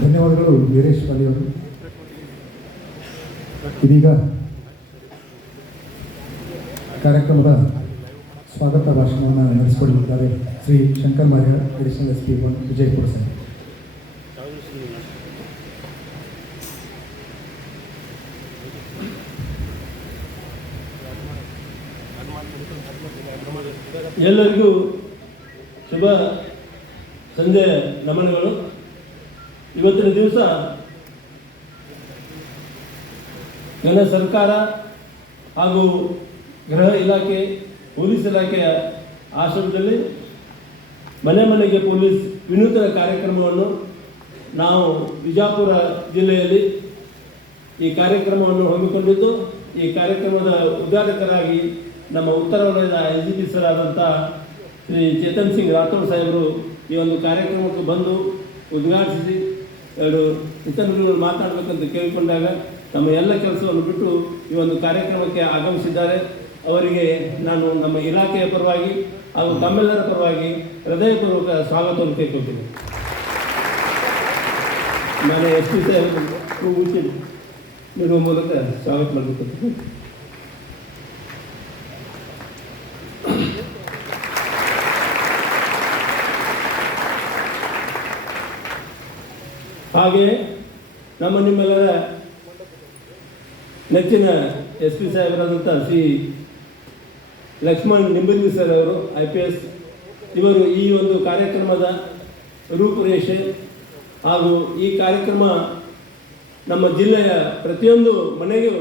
ಧನ್ಯವಾದಗಳು ವೀರೇಶ್ ಅವರು. ಇದೀಗ ಕಾರ್ಯಕ್ರಮದ ಸ್ವಾಗತ ಭಾಷಣವನ್ನು ನಡೆಸಿಕೊಳ್ಳಲಿದ್ದಾರೆ Shri Shankar Marya, additional SP 1 Vijayapura sir. ಎಲ್ಲರಿಗೂ ಶುಭ ಸಂಜೆ ನಮನಗಳು. ಇವತ್ತಿನ ದಿವಸ ನನ್ನ ಸರ್ಕಾರ ಹಾಗೂ ಗೃಹ ಇಲಾಖೆ, ಪೊಲೀಸ್ ಇಲಾಖೆಯ ಆಶ್ರಮದಲ್ಲಿ ಮನೆ ಮನೆಗೆ ಪೊಲೀಸ್ ವಿನೂತನ ಕಾರ್ಯಕ್ರಮವನ್ನು ನಾವು ವಿಜಯಪುರ ಜಿಲ್ಲೆಯಲ್ಲಿ ಈ ಕಾರ್ಯಕ್ರಮವನ್ನು ಹಮ್ಮಿಕೊಂಡಿದ್ದು, ಈ ಕಾರ್ಯಕ್ರಮದ ಉದ್ಘಾಟಕರಾಗಿ ನಮ್ಮ ಉತ್ತರ ವಲಯದ IGP ಸರ್ ಆದಂಥ ಶ್ರೀ ಚೇತನ್ ಸಿಂಗ್ ರಾಥೋಡ್ ಸಾಹೇಬರು ಈ ಒಂದು ಕಾರ್ಯಕ್ರಮಕ್ಕೆ ಬಂದು ಉದ್ಘಾಟಿಸಿ ಎರಡು ಇತರರು ಮಾತಾಡಬೇಕಂತ ಕೇಳಿಕೊಂಡಾಗ ತಮ್ಮ ಎಲ್ಲ ಕೆಲಸವನ್ನು ಬಿಟ್ಟು ಈ ಒಂದು ಕಾರ್ಯಕ್ರಮಕ್ಕೆ ಆಗಮಿಸಿದ್ದಾರೆ. ಅವರಿಗೆ ನಾನು ನಮ್ಮ ಇಲಾಖೆಯ ಪರವಾಗಿ ಹಾಗೂ ತಮ್ಮೆಲ್ಲರ ಪರವಾಗಿ ಹೃದಯಪೂರ್ವಕ ಸ್ವಾಗತವನ್ನು ಕೇಳ್ಕೊಳ್ತೀನಿ. ನಾನು SP ಸಾಹೇಬರು ನೀಡುವ ಮೂಲಕ ಸ್ವಾಗತ ಮಾಡಬೇಕು. ಹಾಗೆ ನಮ್ಮ ನಿಮ್ಮೆಲ್ಲರ ನೆಚ್ಚಿನ SP ಸಾಹೇಬರಾದಂಥ ಶ್ರೀ ಲಕ್ಷ್ಮಣ್ ನಿಂಬಲ್ಗಿ ಸರ್ ಅವರು IPS, ಇವರು ಈ ಒಂದು ಕಾರ್ಯಕ್ರಮದ ರೂಪುರೇಷೆ ಹಾಗೂ ಈ ಕಾರ್ಯಕ್ರಮ ನಮ್ಮ ಜಿಲ್ಲೆಯ ಪ್ರತಿಯೊಂದು ಮನೆಗೂ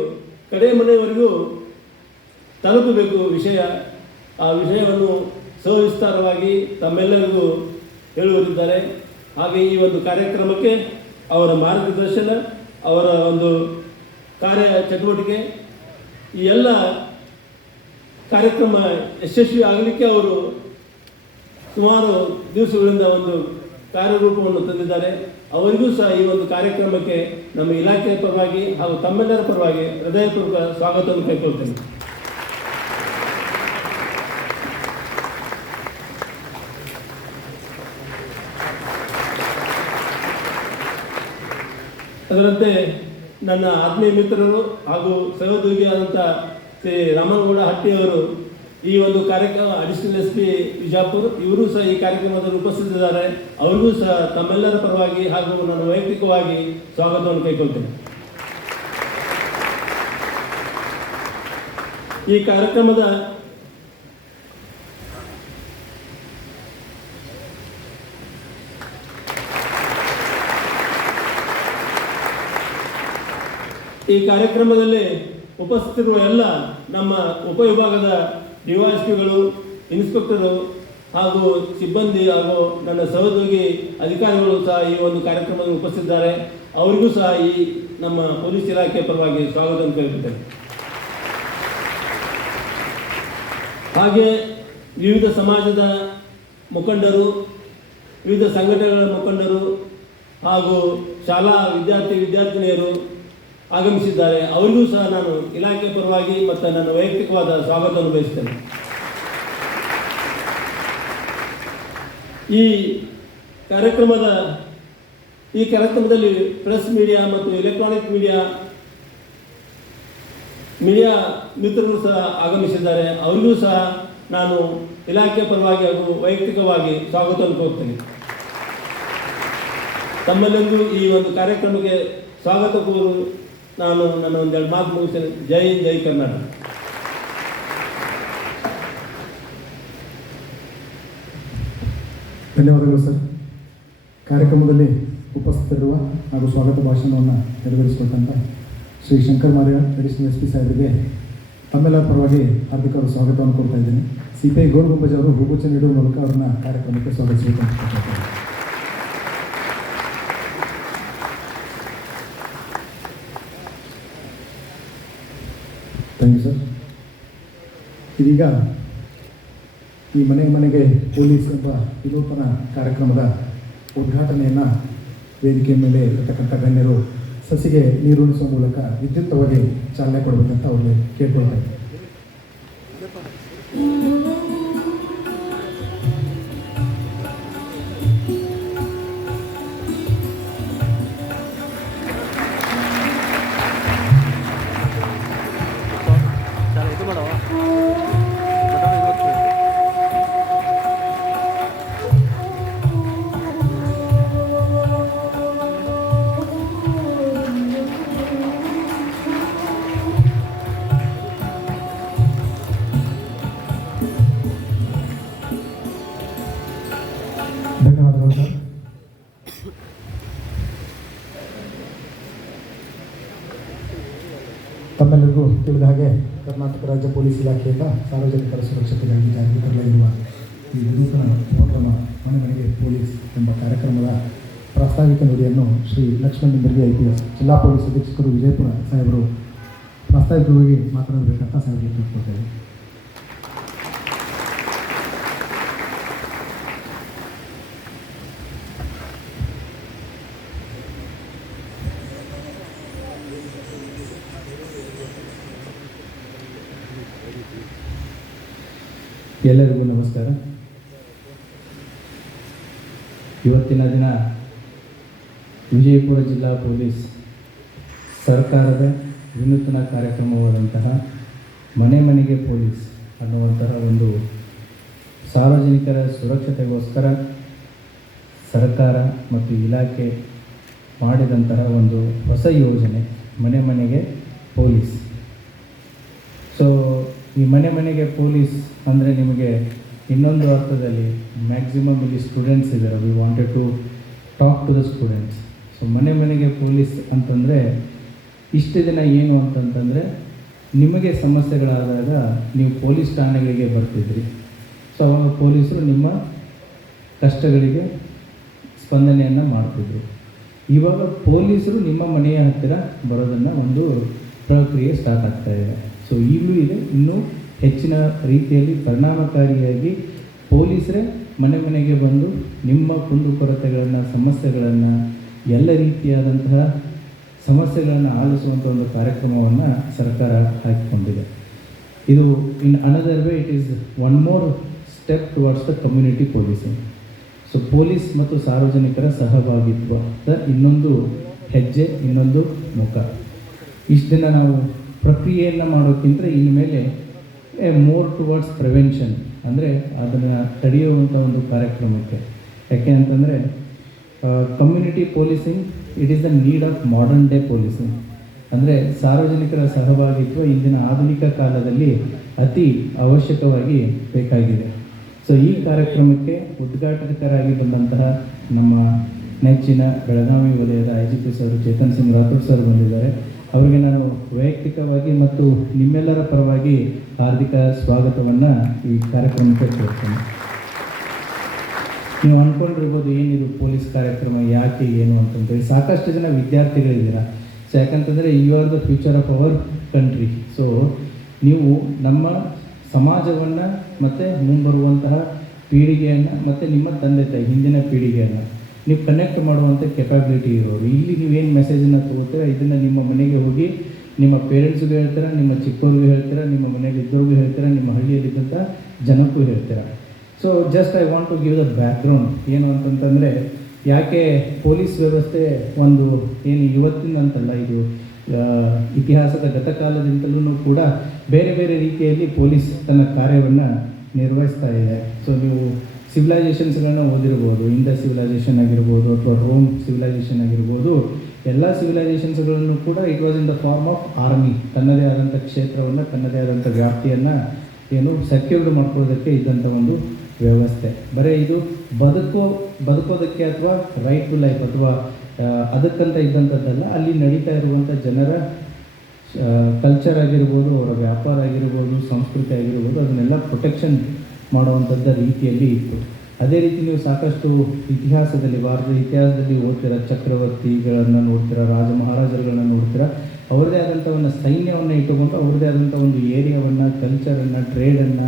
ಕಡೆ ಮನೆಯವರೆಗೂ ತಲುಪಬೇಕು ವಿಷಯ. ಆ ವಿಷಯವನ್ನು ಸವಿಸ್ತಾರವಾಗಿ ತಮ್ಮೆಲ್ಲರಿಗೂ ಹೇಳುವರಿದ್ದಾರೆ. ಹಾಗೆ ಈ ಒಂದು ಕಾರ್ಯಕ್ರಮಕ್ಕೆ ಅವರ ಮಾರ್ಗದರ್ಶನ, ಅವರ ಒಂದು ಕಾರ್ಯ ಚಟುವಟಿಕೆ, ಈ ಎಲ್ಲ ಕಾರ್ಯಕ್ರಮ ಯಶಸ್ವಿ ಆಗಲಿಕ್ಕೆ ಅವರು ಸುಮಾರು ದಿವಸಗಳಿಂದ ಒಂದು ಕಾರ್ಯರೂಪವನ್ನು ತಂದಿದ್ದಾರೆ. ಅವರಿಗೂ ಸಹ ಈ ಒಂದು ಕಾರ್ಯಕ್ರಮಕ್ಕೆ ನಮ್ಮ ಇಲಾಖೆಯ ಪರವಾಗಿ ಹಾಗೂ ತಮ್ಮೆಲ್ಲರ ಪರವಾಗಿ ಹೃದಯಪೂರ್ವಕ ಸ್ವಾಗತವನ್ನು ಕೈಗೊಳ್ತೇನೆ. ಅದರಂತೆ ನನ್ನ ಆತ್ಮೀಯ ಮಿತ್ರರು ಹಾಗೂ ಸಹೋದ್ಯೋಗಿಯಾದಂಥ ಶ್ರೀ ರಾಮನಗೌಡ ಹಟ್ಟಿಯವರು ಈ ಒಂದು ಕಾರ್ಯಕ್ರಮ ಅಡಿಷನಲ್ SP ವಿಜಯಪುರ, ಇವರು ಸಹ ಈ ಕಾರ್ಯಕ್ರಮದಲ್ಲಿ ಉಪಸ್ಥಿತಿದ್ದಾರೆ. ಅವರಿಗೂ ಸಹ ತಮ್ಮೆಲ್ಲರ ಪರವಾಗಿ ಹಾಗೂ ನನ್ನ ವೈಯಕ್ತಿಕವಾಗಿ ಸ್ವಾಗತವನ್ನು ಕೈಗೊಳ್ತೇನೆ. ಈ ಕಾರ್ಯಕ್ರಮದ ಕಾರ್ಯಕ್ರಮದಲ್ಲಿ ಉಪಸ್ಥಿತರಿರುವ ಎಲ್ಲ ನಮ್ಮ ಉಪವಿಭಾಗದ DYSPಗಳು, ಇನ್ಸ್ಪೆಕ್ಟರು ಹಾಗೂ ಸಿಬ್ಬಂದಿ ಹಾಗೂ ನನ್ನ ಸಹೋದ್ಯೋಗಿ ಅಧಿಕಾರಿಗಳು ಸಹ ಈ ಒಂದು ಕಾರ್ಯಕ್ರಮದಲ್ಲಿ ಉಪಸ್ಥಿತಿದ್ದಾರೆ. ಅವರಿಗೂ ಸಹ ಈ ನಮ್ಮ ಪೊಲೀಸ್ ಇಲಾಖೆ ಪರವಾಗಿ ಸ್ವಾಗತವನ್ನು ಕೋರುತ್ತೇನೆ. ಹಾಗೆ ವಿವಿಧ ಸಮಾಜದ ಮುಖಂಡರು, ವಿವಿಧ ಸಂಘಟನೆಗಳ ಮುಖಂಡರು ಹಾಗೂ ಶಾಲಾ ವಿದ್ಯಾರ್ಥಿನಿಯರು ಆಗಮಿಸಿದ್ದಾರೆ. ಅವರಿಗೂ ಸಹ ನಾನು ಇಲಾಖೆ ಪರವಾಗಿ ಮತ್ತು ನನ್ನ ವೈಯಕ್ತಿಕವಾದ ಸ್ವಾಗತವನ್ನು ಬಯಸ್ತೇನೆ. ಈ ಕಾರ್ಯಕ್ರಮದಲ್ಲಿ ಪ್ರೆಸ್ ಮೀಡಿಯಾ ಮತ್ತು ಎಲೆಕ್ಟ್ರಾನಿಕ್ ಮೀಡಿಯಾ ಮಿತ್ರರು ಸಹ ಆಗಮಿಸಿದ್ದಾರೆ. ಅವರಿಗೂ ಸಹ ನಾನು ಇಲಾಖೆ ಪರವಾಗಿ ಹಾಗೂ ವೈಯಕ್ತಿಕವಾಗಿ ಸ್ವಾಗತವನ್ನು ಕೋರ್ತೇನೆ. ತಮ್ಮಲ್ಲಿಂದು ಈ ಒಂದು ಕಾರ್ಯಕ್ರಮಕ್ಕೆ ಸ್ವಾಗತ ಕೋರು ನಾನು ನನ್ನ ಒಂದೆರಡು ಮಾತು ಮುಗಿಸ್ತೇನೆ. ಜೈ ಕರ್ನಾಟಕ. ಧನ್ಯವಾದಗಳು ಸರ್. ಕಾರ್ಯಕ್ರಮದಲ್ಲಿ ಉಪಸ್ಥಿತರಿರುವ ಹಾಗೂ ಸ್ವಾಗತ ಭಾಷಣವನ್ನು ನೆರವೇರಿಸಿಕೊಟ್ಟಂಥ ಶ್ರೀ ಶಂಕರ್ ಮಾರ್ಯ ಅಡಿಷನಲ್ SP ಸಾಹೇಬರಿಗೆ ತಮ್ಮೆಲ್ಲರ ಪರವಾಗಿ ಹಾರ್ದಿಕವಾದ ಸ್ವಾಗತವನ್ನು ಕೊಡ್ತಾ ಇದ್ದೀನಿ. CPI ಗೋಲ್ ಗುಂಬಜ್ ಅವರು ಹೂಗುಚ್ಛ ನೀಡುವ ಮೂಲಕ ಅವರನ್ನ ಕಾರ್ಯಕ್ರಮಕ್ಕೆ ಸ್ವಾಗತಿಸಬೇಕು ಅಂತ ಕೇಳ್ತಾರೆ. Thank you sir. ಇದೀಗ ಈ ಮನೆಗೆ ಪೊಲೀಸ್ ಎಂಬ ವಿನೂತನ ಕಾರ್ಯಕ್ರಮದ ಉದ್ಘಾಟನೆಯನ್ನು ವೇದಿಕೆ ಮೇಲೆ ಇರತಕ್ಕಂಥ ಗಣ್ಯರು ಸಸಿಗೆ ನೀರುಣಿಸುವ ಮೂಲಕ ವಿದ್ಯುಕ್ತವಾಗಿ ಚಾಲನೆ ಕೊಡಬೇಕಂತ ಅವ್ರಿಗೆ ಕೇಳ್ಕೊಳ್ತಾ ಇದ್ದಾರೆ. ಧನ್ಯವಾದಗಳು ಸರ್. ತಮ್ಮೆಲ್ಲರಿಗೂ ತಿಳಿದ ಹಾಗೆ ಕರ್ನಾಟಕ ರಾಜ್ಯ ಪೊಲೀಸ್ ಇಲಾಖೆಯಿಂದ ಸಾರ್ವಜನಿಕರ ಸುರಕ್ಷತೆಗಾಗಿ ಜಾರಿಗೆ ತರಲಿರುವ ಈ ವಿನೂತನ ಉಪಕ್ರಮ ಮನೆಗೆ ಪೊಲೀಸ್ ಎಂಬ ಕಾರ್ಯಕ್ರಮದ ಪ್ರಾಸ್ತಾವಿಕ ನುಡಿಯನ್ನು ಶ್ರೀ ಲಕ್ಷ್ಮಣ್ ನಿಂಬರ್ಗಿ IPS ಜಿಲ್ಲಾ ಪೊಲೀಸ್ ಅಧೀಕ್ಷಕರು ವಿಜಯಪುರ ಸಾಹೇಬರು ಪ್ರಾಸ್ತಾವಿಕವಾಗಿ ಮಾತನಾಡಬೇಕಂತ ಸಾಹೇಬರಿಗೆ ತಿಳ್ಕೊಳ್ತೇವೆ. ಎಲ್ಲರಿಗೂ ನಮಸ್ಕಾರ. ಇವತ್ತಿನ ದಿನ ವಿಜಯಪುರ ಜಿಲ್ಲಾ ಪೊಲೀಸ್ ಸರ್ಕಾರದ ವಿನೂತನ ಕಾರ್ಯಕ್ರಮವಾದಂತಹ ಮನೆಗೆ ಪೊಲೀಸ್ ಅನ್ನುವಂತಹ ಒಂದು ಸಾರ್ವಜನಿಕರ ಸುರಕ್ಷತೆಗೋಸ್ಕರ ಸರ್ಕಾರ ಮತ್ತು ಇಲಾಖೆ ಮಾಡಿದಂತಹ ಒಂದು ಹೊಸ ಯೋಜನೆ ಮನೆಗೆ ಪೊಲೀಸ್. ಸೊ ಈ ಮನೆಗೆ ಪೊಲೀಸ್ ಅಂದರೆ ನಿಮಗೆ ಇನ್ನೊಂದು ಅರ್ಥದಲ್ಲಿ ಮ್ಯಾಕ್ಸಿಮಮ್ ಇಲ್ಲಿ ಸ್ಟೂಡೆಂಟ್ಸ್ ಇದ್ದಾರೆ. We wanted to talk to the students. So ಮನೆಗೆ ಪೊಲೀಸ್ ಅಂತಂದರೆ ಇಷ್ಟು ದಿನ ಏನು ಅಂತಂತಂದರೆ ನಿಮಗೆ ಸಮಸ್ಯೆಗಳಾದಾಗ ನೀವು ಪೊಲೀಸ್ ಠಾಣೆಗಳಿಗೆ ಬರ್ತಿದ್ರಿ. ಸೊ ಅವಾಗ ಪೊಲೀಸರು ನಿಮ್ಮ ಕಷ್ಟಗಳಿಗೆ ಸ್ಪಂದನೆಯನ್ನು ಮಾಡ್ತಿದ್ರು. ಇವಾಗ ಪೊಲೀಸರು ನಿಮ್ಮ ಮನೆಯ ಹತ್ತಿರ ಬರೋದನ್ನು ಒಂದು ಪ್ರಕ್ರಿಯೆ ಸ್ಟಾರ್ಟ್ ಆಗ್ತಾ ಇದೆ. ಸೊ ಈಗಲೂ ಇದೆ, ಇನ್ನೂ ಹೆಚ್ಚಿನ ರೀತಿಯಲ್ಲಿ ಪರಿಣಾಮಕಾರಿಯಾಗಿ ಪೊಲೀಸರೇ ಮನೆಗೆ ಬಂದು ನಿಮ್ಮ ಕುಂದುಕೊರತೆಗಳನ್ನು, ಸಮಸ್ಯೆಗಳನ್ನು, ಎಲ್ಲ ರೀತಿಯಾದಂತಹ ಸಮಸ್ಯೆಗಳನ್ನು ಆಲಿಸುವಂಥ ಒಂದು ಕಾರ್ಯಕ್ರಮವನ್ನು ಸರ್ಕಾರ ಹಾಕಿಕೊಂಡಿದೆ. ಇದು in another way it is one more step towards the community policing. So police ಮತ್ತು ಸಾರ್ವಜನಿಕರ ಸಹಭಾಗಿತ್ವದ ಇನ್ನೊಂದು ಹೆಜ್ಜೆ, ಇನ್ನೊಂದು ಮುಖ. ಇಷ್ಟು ದಿನ ನಾವು ಪ್ರಕ್ರಿಯೆಯನ್ನು ಮಾಡೋಕ್ಕಿಂತ ಇನ್ಮೇಲೆ ಮೋರ್ ಟುವರ್ಡ್ಸ್ ಪ್ರಿವೆನ್ಷನ್, ಅಂದರೆ ಅದನ್ನು ತಡೆಯುವಂಥ ಒಂದು ಕಾರ್ಯಕ್ರಮಕ್ಕೆ. ಯಾಕೆ ಅಂತಂದರೆ community policing it is the need of modern day policing. ಅಂದರೆ ಸಾರ್ವಜನಿಕರ ಸಹಭಾಗಿತ್ವ ಇಂದಿನ ಆಧುನಿಕ ಕಾಲದಲ್ಲಿ ಅತಿ ಅವಶ್ಯಕವಾಗಿ ಬೇಕಾಗಿದೆ. ಸೊ ಈ ಕಾರ್ಯಕ್ರಮಕ್ಕೆ ಉದ್ಘಾಟಕರಾಗಿ ಬಂದಂತಹ ನಮ್ಮ ನೆಚ್ಚಿನ ಬೆಳಗಾವಿ ವಲಯದ IGP sir Chetan Singh Rathod sir ಬಂದಿದ್ದಾರೆ. ಅವರಿಗೆ ನಾನು ವೈಯಕ್ತಿಕವಾಗಿ ಮತ್ತು ನಿಮ್ಮೆಲ್ಲರ ಪರವಾಗಿ ಹಾರ್ದಿಕ ಸ್ವಾಗತವನ್ನು ಈ ಕಾರ್ಯಕ್ರಮಕ್ಕೆ ಕೋರ್ತೇನೆ. ನೀವು ಅಂದ್ಕೊಂಡಿರ್ಬೋದು ಏನಿದು ಪೊಲೀಸ್ ಕಾರ್ಯಕ್ರಮ, ಯಾಕೆ ಏನು ಅಂತಂದರೆ ಸಾಕಷ್ಟು ಜನ ವಿದ್ಯಾರ್ಥಿಗಳಿದ್ದೀರಾ. ಸೊ ಯಾಕಂತಂದರೆ you are the future of our country. So ನೀವು ನಮ್ಮ ಸಮಾಜವನ್ನು ಮತ್ತು ಮುಂಬರುವಂತಹ ಪೀಳಿಗೆಯನ್ನು ಮತ್ತು ನಿಮ್ಮ ತಂದೆ ತಾಯಿ ಹಿಂದಿನ ಪೀಳಿಗೆಯನ್ನು ನೀವು ಕನೆಕ್ಟ್ ಮಾಡುವಂಥ ಕೆಪಾಬಿಲಿಟಿ ಇರೋರು. ಇಲ್ಲಿ ನೀವೇನು ಮೆಸೇಜನ್ನು ತೊಗೋತೀರ ಇದನ್ನು ನಿಮ್ಮ ಮನೆಗೆ ಹೋಗಿ ನಿಮ್ಮ ಪೇರೆಂಟ್ಸ್ಗೂ ಹೇಳ್ತೀರಾ, ನಿಮ್ಮ ಚಿಕ್ಕವ್ರಿಗೂ ಹೇಳ್ತೀರಾ, ನಿಮ್ಮ ಮನೇಲಿ ಇದ್ದವ್ರಿಗೂ ಹೇಳ್ತೀರಾ, ನಿಮ್ಮ ಹಳ್ಳಿಯಲ್ಲಿದ್ದಂಥ ಜನಕ್ಕೂ ಹೇಳ್ತೀರಾ. So just I want to give the background ಏನು ಅಂತಂತಂದರೆ ಯಾಕೆ ಪೊಲೀಸ್ ವ್ಯವಸ್ಥೆ ಒಂದು ಏನು ಇವತ್ತಿನ ಅಂತಲ್ಲ, ಇದು ಇತಿಹಾಸದ ಗತಕಾಲದಿಂದಲೂ ಕೂಡ ಬೇರೆ ಬೇರೆ ರೀತಿಯಲ್ಲಿ ಪೊಲೀಸ್ ತನ್ನ ಕಾರ್ಯವನ್ನು ನಿರ್ವಹಿಸ್ತಾ ಇದೆ. ಸೊ ನೀವು ಸಿವಿಲೈಸೇಷನ್ಸ್ಗಳನ್ನ ಓದಿರ್ಬೋದು, ಇಂಡಸ್ ಸಿವಿಲೈಸೇಷನ್ ಆಗಿರ್ಬೋದು ಅಥವಾ ರೋಮ್ ಸಿವಿಲೈಸೇಷನ್ ಆಗಿರ್ಬೋದು. ಎಲ್ಲ ಸಿವಿಲೈಸೇಷನ್ಸ್ಗಳನ್ನು ಕೂಡ it was in the form of army. ತನ್ನದೇ ಆದಂಥ ಕ್ಷೇತ್ರವನ್ನು, ತನ್ನದೇ ಆದಂಥ ವ್ಯಾಪ್ತಿಯನ್ನು ಏನು ಸೆಕ್ಯೂರ್ಡ್ ಮಾಡ್ಕೊಳ್ಳೋದಕ್ಕೆ ಇದ್ದಂಥ ಒಂದು ವ್ಯವಸ್ಥೆ. ಬರೀ ಇದು ಬದುಕೋದಕ್ಕೆ ಅಥವಾ ರೈಟ್ ಟು ಲೈಫ್ ಅಥವಾ ಅದಕ್ಕಂತ ಇದ್ದಂಥದ್ದಲ್ಲ. ಅಲ್ಲಿ ನಡೀತಾ ಇರುವಂಥ ಜನರ ಕಲ್ಚರ್ ಆಗಿರ್ಬೋದು, ಅವರ ವ್ಯಾಪಾರ ಆಗಿರ್ಬೋದು, ಸಂಸ್ಕೃತಿ ಆಗಿರ್ಬೋದು, ಅದನ್ನೆಲ್ಲ ಪ್ರೊಟೆಕ್ಷನ್ ಮಾಡುವಂಥದ್ದು ರೀತಿಯಲ್ಲಿ ಇತ್ತು. ಅದೇ ರೀತಿ ನೀವು ಸಾಕಷ್ಟು ಇತಿಹಾಸದಲ್ಲಿ, ಭಾರತದ ಇತಿಹಾಸದಲ್ಲಿ ಓದ್ತೀರ, ಚಕ್ರವರ್ತಿಗಳನ್ನು ನೋಡ್ತೀರ, ರಾಜ ಮಹಾರಾಜರುಗಳನ್ನ ನೋಡ್ತೀರ. ಅವ್ರದ್ದೇ ಆದಂಥ ಒಂದು ಸೈನ್ಯವನ್ನು ಇಟ್ಟುಕೊಂಡು ಅವ್ರದ್ದೇ ಆದಂಥ ಒಂದು ಏರಿಯಾವನ್ನು, ಕಲ್ಚರನ್ನು, ಟ್ರೇಡನ್ನು,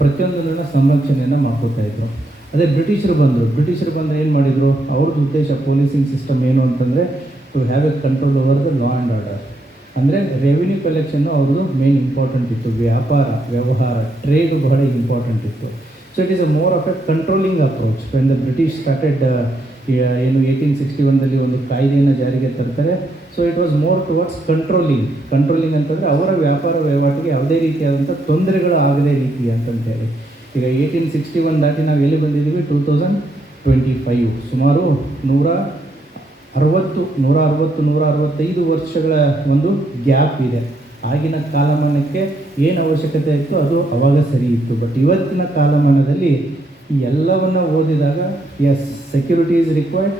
ಪ್ರತಿಯೊಂದನ್ನು ಸಂರಕ್ಷಣೆಯನ್ನು ಮಾಡ್ಕೋತಾ ಇದ್ರು. ಅದೇ ಬ್ರಿಟಿಷರು ಬಂದರೆ ಏನು ಮಾಡಿದರು? ಅವ್ರದ್ದು ಉದ್ದೇಶ ಪೊಲೀಸಿಂಗ್ ಸಿಸ್ಟಮ್ ಏನು ಅಂತಂದರೆ to have a control over the law and order. ಅಂದರೆ ರೆವಿನ್ಯೂ ಕಲೆಕ್ಷನ್ನು ಅವ್ರದ್ದು ಮೇನ್ ಇಂಪಾರ್ಟೆಂಟ್ ಇತ್ತು. ವ್ಯಾಪಾರ, ವ್ಯವಹಾರ, ಟ್ರೇಡು ಬಹಳ ಇಂಪಾರ್ಟೆಂಟ್ ಇತ್ತು. So it is a more of a controlling approach. When the British started ಏನು 1861 ಒಂದು ಕಾಯ್ದೆಯನ್ನು ಜಾರಿಗೆ ತರ್ತಾರೆ. So it was more towards controlling ಅಂತಂದರೆ ಅವರ ವ್ಯಾಪಾರ ವಹಿವಾಟಿಗೆ ಯಾವುದೇ ರೀತಿಯಾದಂಥ ತೊಂದರೆಗಳು ಆಗದೇ ರೀತಿ ಅಂತಂತೇಳಿ. ಈಗ 1861 ದಾಟಿ ನಾವು ಎಲ್ಲಿ ಬಂದಿದ್ದೀವಿ? 2025. ಸುಮಾರು 165 ವರ್ಷಗಳ ಒಂದು ಗ್ಯಾಪ್ ಇದೆ. ಆಗಿನ ಕಾಲಮಾನಕ್ಕೆ ಏನು ಅವಶ್ಯಕತೆ ಇತ್ತು ಅದು ಅವಾಗ ಸರಿ ಇತ್ತು. ಬಟ್ ಇವತ್ತಿನ ಕಾಲಮಾನದಲ್ಲಿ ಈ ಎಲ್ಲವನ್ನು ಓದಿದಾಗ yes, security is required,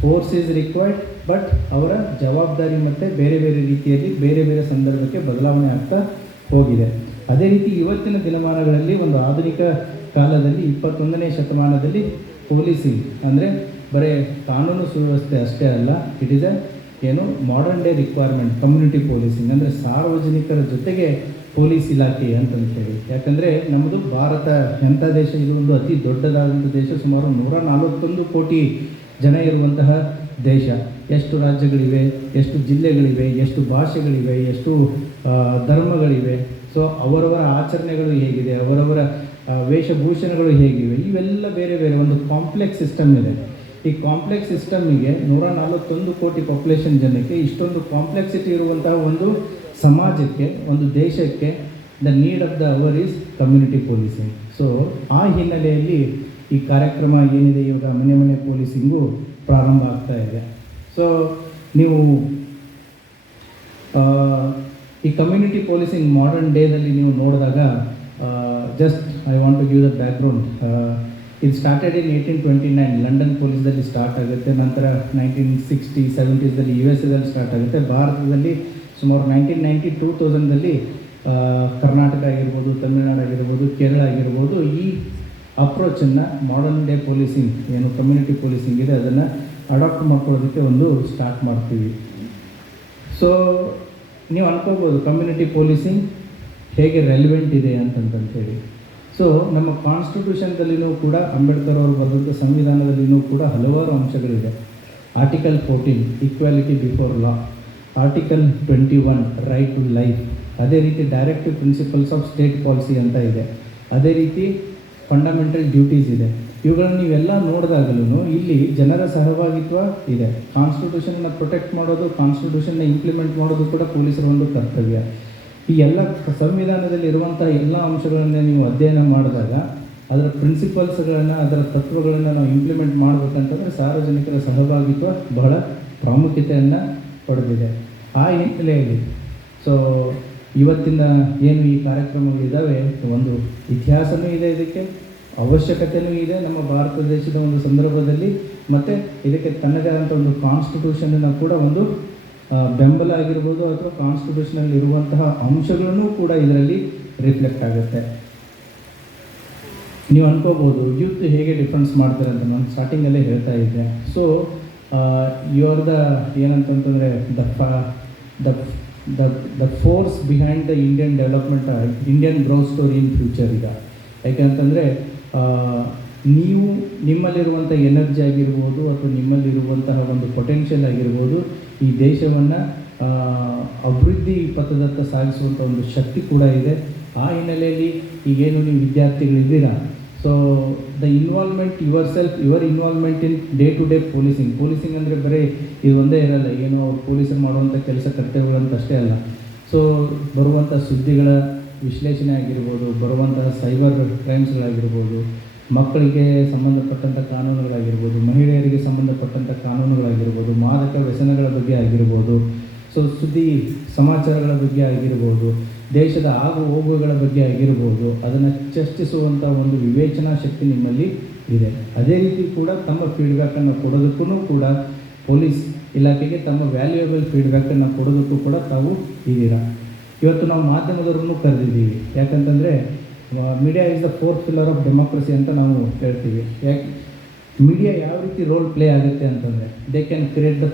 force is required, but ಅವರ ಜವಾಬ್ದಾರಿ ಮತ್ತು ಬೇರೆ ಬೇರೆ ರೀತಿಯಲ್ಲಿ ಬೇರೆ ಬೇರೆ ಸಂದರ್ಭಕ್ಕೆ ಬದಲಾವಣೆ ಆಗ್ತಾ ಹೋಗಿದೆ. ಅದೇ ರೀತಿ ಇವತ್ತಿನ ದಿನಮಾನಗಳಲ್ಲಿ ಒಂದು ಆಧುನಿಕ ಕಾಲದಲ್ಲಿ 21ನೇ ಶತಮಾನದಲ್ಲಿ ಪೊಲೀಸಿಂಗ್ ಅಂದರೆ ಬರೀ ಕಾನೂನು ಸುವ್ಯವಸ್ಥೆ ಅಷ್ಟೇ ಅಲ್ಲ, ಇಟ್ ಈಸ್ ಏನು modern day requirement. Community policing ಅಂದರೆ ಸಾರ್ವಜನಿಕರ ಜೊತೆಗೆ ಪೊಲೀಸ್ ಇಲಾಖೆ ಅಂತಂತೇಳಿ. ಯಾಕಂದರೆ ನಮ್ಮದು ಭಾರತ ಎಂಥ ದೇಶ, ಇದು ಒಂದು ಅತಿ ದೊಡ್ಡದಾದಂಥ ದೇಶ. ಸುಮಾರು 141 ಕೋಟಿ ಜನ ಇರುವಂತಹ ದೇಶ. ಎಷ್ಟು ರಾಜ್ಯಗಳಿವೆ, ಎಷ್ಟು ಜಿಲ್ಲೆಗಳಿವೆ, ಎಷ್ಟು ಭಾಷೆಗಳಿವೆ, ಎಷ್ಟು ಧರ್ಮಗಳಿವೆ. ಸೊ ಅವರವರ ಆಚರಣೆಗಳು ಹೇಗಿದೆ, ಅವರವರ ವೇಷಭೂಷಣಗಳು ಹೇಗಿವೆ, ಇವೆಲ್ಲ ಬೇರೆ ಬೇರೆ ಒಂದು ಕಾಂಪ್ಲೆಕ್ಸ್ ಸಿಸ್ಟಮ್ ಇದೆ. ಈ ಕಾಂಪ್ಲೆಕ್ಸ್ ಸಿಸ್ಟಮ್ಮಿಗೆ 141 ಕೋಟಿ ಪಾಪ್ಯುಲೇಷನ್ ಜನಕ್ಕೆ ಇಷ್ಟೊಂದು ಕಾಂಪ್ಲೆಕ್ಸಿಟಿ ಇರುವಂತಹ ಒಂದು ಸಮಾಜಕ್ಕೆ, ಒಂದು ದೇಶಕ್ಕೆ the need of the hour is community policing. So ಆ ಹಿನ್ನೆಲೆಯಲ್ಲಿ ಈ ಕಾರ್ಯಕ್ರಮ ಏನಿದೆ ಇವಾಗ ಮನೆ ಪೊಲೀಸಿಂಗು ಪ್ರಾರಂಭ ಆಗ್ತಾ ಇದೆ. ಸೊ ನೀವು ಈ ಕಮ್ಯುನಿಟಿ ಪೊಲೀಸಿಂಗ್ ಮಾಡರ್ನ್ ಡೇದಲ್ಲಿ ನೀವು ನೋಡಿದಾಗ just I want to give the background. ಇದು ಸ್ಟಾರ್ಟೆಡ್ ಇನ್ 1829 ಲಂಡನ್ ಪೊಲೀಸ್ದಲ್ಲಿ ಸ್ಟಾರ್ಟ್ ಆಗುತ್ತೆ. ನಂತರ 1960, 70sದಲ್ಲಿ US ಸ್ಟಾರ್ಟ್ ಆಗುತ್ತೆ. ಭಾರತದಲ್ಲಿ ಸುಮಾರು 1990, 2000ದಲ್ಲಿ ಕರ್ನಾಟಕ ಆಗಿರ್ಬೋದು, ತಮಿಳುನಾಡು ಆಗಿರ್ಬೋದು, ಕೇರಳ ಆಗಿರ್ಬೋದು ಈ ಅಪ್ರೋಚನ್ನು ಮಾಡರ್ನ್ ಡೇ ಪೊಲೀಸಿಂಗ್ ಏನು ಕಮ್ಯುನಿಟಿ ಪೊಲೀಸಿಂಗ್ ಇದೆ ಅದನ್ನು ಅಡಾಪ್ಟ್ ಮಾಡ್ಕೊಳ್ಳೋದಕ್ಕೆ ಒಂದು ಸ್ಟಾರ್ಟ್ ಮಾಡ್ತೀವಿ. ಸೊ ನೀವು ಅನ್ಕೋಬೋದು ಕಮ್ಯುನಿಟಿ ಪೊಲೀಸಿಂಗ್ ಹೇಗೆ ರೆಲಿವೆಂಟ್ ಇದೆ ಅಂತಂತೇಳಿ. ಸೊ ನಮ್ಮ ಕಾನ್ಸ್ಟಿಟ್ಯೂಷನ್ದಲ್ಲಿನೂ ಕೂಡ ಅಂಬೇಡ್ಕರ್ ಅವರು ಬರೆದಂಥ ಸಂವಿಧಾನದಲ್ಲಿನೂ ಕೂಡ ಹಲವಾರು ಅಂಶಗಳಿದೆ. Article 14 equality before law, article 21 right to life, ಅದೇ ರೀತಿ directive principles of state policy ಅಂತ ಇದೆ. ಅದೇ ರೀತಿ ಫಂಡಮೆಂಟಲ್ ಡ್ಯೂಟೀಸ್ ಇದೆ. ಇವುಗಳನ್ನು ನೀವೆಲ್ಲ ನೋಡಿದಾಗಲೂ ಇಲ್ಲಿ ಜನರ ಸಹಭಾಗಿತ್ವ ಇದೆ. ಕಾನ್ಸ್ಟಿಟ್ಯೂಷನ್ನ ಪ್ರೊಟೆಕ್ಟ್ ಮಾಡೋದು, ಕಾನ್ಸ್ಟಿಟ್ಯೂಷನ್ನ ಇಂಪ್ಲಿಮೆಂಟ್ ಮಾಡೋದು ಕೂಡ ಪೊಲೀಸರ ಒಂದು ಕರ್ತವ್ಯ. ಈ ಎಲ್ಲ ಸಂವಿಧಾನದಲ್ಲಿ ಇರುವಂಥ ಎಲ್ಲ ಅಂಶಗಳನ್ನು ನೀವು ಅಧ್ಯಯನ ಮಾಡಿದಾಗ ಅದರ ಪ್ರಿನ್ಸಿಪಲ್ಸ್ಗಳನ್ನು, ಅದರ ತತ್ವಗಳನ್ನು ನಾವು ಇಂಪ್ಲಿಮೆಂಟ್ ಮಾಡಬೇಕಂತಂದರೆ ಸಾರ್ವಜನಿಕರ ಸಹಭಾಗಿತ್ವ ಬಹಳ ಪ್ರಾಮುಖ್ಯತೆಯನ್ನು ಪಡೆದಿದೆ. ಆ ಹಿನ್ನೆಲೆಯಲ್ಲಿ ಸೊ ಇವತ್ತಿನ ಏನು ಈ ಕಾರ್ಯಕ್ರಮಗಳಿದ್ದಾವೆ, ಒಂದು ಇತಿಹಾಸವೂ ಇದೆ, ಇದಕ್ಕೆ ಅವಶ್ಯಕತೆಯೂ ಇದೆ ನಮ್ಮ ಭಾರತ ದೇಶದ ಒಂದು ಸಂದರ್ಭದಲ್ಲಿ. ಮತ್ತು ಇದಕ್ಕೆ ತನ್ನದೇ ಆದಂಥ ಒಂದು ಕಾನ್ಸ್ಟಿಟ್ಯೂಷನ್ನ ಕೂಡ ಒಂದು ಬೆಂಬಲ ಆಗಿರ್ಬೋದು ಅಥವಾ ಕಾನ್ಸ್ಟಿಟ್ಯೂಷನಲ್ಲಿ ಇರುವಂತಹ ಅಂಶಗಳನ್ನೂ ಕೂಡ ಇದರಲ್ಲಿ ರಿಫ್ಲೆಕ್ಟ್ ಆಗುತ್ತೆ. ನೀವು ಅನ್ಕೋಬೋದು ಯೂತ್ ಹೇಗೆ ಡಿಫ್ರೆನ್ಸ್ ಮಾಡ್ತಾರೆ ಅಂತ ನಾನು ಸ್ಟಾರ್ಟಿಂಗಲ್ಲೇ ಹೇಳ್ತಾ ಇದ್ದೆ. ಸೊ ಯು ಆರ್ ದ ಏನಂತಂತಂದರೆ the force behind the Indian development, Indian growth story in future ಈಗ. ಯಾಕೆಂತಂದರೆ ನೀವು ನಿಮ್ಮಲ್ಲಿರುವಂಥ ಎನರ್ಜಿ ಆಗಿರ್ಬೋದು ಅಥವಾ ನಿಮ್ಮಲ್ಲಿರುವಂತಹ ಒಂದು ಪೊಟೆನ್ಷಿಯಲ್ ಆಗಿರ್ಬೋದು ಈ ದೇಶವನ್ನು ಅಭಿವೃದ್ಧಿ ಪಥದತ್ತ ಸಾಗಿಸುವಂಥ ಒಂದು ಶಕ್ತಿ ಕೂಡ ಇದೆ. ಆ ಹಿನ್ನೆಲೆಯಲ್ಲಿ ಈಗೇನು ನೀವು ವಿದ್ಯಾರ್ಥಿಗಳಿದ್ದೀರಾ, so the involvement your involvement in day to day policing ಅಂದರೆ ಬರೀ ಇದು ಒಂದೇ ಇರಲ್ಲ, ಏನು ಅವ್ರು ಪೊಲೀಸರು ಮಾಡುವಂಥ ಕೆಲಸ ಕರ್ತವ್ಯಗಳಂತ ಅಷ್ಟೇ ಅಲ್ಲ. ಸೊ ಬರುವಂಥ ಸುದ್ದಿಗಳ ವಿಶ್ಲೇಷಣೆ ಆಗಿರ್ಬೋದು, ಬರುವಂತಹ ಸೈಬರ್ ಕ್ರೈಮ್ಸ್ಗಳಾಗಿರ್ಬೋದು, ಮಕ್ಕಳಿಗೆ ಸಂಬಂಧಪಟ್ಟಂಥ ಕಾನೂನುಗಳಾಗಿರ್ಬೋದು, ಮಹಿಳೆಯರಿಗೆ ಸಂಬಂಧಪಟ್ಟಂಥ ಕಾನೂನುಗಳಾಗಿರ್ಬೋದು, ಮಾದಕ ವ್ಯಸನಗಳ ಬಗ್ಗೆ ಆಗಿರ್ಬೋದು, ಸೊ ಸುದ್ದಿ ಸಮಾಚಾರಗಳ ಬಗ್ಗೆ ಆಗಿರ್ಬೋದು, ದೇಶದ ಆಗು ಹೋಗುಗಳ ಬಗ್ಗೆ ಆಗಿರ್ಬೋದು, ಅದನ್ನು ಚರ್ಚಿಸುವಂಥ ಒಂದು ವಿವೇಚನಾ ಶಕ್ತಿ ನಿಮ್ಮಲ್ಲಿ ಇದೆ. ಅದೇ ರೀತಿ ಕೂಡ ತಮ್ಮ ಫೀಡ್ಬ್ಯಾಕನ್ನು ಕೊಡೋದಕ್ಕೂ ಕೂಡ ಪೊಲೀಸ್ ಇಲಾಖೆಗೆ ತಮ್ಮ ವ್ಯಾಲ್ಯೂಯಬಲ್ ಫೀಡ್ಬ್ಯಾಕನ್ನು ಕೊಡೋದಕ್ಕೂ ಕೂಡ ತಾವು ಇದ್ದೀರಾ. ಇವತ್ತು ನಾವು ಮಾಧ್ಯಮದವ್ರನ್ನು ಕರೆದಿದ್ದೀವಿ. ಯಾಕಂತಂದರೆ media is the fourth pillar of democracy ಅಂತ ನಾವು ಹೇಳ್ತೀವಿ. ಯಾಕೆ ಮೀಡಿಯಾ ಯಾವ ರೀತಿ ರೋಲ್ ಪ್ಲೇ ಆಗುತ್ತೆ ಅಂತಂದರೆ they can create the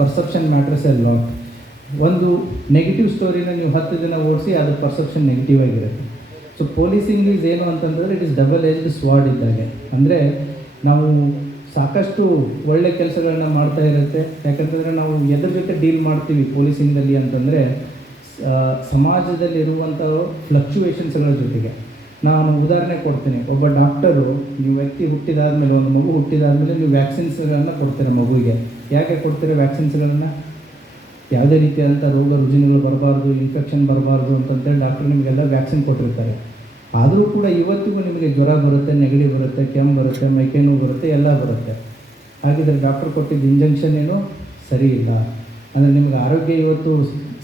perception matters a lot. ಒಂದು ನೆಗೆಟಿವ್ ಸ್ಟೋರಿನ ನೀವು 10 ದಿನ ಓಡಿಸಿ ಅದು ಪರ್ಸೆಪ್ಷನ್ ನೆಗೆಟಿವ್ ಆಗಿರುತ್ತೆ. ಸೊ ಪೊಲೀಸಿಂಗ್ ಈಸ್ ಏನು ಅಂತಂದರೆ it is double edged sword ಇದ್ದಾಗೆ. ಅಂದರೆ ನಾವು ಸಾಕಷ್ಟು ಒಳ್ಳೆ ಕೆಲಸಗಳನ್ನ ಮಾಡ್ತಾ ಇರುತ್ತೆ. ಯಾಕಂತಂದರೆ ನಾವು ಎದ್ರ ಜೊತೆ ಡೀಲ್ ಮಾಡ್ತೀವಿ ಪೊಲೀಸಿಂಗಲ್ಲಿ ಅಂತಂದರೆ ಸಮಾಜದಲ್ಲಿರುವಂಥ ಫ್ಲಕ್ಚುವೇಷನ್ಸ್ಗಳ ಜೊತೆಗೆ. ನಾನು ಉದಾಹರಣೆ ಕೊಡ್ತೀನಿ. ಒಬ್ಬ ಡಾಕ್ಟರು, ನೀವು ವ್ಯಕ್ತಿ ಹುಟ್ಟಿದಾದ್ಮೇಲೆ, ಒಂದು ಮಗು ಹುಟ್ಟಿದಾದ್ಮೇಲೆ ನೀವು ವ್ಯಾಕ್ಸಿನ್ಸ್ಗಳನ್ನು ಕೊಡ್ತೀರ ಮಗುವಿಗೆ. ಯಾಕೆ ಕೊಡ್ತೀರ ವ್ಯಾಕ್ಸಿನ್ಸ್ಗಳನ್ನು? ಯಾವುದೇ ರೀತಿಯಾದಂಥ ರೋಗ ರುಜಿನಗಳು ಬರಬಾರ್ದು, ಇನ್ಫೆಕ್ಷನ್ ಬರಬಾರ್ದು ಅಂತಂತೇಳಿ ಡಾಕ್ಟರ್ ನಿಮಗೆಲ್ಲ ವ್ಯಾಕ್ಸಿನ್ ಕೊಟ್ಟಿರ್ತಾರೆ. ಆದರೂ ಕೂಡ ಇವತ್ತಿಗೂ ನಿಮಗೆ ಜ್ವರ ಬರುತ್ತೆ, ನೆಗಡಿ ಬರುತ್ತೆ, ಕೆಮ್ಮು ಬರುತ್ತೆ, ಮೈಕೈ ನೋವು ಬರುತ್ತೆ, ಎಲ್ಲ ಬರುತ್ತೆ. ಹಾಗಿದ್ರೆ ಡಾಕ್ಟರ್ ಕೊಟ್ಟಿದ್ದ ಇಂಜೆಕ್ಷನ್ ಏನು ಸರಿ ಇಲ್ಲ ಅಂದರೆ ನಿಮಗೆ ಆರೋಗ್ಯ ಇವತ್ತು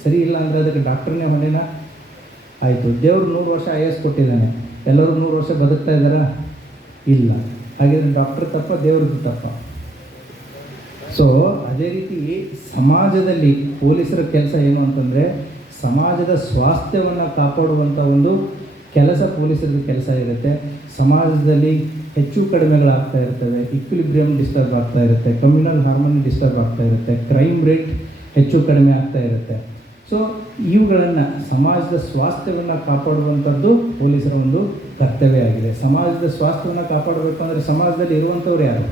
ಸರಿ ಇಲ್ಲ ಅಂದರೆ ಅದಕ್ಕೆ ಡಾಕ್ಟ್ರನ್ನೇ ಹೊಣೆನಾ? ಆಯಿತು, ದೇವರು 100 ವರ್ಷ ಆಯಸ್ ಕೊಟ್ಟಿದ್ದಾನೆ, ಎಲ್ಲರೂ 100 ವರ್ಷ ಬದುಕ್ತಾ ಇದ್ದಾರಾ? ಇಲ್ಲ. ಹಾಗಿದ್ರೆ ಡಾಕ್ಟ್ರ್ ತಪ್ಪ, ದೇವ್ರದ್ದು ತಪ್ಪ? ಸೊ ಅದೇ ರೀತಿ ಸಮಾಜದಲ್ಲಿ ಪೊಲೀಸರ ಕೆಲಸ ಏನು ಅಂತಂದರೆ ಸಮಾಜದ ಸ್ವಾಸ್ಥ್ಯವನ್ನು ಕಾಪಾಡುವಂಥ ಒಂದು ಕೆಲಸ ಪೊಲೀಸರ ಕೆಲಸ ಇರುತ್ತೆ. ಸಮಾಜದಲ್ಲಿ ಹೆಚ್ಚು ಕಡಿಮೆಗಳಾಗ್ತಾ ಇರ್ತವೆ, ಇಕ್ವಿಲಿಬ್ರಿಯಮ್ ಡಿಸ್ಟರ್ಬ್ ಆಗ್ತಾ ಇರುತ್ತೆ, ಕಮ್ಯುನಲ್ ಹಾರ್ಮೋನಿ ಡಿಸ್ಟರ್ಬ್ ಆಗ್ತಾ ಇರುತ್ತೆ, ಕ್ರೈಮ್ ರೇಟ್ ಹೆಚ್ಚು ಕಡಿಮೆ ಆಗ್ತಾ ಇರುತ್ತೆ. ಸೊ ಇವುಗಳನ್ನು ಸಮಾಜದ ಸ್ವಾಸ್ಥ್ಯವನ್ನು ಕಾಪಾಡುವಂಥದ್ದು ಪೊಲೀಸರ ಒಂದು ಕರ್ತವ್ಯ ಆಗಿದೆ. ಸಮಾಜದ ಸ್ವಾಸ್ಥ್ಯವನ್ನು ಕಾಪಾಡಬೇಕಂದ್ರೆ ಸಮಾಜದಲ್ಲಿ ಇರುವಂಥವ್ರು ಯಾರು?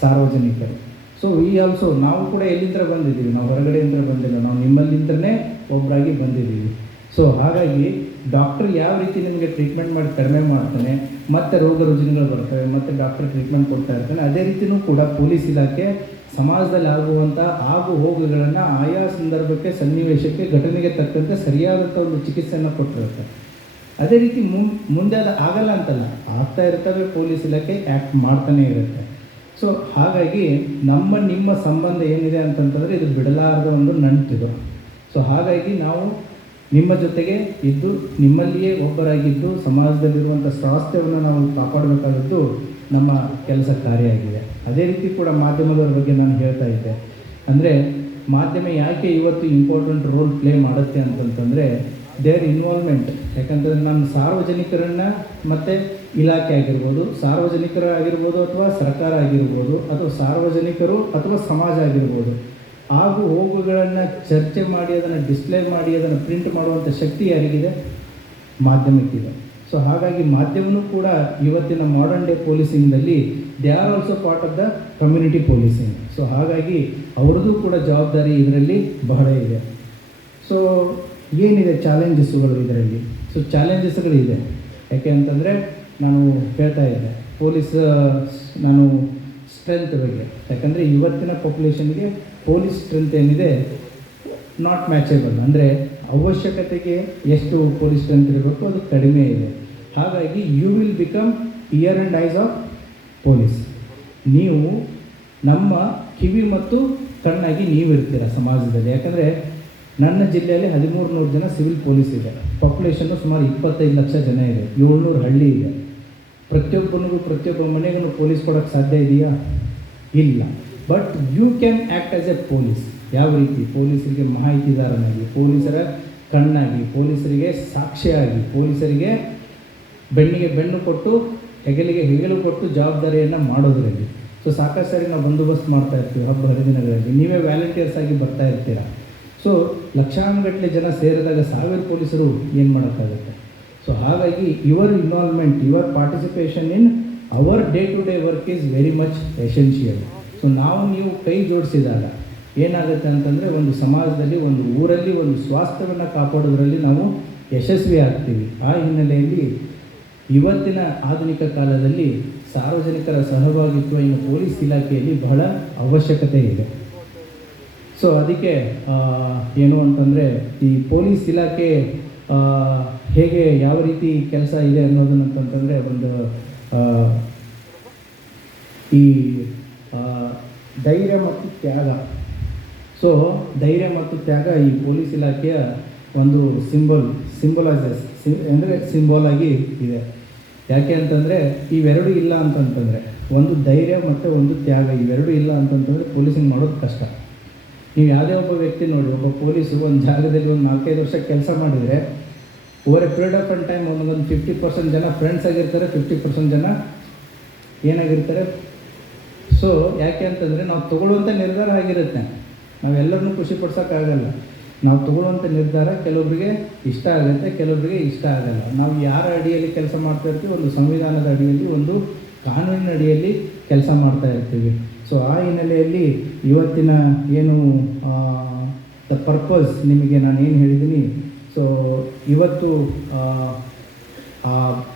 ಸಾರ್ವಜನಿಕರು. ಸೊ ಈ ಆಲ್ಸೋ ನಾವು ಕೂಡ ಎಲ್ಲಿಂದ ಬಂದಿದ್ದೀವಿ? ನಾವು ಹೊರಗಡೆಯಿಂದ ಬಂದಿಲ್ಲ, ನಾವು ನಿಮ್ಮಲ್ಲಿಂದನೇ ಒಬ್ಬರಾಗಿ ಬಂದಿದ್ದೀವಿ. ಸೊ ಹಾಗಾಗಿ ಡಾಕ್ಟ್ರ್ ಯಾವ ರೀತಿ ನಿಮಗೆ ಟ್ರೀಟ್ಮೆಂಟ್ ಮಾಡಿ ಕಡಿಮೆ ಮಾಡ್ತಾನೆ, ಮತ್ತು ರೋಗ ರುಜಿನಗಳು ಬರ್ತವೆ, ಮತ್ತು ಡಾಕ್ಟರ್ ಟ್ರೀಟ್ಮೆಂಟ್ ಕೊಡ್ತಾ ಇರ್ತಾನೆ, ಅದೇ ರೀತಿಯೂ ಕೂಡ ಪೊಲೀಸ್ ಇಲಾಖೆ ಸಮಾಜದಲ್ಲಿ ಆಗುವಂಥ ಆಗು ಹೋಗುಗಳನ್ನು ಆಯಾ ಸಂದರ್ಭಕ್ಕೆ, ಸನ್ನಿವೇಶಕ್ಕೆ, ಘಟನೆಗೆ ತಕ್ಕಂತೆ ಸರಿಯಾದಂಥ ಒಂದು ಚಿಕಿತ್ಸೆಯನ್ನು ಕೊಟ್ಟಿರುತ್ತೆ. ಅದೇ ರೀತಿ ಮುಂದೆ ಅದು ಆಗಲ್ಲ ಅಂತಲ್ಲ, ಆಗ್ತಾ ಇರ್ತವೆ. ಪೊಲೀಸ್ ಇಲಾಖೆ ಆ್ಯಕ್ಟ್ ಮಾಡ್ತಾನೆ ಇರುತ್ತೆ. ಸೊ ಹಾಗಾಗಿ ನಿಮ್ಮ ಸಂಬಂಧ ಏನಿದೆ ಅಂತಂತಂದರೆ ಇದು ಬಿಡಲಾರದ ಒಂದು ನಂಟಿದು. ಸೊ ಹಾಗಾಗಿ ನಾವು ನಿಮ್ಮ ಜೊತೆಗೆ ಇದ್ದು, ನಿಮ್ಮಲ್ಲಿಯೇ ಒಬ್ಬರಾಗಿದ್ದು, ಸಮಾಜದಲ್ಲಿರುವಂಥ ಸ್ವಾಸ್ಥ್ಯವನ್ನು ನಾವು ಕಾಪಾಡಬೇಕಾದದ್ದು ನಮ್ಮ ಕೆಲಸ ಕಾರ್ಯ ಆಗಿದೆ. ಅದೇ ರೀತಿ ಕೂಡ ಮಾಧ್ಯಮದವ್ರ ಬಗ್ಗೆ ನಾನು ಹೇಳ್ತಾ ಇದ್ದೆ. ಅಂದರೆ ಮಾಧ್ಯಮ ಯಾಕೆ ಇವತ್ತು ಇಂಪಾರ್ಟೆಂಟ್ ರೋಲ್ ಪ್ಲೇ ಮಾಡುತ್ತೆ ಅಂತಂತಂದರೆ ದೇರ್ ಇನ್ವಾಲ್ವ್ಮೆಂಟ್. ಯಾಕಂತಂದರೆ ನಾನು ಸಾರ್ವಜನಿಕರನ್ನು ಮತ್ತು ಇಲಾಖೆ ಆಗಿರ್ಬೋದು, ಸಾರ್ವಜನಿಕರಾಗಿರ್ಬೋದು ಅಥವಾ ಸರ್ಕಾರ ಆಗಿರ್ಬೋದು, ಅಥವಾ ಸಾರ್ವಜನಿಕರು ಅಥವಾ ಸಮಾಜ ಆಗಿರ್ಬೋದು, ಆಗು ಹೋಗುಗಳನ್ನು ಚರ್ಚೆ ಮಾಡಿ ಅದನ್ನು ಡಿಸ್ಪ್ಲೇ ಮಾಡಿ ಅದನ್ನು ಪ್ರಿಂಟ್ ಮಾಡುವಂಥ ಶಕ್ತಿ ಯಾರಿಗಿದೆ? ಮಾಧ್ಯಮಕ್ಕಿದೆ. ಸೊ ಹಾಗಾಗಿ ಮಾಧ್ಯಮವೂ ಕೂಡ ಇವತ್ತಿನ ಮಾಡರ್ನ್ ಡೇ ಪೊಲೀಸಿಂಗ್ನಲ್ಲಿ they are also part of the community policing. So ಹಾಗಾಗಿ ಅವ್ರದ್ದು ಕೂಡ ಜವಾಬ್ದಾರಿ ಇದರಲ್ಲಿ ಬಹಳ ಇದೆ. ಸೊ ಏನಿದೆ ಚಾಲೆಂಜಸ್ಸುಗಳು ಇದರಲ್ಲಿ? ಸೊ ಚಾಲೆಂಜಸ್ಗಳಿದೆ. ಯಾಕೆ ಅಂತಂದರೆ ನಾನು ಹೇಳ್ತಾ ಇದ್ದೆ ನಾನು ಸ್ಟ್ರೆಂತ್ ಬಗ್ಗೆ. ಯಾಕಂದರೆ ಇವತ್ತಿನ ಪಾಪ್ಯುಲೇಷನ್ಗೆ ಪೊಲೀಸ್ ಸ್ಟ್ರೆಂತ್ ಏನಿದೆ ನಾಟ್ ಮ್ಯಾಚೇಬಲ್. ಅಂದರೆ ಅವಶ್ಯಕತೆಗೆ ಎಷ್ಟು ಪೊಲೀಸ್ ಸ್ಟ್ರೆಂತ್ ಇರಬೇಕು ಅದು ಕಡಿಮೆ ಇದೆ. ಹಾಗಾಗಿ you will become ear and eyes of police. ನೀವು ನಮ್ಮ ಕಿವಿ ಮತ್ತು ಕಣ್ಣಾಗಿ ನೀವಿರ್ತೀರ ಸಮಾಜದಲ್ಲಿ. ಯಾಕಂದರೆ ನನ್ನ ಜಿಲ್ಲೆಯಲ್ಲಿ 1300 ಜನ ಸಿವಿಲ್ ಪೊಲೀಸ್ ಇದೆ. ಪಾಪ್ಯುಲೇಷನ್ನು ಸುಮಾರು 25 ಲಕ್ಷ ಜನ ಇದೆ. 700 ಹಳ್ಳಿ ಇದೆ. ಪ್ರತಿಯೊಬ್ಬ ಮನೆಗೂ ಪೊಲೀಸ್ ಕೊಡೋಕ್ಕೆ ಸಾಧ್ಯ ಇದೆಯಾ? ಇಲ್ಲ. But you can act as a police. ಯಾವ ರೀತಿ? ಪೊಲೀಸರಿಗೆ ಮಾಹಿತಿದಾರನಾಗಿ, ಪೊಲೀಸರ ಕಣ್ಣಾಗಿ, ಪೊಲೀಸರಿಗೆ ಸಾಕ್ಷಿಯಾಗಿ, ಪೊಲೀಸರಿಗೆ ಬೆನ್ನಿಗೆ ಬೆನ್ನು ಕೊಟ್ಟು ಹೆಗಲಿಗೆ ಹೆಗಲು ಕೊಟ್ಟು ಜವಾಬ್ದಾರಿಯನ್ನು ಮಾಡೋದರಲ್ಲಿ. ಸೊ ಸಾಕಷ್ಟು ಸಾರಿ ನಾವು ಬಂದೋಬಸ್ತ್ ಮಾಡ್ತಾ ಇರ್ತೀವಿ ಹಬ್ಬ ಹರಿದಿನಗಳಲ್ಲಿ, ನೀವೇ ವ್ಯಾಲಂಟಿಯರ್ಸ್ ಆಗಿ ಬರ್ತಾ ಇರ್ತೀರ. ಸೊ ಲಕ್ಷಾನುಗಟ್ಟಲೆ ಜನ ಸೇರಿದಾಗ 1000 ಪೊಲೀಸರು ಏನು ಮಾಡೋಕ್ಕಾಗುತ್ತೆ? ಸೊ ಹಾಗಾಗಿ your involvement, your participation in our day to day work is very much essential. So ನೀವು ಕೈ ಜೋಡಿಸಿದಾಗ ಏನಾಗುತ್ತೆ ಅಂತಂದರೆ ಒಂದು ಸಮಾಜದಲ್ಲಿ, ಒಂದು ಊರಲ್ಲಿ ಒಂದು ಸ್ವಾಸ್ಥ್ಯವನ್ನು ಕಾಪಾಡೋದ್ರಲ್ಲಿ ನಾವು ಯಶಸ್ವಿ ಆಗ್ತೀವಿ. ಆ ಹಿನ್ನೆಲೆಯಲ್ಲಿ ಇವತ್ತಿನ ಆಧುನಿಕ ಕಾಲದಲ್ಲಿ ಸಾರ್ವಜನಿಕರ ಸಹಭಾಗಿತ್ವ ಇನ್ನು ಪೊಲೀಸ್ ಇಲಾಖೆಯಲ್ಲಿ ಬಹಳ ಅವಶ್ಯಕತೆ ಇದೆ. ಸೊ ಅದಕ್ಕೆ ಏನು ಅಂತಂದರೆ ಈ ಪೊಲೀಸ್ ಇಲಾಖೆ ಹೇಗೆ ಯಾವ ರೀತಿ ಕೆಲಸ ಇದೆ ಅನ್ನೋದನ್ನಂತಂದರೆ ಒಂದು ಈ ಧೈರ್ಯ ಮತ್ತು ತ್ಯಾಗ. ಸೊ ಧೈರ್ಯ ಮತ್ತು ತ್ಯಾಗ ಈ ಪೊಲೀಸ್ ಇಲಾಖೆಯ ಒಂದು ಸಿಂಬಲೈಸಸ್ ಅಂದರೆ ಸಿಂಬಲ್ ಆಗಿ ಇದೆ. ಯಾಕೆ ಅಂತಂದರೆ ಇವೆರಡು ಇಲ್ಲ ಅಂತಂತಂದರೆ, ಒಂದು ಧೈರ್ಯ ಮತ್ತು ಒಂದು ತ್ಯಾಗ, ಇವೆರಡು ಇಲ್ಲ ಅಂತಂತಂದರೆ ಪೊಲೀಸಿಂಗ್ ಮಾಡೋದು ಕಷ್ಟ. ನೀವು ಯಾವುದೇ ಒಬ್ಬ ವ್ಯಕ್ತಿ ನೋಡಿ, ಒಬ್ಬ ಪೊಲೀಸು ಒಂದು ಜಾಗದಲ್ಲಿ ಒಂದು 4-5 ವರ್ಷ ಕೆಲಸ ಮಾಡಿದರೆ over A period of time ಒಂದು 50% ಜನ ಫ್ರೆಂಡ್ಸ್ ಆಗಿರ್ತಾರೆ, 50% ಜನ ಏನಾಗಿರ್ತಾರೆ. ಸೊ ಯಾಕೆ ಅಂತಂದರೆ ನಾವು ತೊಗೊಳ್ಳುವಂಥ ನಿರ್ಧಾರ ಆಗಿರುತ್ತೆ, ನಾವೆಲ್ಲರನ್ನೂ ಖುಷಿಪಡ್ಸೋಕ್ಕಾಗಲ್ಲ. ನಾವು ತೊಗೊಳ್ಳುವಂಥ ನಿರ್ಧಾರ ಕೆಲವೊಬ್ಬರಿಗೆ ಇಷ್ಟ ಆಗುತ್ತೆ, ಕೆಲವೊಬ್ಬರಿಗೆ ಇಷ್ಟ ಆಗಲ್ಲ. ನಾವು ಯಾರ ಅಡಿಯಲ್ಲಿ ಕೆಲಸ ಮಾಡ್ತಾ ಇರ್ತೀವಿ, ಒಂದು ಸಂವಿಧಾನದ ಅಡಿಯಲ್ಲಿ, ಒಂದು ಕಾನೂನಿನ ಅಡಿಯಲ್ಲಿ ಕೆಲಸ ಮಾಡ್ತಾ ಇರ್ತೀವಿ. ಸೊ ಆ ಹಿನ್ನೆಲೆಯಲ್ಲಿ ಇವತ್ತಿನ ಏನು ದ ಪರ್ಪಸ್ ನಿಮಗೆ ನಾನು ಏನು ಹೇಳಿದ್ದೀನಿ. ಸೊ ಇವತ್ತು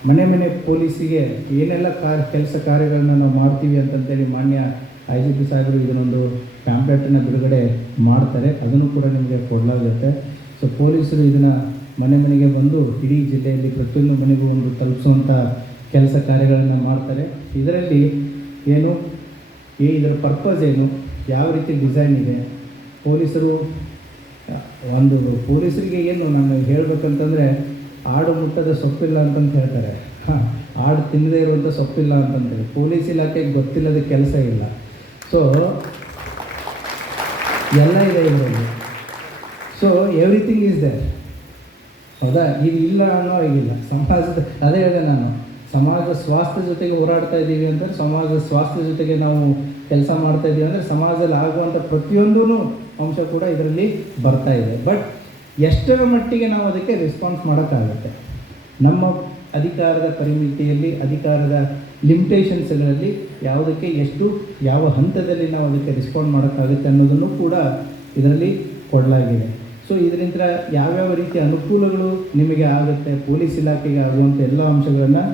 ಮನೆ ಪೊಲೀಸಿಗೆ ಏನೆಲ್ಲ ಕೆಲಸ ಕಾರ್ಯಗಳನ್ನ ನಾವು ಮಾಡ್ತೀವಿ ಅಂತಂತೇಳಿ ಮಾನ್ಯ IGP ಸಾಹೇಬರು ಇದನ್ನೊಂದು ಪ್ಯಾಂಪ್ಲೆಟನ್ನು ಬಿಡುಗಡೆ ಮಾಡ್ತಾರೆ, ಅದನ್ನು ಕೂಡ ನಿಮಗೆ ಕೊಡಲಾಗುತ್ತೆ. ಸೊ ಪೊಲೀಸರು ಇದನ್ನು ಮನೆಗೆ ಬಂದು ಇಡೀ ಜಿಲ್ಲೆಯಲ್ಲಿ ಪ್ರತಿಯೊಂದು ಮನೆಗೂ ಒಂದು ತಲುಪಿಸುವಂಥ ಕೆಲಸ ಕಾರ್ಯಗಳನ್ನು ಮಾಡ್ತಾರೆ. ಇದರಲ್ಲಿ ಏನು ಇದರ ಪರ್ಪಸ್ ಏನು, ಯಾವ ರೀತಿ ಡಿಸೈನ್ ಇದೆ, ಪೊಲೀಸರಿಗೆ ಏನು ನಾನು ಹೇಳಬೇಕಂತಂದರೆ, ಆಡು ಮುಟ್ಟದ ಸೊಪ್ಪಿಲ್ಲ ಅಂತಂತ ಹೇಳ್ತಾರೆ. ಆಡು ತಿನ್ನದೇ ಇರುವಂಥ ಸೊಪ್ಪಿಲ್ಲ ಅಂತಂದರೆ ಪೊಲೀಸ್ ಇಲಾಖೆಗೆ ಗೊತ್ತಿಲ್ಲದ ಕೆಲಸ ಇಲ್ಲ. ಸೊ ಎಲ್ಲ ಇದೆ ಇದರಲ್ಲಿ. So everything is there. ಹೌದಾ? ಇದು ಇಲ್ಲ ಅನ್ನೋ ಆಗಿಲ್ಲ. ಸಮಾಜದ ಅದೇ ಹೇಳಿದೆ ನಾನು, ಸಮಾಜದ ಸ್ವಾಸ್ಥ್ಯ ಜೊತೆಗೆ ಹೋರಾಡ್ತಾ ಇದ್ದೀವಿ ಅಂದರೆ, ಸಮಾಜದ ಸ್ವಾಸ್ಥ್ಯ ಜೊತೆಗೆ ನಾವು ಕೆಲಸ ಮಾಡ್ತಾ ಇದ್ದೀವಿ ಅಂದರೆ ಸಮಾಜದಲ್ಲಿ ಆಗುವಂಥ ಪ್ರತಿಯೊಂದೂ ಅಂಶ ಕೂಡ ಇದರಲ್ಲಿ ಬರ್ತಾ ಇದೆ. ಬಟ್ ಎಷ್ಟರ ಮಟ್ಟಿಗೆ ನಾವು ಅದಕ್ಕೆ ರೆಸ್ಪಾನ್ಸ್ ಮಾಡೋಕ್ಕಾಗುತ್ತೆ, ನಮ್ಮ ಅಧಿಕಾರದ ಪರಿಮಿತಿಯಲ್ಲಿ, ಅಧಿಕಾರದ ಲಿಮಿಟೇಷನ್ಸ್ಗಳಲ್ಲಿ ಯಾವುದಕ್ಕೆ ಎಷ್ಟು ಯಾವ ಹಂತದಲ್ಲಿ ನಾವು ಅದಕ್ಕೆ ರೆಸ್ಪಾಂಡ್ ಮಾಡೋಕ್ಕಾಗುತ್ತೆ ಅನ್ನೋದನ್ನು ಕೂಡ ಇದರಲ್ಲಿ ಕೊಡಲಾಗಿದೆ. ಸೊ ಇದರಿಂದ ಯಾವ್ಯಾವ ರೀತಿಯ ಅನುಕೂಲಗಳು ನಿಮಗೆ ಆಗುತ್ತೆ, ಪೊಲೀಸ್ ಇಲಾಖೆಗೆ ಆಗುವಂಥ ಎಲ್ಲ ಅಂಶಗಳನ್ನು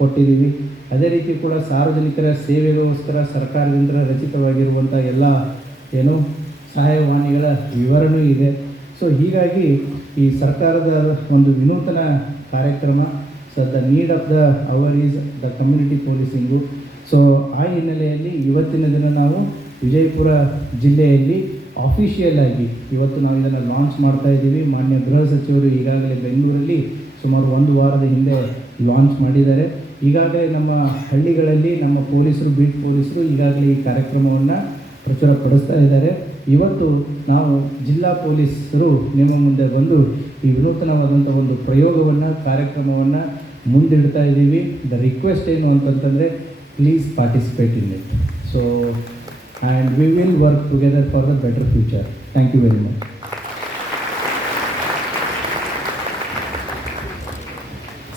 ಕೊಟ್ಟಿದ್ದೀವಿ. ಅದೇ ರೀತಿ ಕೂಡ ಸಾರ್ವಜನಿಕರ ಸೇವೆಗೋಸ್ಕರ ಸರ್ಕಾರದಿಂದ ರಚಿತವಾಗಿರುವಂಥ ಎಲ್ಲ ಏನು ಸಹಾಯವಾಣಿಗಳ ವಿವರಣೆ ಇದೆ. ಸೊ ಹೀಗಾಗಿ ಈ ಸರ್ಕಾರದ ಒಂದು ವಿನೂತನ ಕಾರ್ಯಕ್ರಮ, so the need of the hour is the community policing. So ಆ ಹಿನ್ನೆಲೆಯಲ್ಲಿ ಇವತ್ತಿನ ದಿನ ನಾವು ವಿಜಯಪುರ ಜಿಲ್ಲೆಯಲ್ಲಿ ಆಫಿಷಿಯಲ್ ಆಗಿ ಇವತ್ತು ನಾವು ಇದನ್ನು ಲಾಂಚ್ ಮಾಡ್ತಾ ಇದ್ದೀವಿ. ಮಾನ್ಯ ಗೃಹ ಸಚಿವರು ಈಗಾಗಲೇ ಬೆಂಗಳೂರಲ್ಲಿ ಸುಮಾರು 1 ವಾರದ ಹಿಂದೆ ಲಾಂಚ್ ಮಾಡಿದ್ದಾರೆ. ಈಗಾಗಲೇ ನಮ್ಮ ಹಳ್ಳಿಗಳಲ್ಲಿ ನಮ್ಮ ಪೊಲೀಸರು, ಬೀಟ್ ಪೊಲೀಸರು ಈಗಾಗಲೇ ಈ ಕಾರ್ಯಕ್ರಮವನ್ನು ಪ್ರಚುರಪಡಿಸ್ತಾ ಇದ್ದಾರೆ. ಇವತ್ತು ನಾವು ಜಿಲ್ಲಾ ಪೊಲೀಸರು ನಿಮ್ಮ ಮುಂದೆ ಬಂದು ಈ ವಿನೂತನವಾದಂಥ ಒಂದು ಕಾರ್ಯಕ್ರಮವನ್ನು ಮುಂದಿಡ್ತಾ ಇದ್ದೀವಿ. ದ ರಿಕ್ವೆಸ್ಟ್ ಏನು ಅಂತಂತಂದರೆ, please participate in it. So and we will work together for the better future. Thank you very much.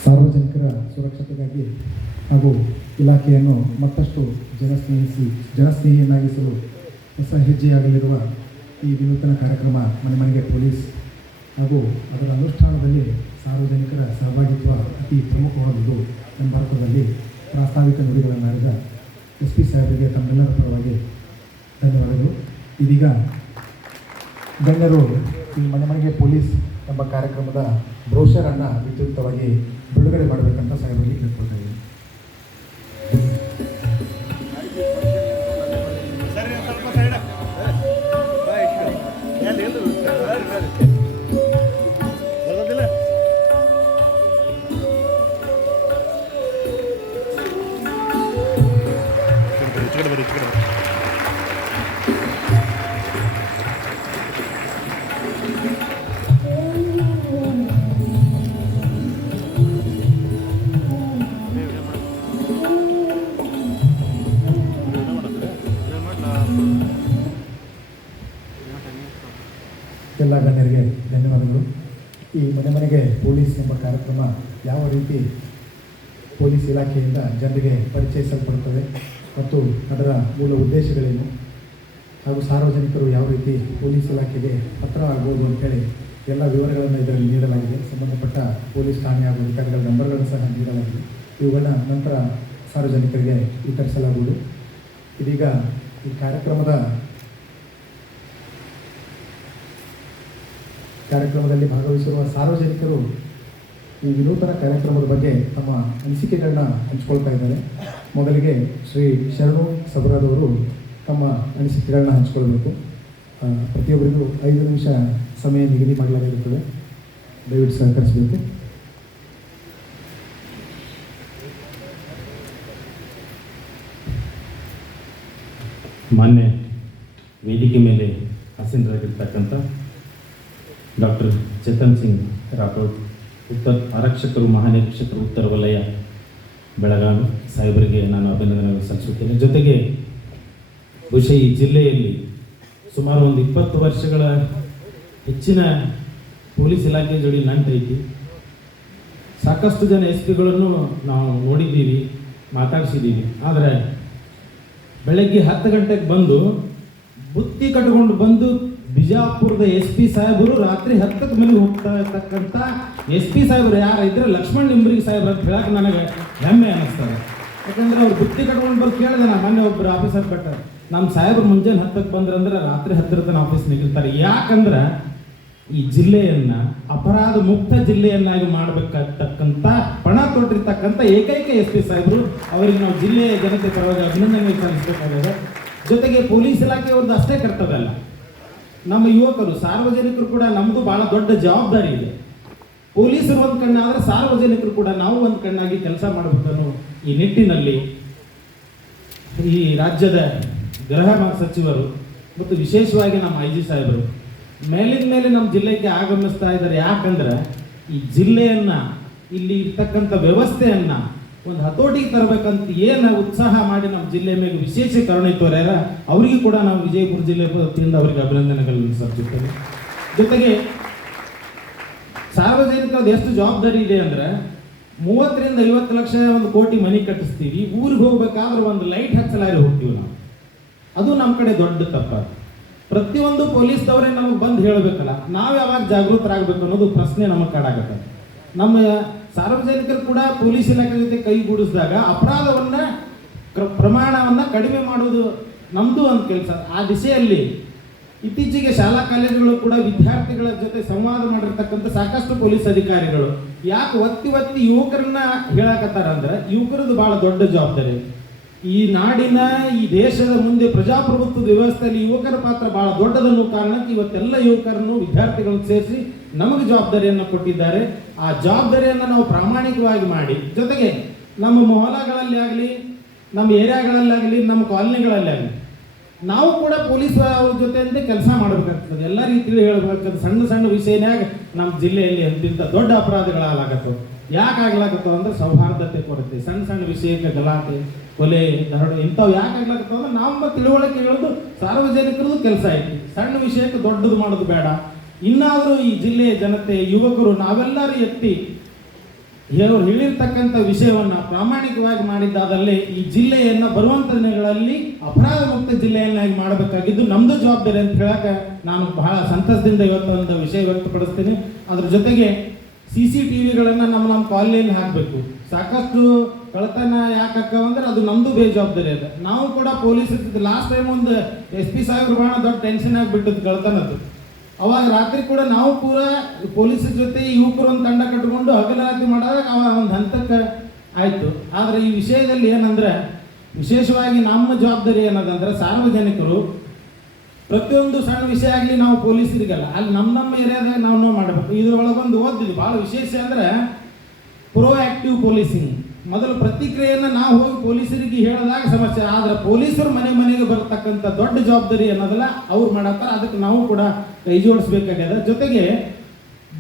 ಸಾರ್ವಜನಿಕರ ಸುರಕ್ಷತೆಗಾಗಿ ಹಾಗೂ ಇಲಾಖೆಯನ್ನು ಮತ್ತಷ್ಟು ಜನಸ್ನೇಹಿಯನ್ನಾಗಿಸಲು ಹೊಸ ಹೆಜ್ಜೆಯಾಗಲಿರುವ ಈ ವಿನೂತನ ಕಾರ್ಯಕ್ರಮ ಮನೆಗೆ ಪೊಲೀಸ್ ಹಾಗೂ ಅದರ ಅನುಷ್ಠಾನದಲ್ಲಿ ಸಾರ್ವಜನಿಕರ ಸಹಭಾಗಿತ್ವ ಅತಿ ಪ್ರಮುಖವಾದುದು ಎಂಬ ಅರ್ಥದಲ್ಲಿ ಪ್ರಾಸ್ತಾವಿಕ ನುಡಿಗಳನ್ನಾಡಿದ SP ಸಾಹೇಬರಿಗೆ ತಮ್ಮೆಲ್ಲರ ಪರವಾಗಿ ಧನ್ಯವಾದಗಳು. ಇದೀಗ ಗಣ್ಯರು ಈ ಮನೆಗೆ ಪೊಲೀಸ್ ಎಂಬ ಕಾರ್ಯಕ್ರಮದ ಬ್ರೋಷರನ್ನು ವಿದ್ಯುಕ್ತವಾಗಿ ಬಿಡುಗಡೆ ಮಾಡಬೇಕಂತ ಸಾಹೇಬರಿಗೆ ಕೇಳ್ಕೊಳ್ತಾ ಇದ್ದೀನಿ. ಎಲ್ಲ ಗಣ್ಯರಿಗೆ ಧನ್ಯವಾದಗಳು. ಈ ಮನೆ ಮನೆಗೆ ಪೊಲೀಸ್ ಎಂಬ ಕಾರ್ಯಕ್ರಮ ಯಾವ ರೀತಿ ಪೊಲೀಸ್ ಇಲಾಖೆಯಿಂದ ಜನರಿಗೆ ಪರಿಚಯಿಸಲ್ಪಡುತ್ತದೆ ಮತ್ತು ಅದರ ಮೂಲ ಉದ್ದೇಶಗಳೇನು ಹಾಗೂ ಸಾರ್ವಜನಿಕರು ಯಾವ ರೀತಿ ಪೊಲೀಸ್ ಇಲಾಖೆಗೆ ಪತ್ರ ಆಗ್ಬೋದು ಅಂತೇಳಿ ಎಲ್ಲ ವಿವರಗಳನ್ನು ಇದರಲ್ಲಿ ನೀಡಲಾಗಿದೆ. ಸಂಬಂಧಪಟ್ಟ ಪೊಲೀಸ್ ಠಾಣೆ ಹಾಗೂ ಅಧಿಕಾರಿಗಳ ನಂಬರ್ಗಳನ್ನು ಸಹ ನೀಡಲಾಗಿದೆ. ಇವುಗಳನ್ನ ನಂತರ ಸಾರ್ವಜನಿಕರಿಗೆ ವಿತರಿಸಲಾಗುವುದು. ಇದೀಗ ಈ ಕಾರ್ಯಕ್ರಮದಲ್ಲಿ ಭಾಗವಹಿಸಿರುವ ಸಾರ್ವಜನಿಕರು ಈ ವಿನೂತನ ಕಾರ್ಯಕ್ರಮದ ಬಗ್ಗೆ ತಮ್ಮ ಅನಿಸಿಕೆಗಳನ್ನ ಹಂಚ್ಕೊಳ್ತಾ ಇದ್ದಾರೆ. ಮೊದಲಿಗೆ ಶ್ರೀ ಶರಣು ಸಬರಾದವರು ತಮ್ಮ ಅನಿಸಿಕೆಗಳನ್ನ ಹಂಚ್ಕೊಳ್ಬೇಕು. ಪ್ರತಿಯೊಬ್ಬರಿಗೂ 5 ನಿಮಿಷ ಸಮಯ ನಿಗದಿ ಮಾಡಲಾಗಿರುತ್ತದೆ. ದಯವಿಟ್ಟು ಸಹಕರಿಸಬೇಕು. ಮಾನ್ಯ ವೇದಿಕೆ ಮೇಲೆ ಆಸೀನರಾಗಿರ್ತಕ್ಕಂಥ ಡಾಕ್ಟರ್ ಚೇತನ್ ಸಿಂಗ್ ರಾಠೋಡ್, ಆರಕ್ಷಕರು ಮಹಾನಿರೀಕ್ಷಕರು ಉತ್ತರ ವಲಯ ಬೆಳಗಾವಿ ಸಾಹೇಬರಿಗೆ ನಾನು ಅಭಿನಂದನೆಗಳನ್ನು ಸಲ್ಲಿಸುತ್ತೇನೆ. ಜೊತೆಗೆ ಬಹುಶಃ ಈ ಜಿಲ್ಲೆಯಲ್ಲಿ ಸುಮಾರು ಒಂದು 20 ವರ್ಷಗಳ ಹೆಚ್ಚಿನ ಪೊಲೀಸ್ ಇಲಾಖೆ ಜೋಡಿ ನಂಟೈತಿ. ಸಾಕಷ್ಟು ಜನ ಎಸ್ ಪಿಗಳನ್ನು ನಾವು ನೋಡಿದ್ದೀವಿ, ಮಾತಾಡಿಸಿದ್ದೀವಿ. ಆದರೆ ಬೆಳಗ್ಗೆ 10 ಗಂಟೆಗೆ ಬಂದು ಬುತ್ತಿ ಕಟ್ಕೊಂಡು ಬಂದು ಬಿಜಾಪುರದ SP ಸಾಹೇಬರು ರಾತ್ರಿ 10ಕ್ಕೆ ಮೇಲೆ ಹೋಗ್ತಾ ಇರ್ತಕ್ಕಂಥ SP ಸಾಹೇಬರು ಯಾರ ಇದ್ರೆ ಲಕ್ಷ್ಮಣ್ ನಿಂಬ್ರಿಗೆ ಸಾಹೇಬ್ರು ಅಂತ ಹೇಳಕ್ಕೆ ನನಗೆ ಹೆಮ್ಮೆ ಅನ್ನಿಸ್ತಾರೆ. ಯಾಕಂದ್ರೆ ಅವ್ರು ಬುತ್ತಿ ಕಟ್ಕೊಂಡು ಬಂದು ಕೇಳಿದೆ. ನಾನು ಮೊನ್ನೆ ಒಬ್ಬರು ಆಫೀಸರ್ ಬಟ್ಟ ನಮ್ಮ ಸಾಹೇಬ್ರು ಮುಂಜಾನೆ 10ಕ್ಕೆ ಬಂದ್ರಂದ್ರೆ ರಾತ್ರಿ 10 ತನಕ ಆಫೀಸ್ ನಿಲ್ತಾರೆ. ಯಾಕಂದ್ರೆ ಈ ಜಿಲ್ಲೆಯನ್ನ ಅಪರಾಧ ಮುಕ್ತ ಜಿಲ್ಲೆಯನ್ನಾಗಿ ಮಾಡಬೇಕಾಗ್ತಕ್ಕಂಥ ಪಣ ತೊಟ್ಟಿರ್ತಕ್ಕಂಥ ಏಕೈಕ SP ಸಾಹೇಬರು. ಅವರಿಗೆ ನಾವು ಜಿಲ್ಲೆಯ ಜನತೆ ಪರವಾಗಿ ಅಭಿನಂದನೆ ಸಲ್ಲಿಸಬೇಕಾಗಿದೆ. ಜೊತೆಗೆ ಪೊಲೀಸ್ ಇಲಾಖೆಯವ್ರದ್ದು ಅಷ್ಟೇ ಕರ್ತವ್ಯ ಅಲ್ಲ, ನಮ್ಮ ಯುವಕರು ಸಾರ್ವಜನಿಕರು ಕೂಡ ನಮ್ಮದು ಬಹಳ ದೊಡ್ಡ ಜವಾಬ್ದಾರಿ ಇದೆ. ಪೊಲೀಸರು ಒಂದು ಕಣ್ಣಾದರೆ ಸಾರ್ವಜನಿಕರು ಕೂಡ ನಾವು ಒಂದು ಕಣ್ಣಾಗಿ ಕೆಲಸ ಮಾಡಬೇಕನ್ನೋ ಈ ನಿಟ್ಟಿನಲ್ಲಿ ಈ ರಾಜ್ಯದ ಗೃಹ ಸಚಿವರು ಮತ್ತು ವಿಶೇಷವಾಗಿ ನಮ್ಮ IG ಸಾಹೇಬರು ಮೇಲಿನ ಮೇಲೆ ನಮ್ಮ ಜಿಲ್ಲೆಗೆ ಆಗಮಿಸ್ತಾ ಇದ್ದಾರೆ. ಯಾಕಂದ್ರೆ ಈ ಜಿಲ್ಲೆಯನ್ನ, ಇಲ್ಲಿ ಇರ್ತಕ್ಕಂಥ ವ್ಯವಸ್ಥೆಯನ್ನ ಒಂದು ಹತೋಟಿಗೆ ತರಬೇಕಂತ ಏನು ಉತ್ಸಾಹ ಮಾಡಿ ನಮ್ಮ ಜಿಲ್ಲೆ ಮೇಲೆ ವಿಶೇಷ ಕರುಣೆ ತೋರ್ಯಾರ. ಅವರಿಗೂ ಕೂಡ ನಾವು ವಿಜಯಪುರ ಜಿಲ್ಲೆ ವತಿಯಿಂದ ಅವರಿಗೆ ಅಭಿನಂದನೆಗಳನ್ನು ಸಲ್ಲಿಸುತ್ತೇವೆ. ಜೊತೆಗೆ ಸಾರ್ವಜನಿಕರದ್ದು ಎಷ್ಟು ಜವಾಬ್ದಾರಿ ಇದೆ ಅಂದ್ರೆ 30 ರಿಂದ 50 ಲಕ್ಷ 1 ಕೋಟಿ ಮನೆ ಕಟ್ಟಿಸ್ತೀವಿ. ಊರಿಗೆ ಹೋಗ್ಬೇಕಾದ್ರೆ ಒಂದು ಲೈಟ್ ಹಚ್ಚಲಾರಿ ಹೋಗ್ತೀವಿ ನಾವು. ಅದು ನಮ್ಮ ಕಡೆ ದೊಡ್ಡ ತಪ್ಪ. ಪ್ರತಿಯೊಂದು ಪೊಲೀಸ್ದವರೇ ನಮಗೆ ಬಂದು ಹೇಳಬೇಕಲ್ಲ, ನಾವು ಯಾವಾಗ ಜಾಗೃತರಾಗಬೇಕು ಅನ್ನೋದು ಪ್ರಶ್ನೆ ನಮಗೆ ಕಾಡಾಗತ್ತೆ. ನಮ್ಮ ಸಾರ್ವಜನಿಕರು ಕೂಡ ಪೊಲೀಸ್ ಇಲಾಖೆ ಜೊತೆ ಕೈಗೂಡಿಸಿದಾಗ ಅಪರಾಧವನ್ನ ಪ್ರಮಾಣವನ್ನ ಕಡಿಮೆ ಮಾಡುವುದು ನಮ್ದು ಒಂದು ಕೆಲಸ. ಆ ದಿಶೆಯಲ್ಲಿ ಇತ್ತೀಚೆಗೆ ಶಾಲಾ ಕಾಲೇಜುಗಳು ಕೂಡ ವಿದ್ಯಾರ್ಥಿಗಳ ಜೊತೆ ಸಂವಾದ ಮಾಡಿರ್ತಕ್ಕಂಥ ಸಾಕಷ್ಟು ಪೊಲೀಸ್ ಅಧಿಕಾರಿಗಳು ಯಾಕೆ ಒತ್ತಿ ಯುವಕರನ್ನ ಹೇಳಕತ್ತಾರ ಅಂದ್ರೆ, ಯುವಕರದ್ದು ಬಹಳ ದೊಡ್ಡ ಜವಾಬ್ದಾರಿ. ಈ ನಾಡಿನ, ಈ ದೇಶದ ಮುಂದೆ ಪ್ರಜಾಪ್ರಭುತ್ವದ ವ್ಯವಸ್ಥೆಯಲ್ಲಿ ಯುವಕರ ಪಾತ್ರ ಬಹಳ ದೊಡ್ಡದನ್ನು ಕಾರಣಕ್ಕೆ ಇವತ್ತೆಲ್ಲ ಯುವಕರನ್ನು ವಿದ್ಯಾರ್ಥಿಗಳನ್ನು ಸೇರಿಸಿ ನಮಗೆ ಜವಾಬ್ದಾರಿಯನ್ನು ಕೊಟ್ಟಿದ್ದಾರೆ. ಆ ಜವಾಬ್ದಾರಿಯನ್ನು ನಾವು ಪ್ರಾಮಾಣಿಕವಾಗಿ ಮಾಡಿ, ಜೊತೆಗೆ ನಮ್ಮ ಮೊಹಲಾಗಳಲ್ಲಿ ಆಗಲಿ, ನಮ್ಮ ಏರಿಯಾಗಳಲ್ಲಿ ಆಗಲಿ, ನಮ್ಮ ಕಾಲನಿಗಳಲ್ಲಿ ಆಗಲಿ ನಾವು ಕೂಡ ಪೊಲೀಸ್ ಅವ್ರ ಜೊತೆಯಿಂದ ಕೆಲಸ ಮಾಡಬೇಕಾಗ್ತದೆ. ಎಲ್ಲ ರೀತಿಯಲ್ಲಿ ಹೇಳಬೇಕಾಗ್ತದೆ. ಸಣ್ಣ ಸಣ್ಣ ವಿಷಯನಾಗ ನಮ್ಮ ಜಿಲ್ಲೆಯಲ್ಲಿ ಅಂತಿಂತ ದೊಡ್ಡ ಅಪರಾಧಗಳಾಗತ್ತವೆ. ಯಾಕೆ ಆಗ್ಲಾಕತ್ತವ ಅಂದ್ರೆ ಸೌಹಾರ್ದತೆ ಕೊರತೆ, ಸಣ್ಣ ಸಣ್ಣ ವಿಷಯಕ್ಕೆ ಗಲಾಟೆ, ಕೊಲೆ, ದರೋಡೆ ಇಂಥವು ಯಾಕೆ ಆಗ್ಲಾಕತ್ತವ ಅಂದ್ರೆ ನಮ್ಮ ತಿಳುವಳಿಕೆ ಹೇಳೋದು ಸಾರ್ವಜನಿಕರದು ಕೆಲಸ ಐತಿ. ಸಣ್ಣ ವಿಷಯಕ್ಕೆ ದೊಡ್ಡದು ಮಾಡೋದು ಬೇಡ. ಇನ್ನಾದರೂ ಈ ಜಿಲ್ಲೆಯ ಜನತೆ, ಯುವಕರು ನಾವೆಲ್ಲರೂ ಎತ್ತಿ ಅವರು ಹೇಳಿರ್ತಕ್ಕಂಥ ವಿಷಯವನ್ನ ಪ್ರಾಮಾಣಿಕವಾಗಿ ಮಾಡಿದ್ದಾದಲ್ಲಿ ಈ ಜಿಲ್ಲೆಯನ್ನ ಬರುವಂತ ದಿನಗಳಲ್ಲಿ ಅಪರಾಧ ಮುಕ್ತ ಜಿಲ್ಲೆಯನ್ನಾಗಿ ಮಾಡಬೇಕಾಗಿದ್ದು ನಮ್ದು ಜವಾಬ್ದಾರಿ ಅಂತ ಹೇಳಕ್ಕೆ ನಾನು ಬಹಳ ಸಂತಸದಿಂದ ಇವತ್ತು ಒಂದು ವಿಷಯ ವ್ಯಕ್ತಪಡಿಸ್ತೀನಿ. ಅದ್ರ ಜೊತೆಗೆ CCTVಗಳನ್ನು ನಮ್ಮ ಕಾಲನಿಯಲ್ಲಿ ಹಾಕಬೇಕು. ಸಾಕಷ್ಟು ಕಳ್ಳತನ ಯಾಕಕ್ಕ ಅಂದ್ರೆ ಅದು ನಮ್ದು ಬೇಜವಾಬ್ದಾರಿ ಅದ. ನಾವು ಕೂಡ ಪೊಲೀಸ್ ಲಾಸ್ಟ್ ಟೈಮ್ ಒಂದು SP ಸಾಹೇಬ್ರು ಬಹಳ ದೊಡ್ಡ ಟೆನ್ಷನ್ ಆಗಿಬಿಟ್ಟದ್ದು ಕಳ್ಳತನದ್ದು. ಅವಾಗ ರಾತ್ರಿ ಕೂಡ ನಾವು ಪೂರ ಪೊಲೀಸರ ಜೊತೆ ಯುವಕರು ಒಂದು ತಂಡ ಕಟ್ಟಿಕೊಂಡು ಹಗಲರಾತ್ರಿ ಮಾಡಿದಾಗ ಒಂದು ಹಂತಕ್ಕೆ ಆಯ್ತು. ಆದರೆ ಈ ವಿಷಯದಲ್ಲಿ ಏನಂದ್ರೆ ವಿಶೇಷವಾಗಿ ನಮ್ಮ ಜವಾಬ್ದಾರಿ ಏನದಂದ್ರೆ ಸಾರ್ವಜನಿಕರು ಪ್ರತಿಯೊಂದು ಸಣ್ಣ ವಿಷಯ ಆಗಲಿ ನಾವು ಪೊಲೀಸರಿಗಲ್ಲ, ಅಲ್ಲಿ ನಮ್ಮ ಏರಿಯಾದಾಗ ನಾವು ಮಾಡಬೇಕು. ಇದ್ರೊಳಗೊಂದು ಓದಿದ್ವಿ ಭಾಳ ವಿಶೇಷ ಅಂದ್ರೆ ಪ್ರೋಆಕ್ಟಿವ್ ಪೊಲೀಸಿಂಗ್. ಮೊದಲು ಪ್ರತಿಕ್ರಿಯೆಯನ್ನು ನಾವು ಹೋಗಿ ಪೊಲೀಸರಿಗೆ ಹೇಳಿದಾಗ ಸಮಸ್ಯೆ, ಆದ್ರೆ ಪೊಲೀಸರು ಮನೆಗೆ ಬರತಕ್ಕಂಥ ದೊಡ್ಡ ಜವಾಬ್ದಾರಿ ಅನ್ನೋದಲ್ಲ ಅವ್ರು ಮಾಡತ್ತಾರ. ಅದಕ್ಕೆ ನಾವು ಕೂಡ ಕೈ ಜೋಡಿಸ್ಬೇಕಾಗ್ಯದ. ಜೊತೆಗೆ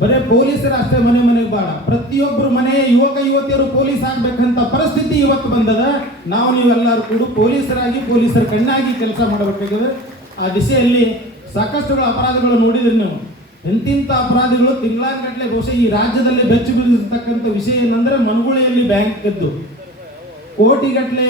ಬರೇ ಪೊಲೀಸರ ಅಷ್ಟೇ ಮನೆಗೆ ಬೇಡ, ಪ್ರತಿಯೊಬ್ಬರು ಮನೆಯ ಯುವಕ ಯುವತಿಯರು ಪೊಲೀಸ್ ಆಗ್ಬೇಕಂತ ಪರಿಸ್ಥಿತಿ ಇವತ್ತು ಬಂದದ. ನಾವು ನೀವೆಲ್ಲರೂ ಕೂಡ ಪೊಲೀಸರಾಗಿ ಪೊಲೀಸರ ಕಣ್ಣಾಗಿ ಕೆಲಸ ಮಾಡಬೇಕಾಗಿದೆ. ಆ ದಿಶೆಯಲ್ಲಿ ಸಾಕಷ್ಟು ಅಪರಾಧಗಳು ನೋಡಿದ್ರಿ ನೀವು. ಎಂತಿಂಥ ಅಪರಾಧಿಗಳು ತಿಂಗಳಾನ್ಗಟ್ಲೆ ಬಹುಶಃ ಈ ರಾಜ್ಯದಲ್ಲಿ ಬೆಚ್ಚಿ ಬೀಳಿರ್ತಕ್ಕಂಥ ವಿಷಯ ಏನಂದ್ರೆ ಮನಗುಳಿಯಲ್ಲಿ ಬ್ಯಾಂಕ್ ಇದ್ದು ಕೋಟಿಗಟ್ಟಲೆ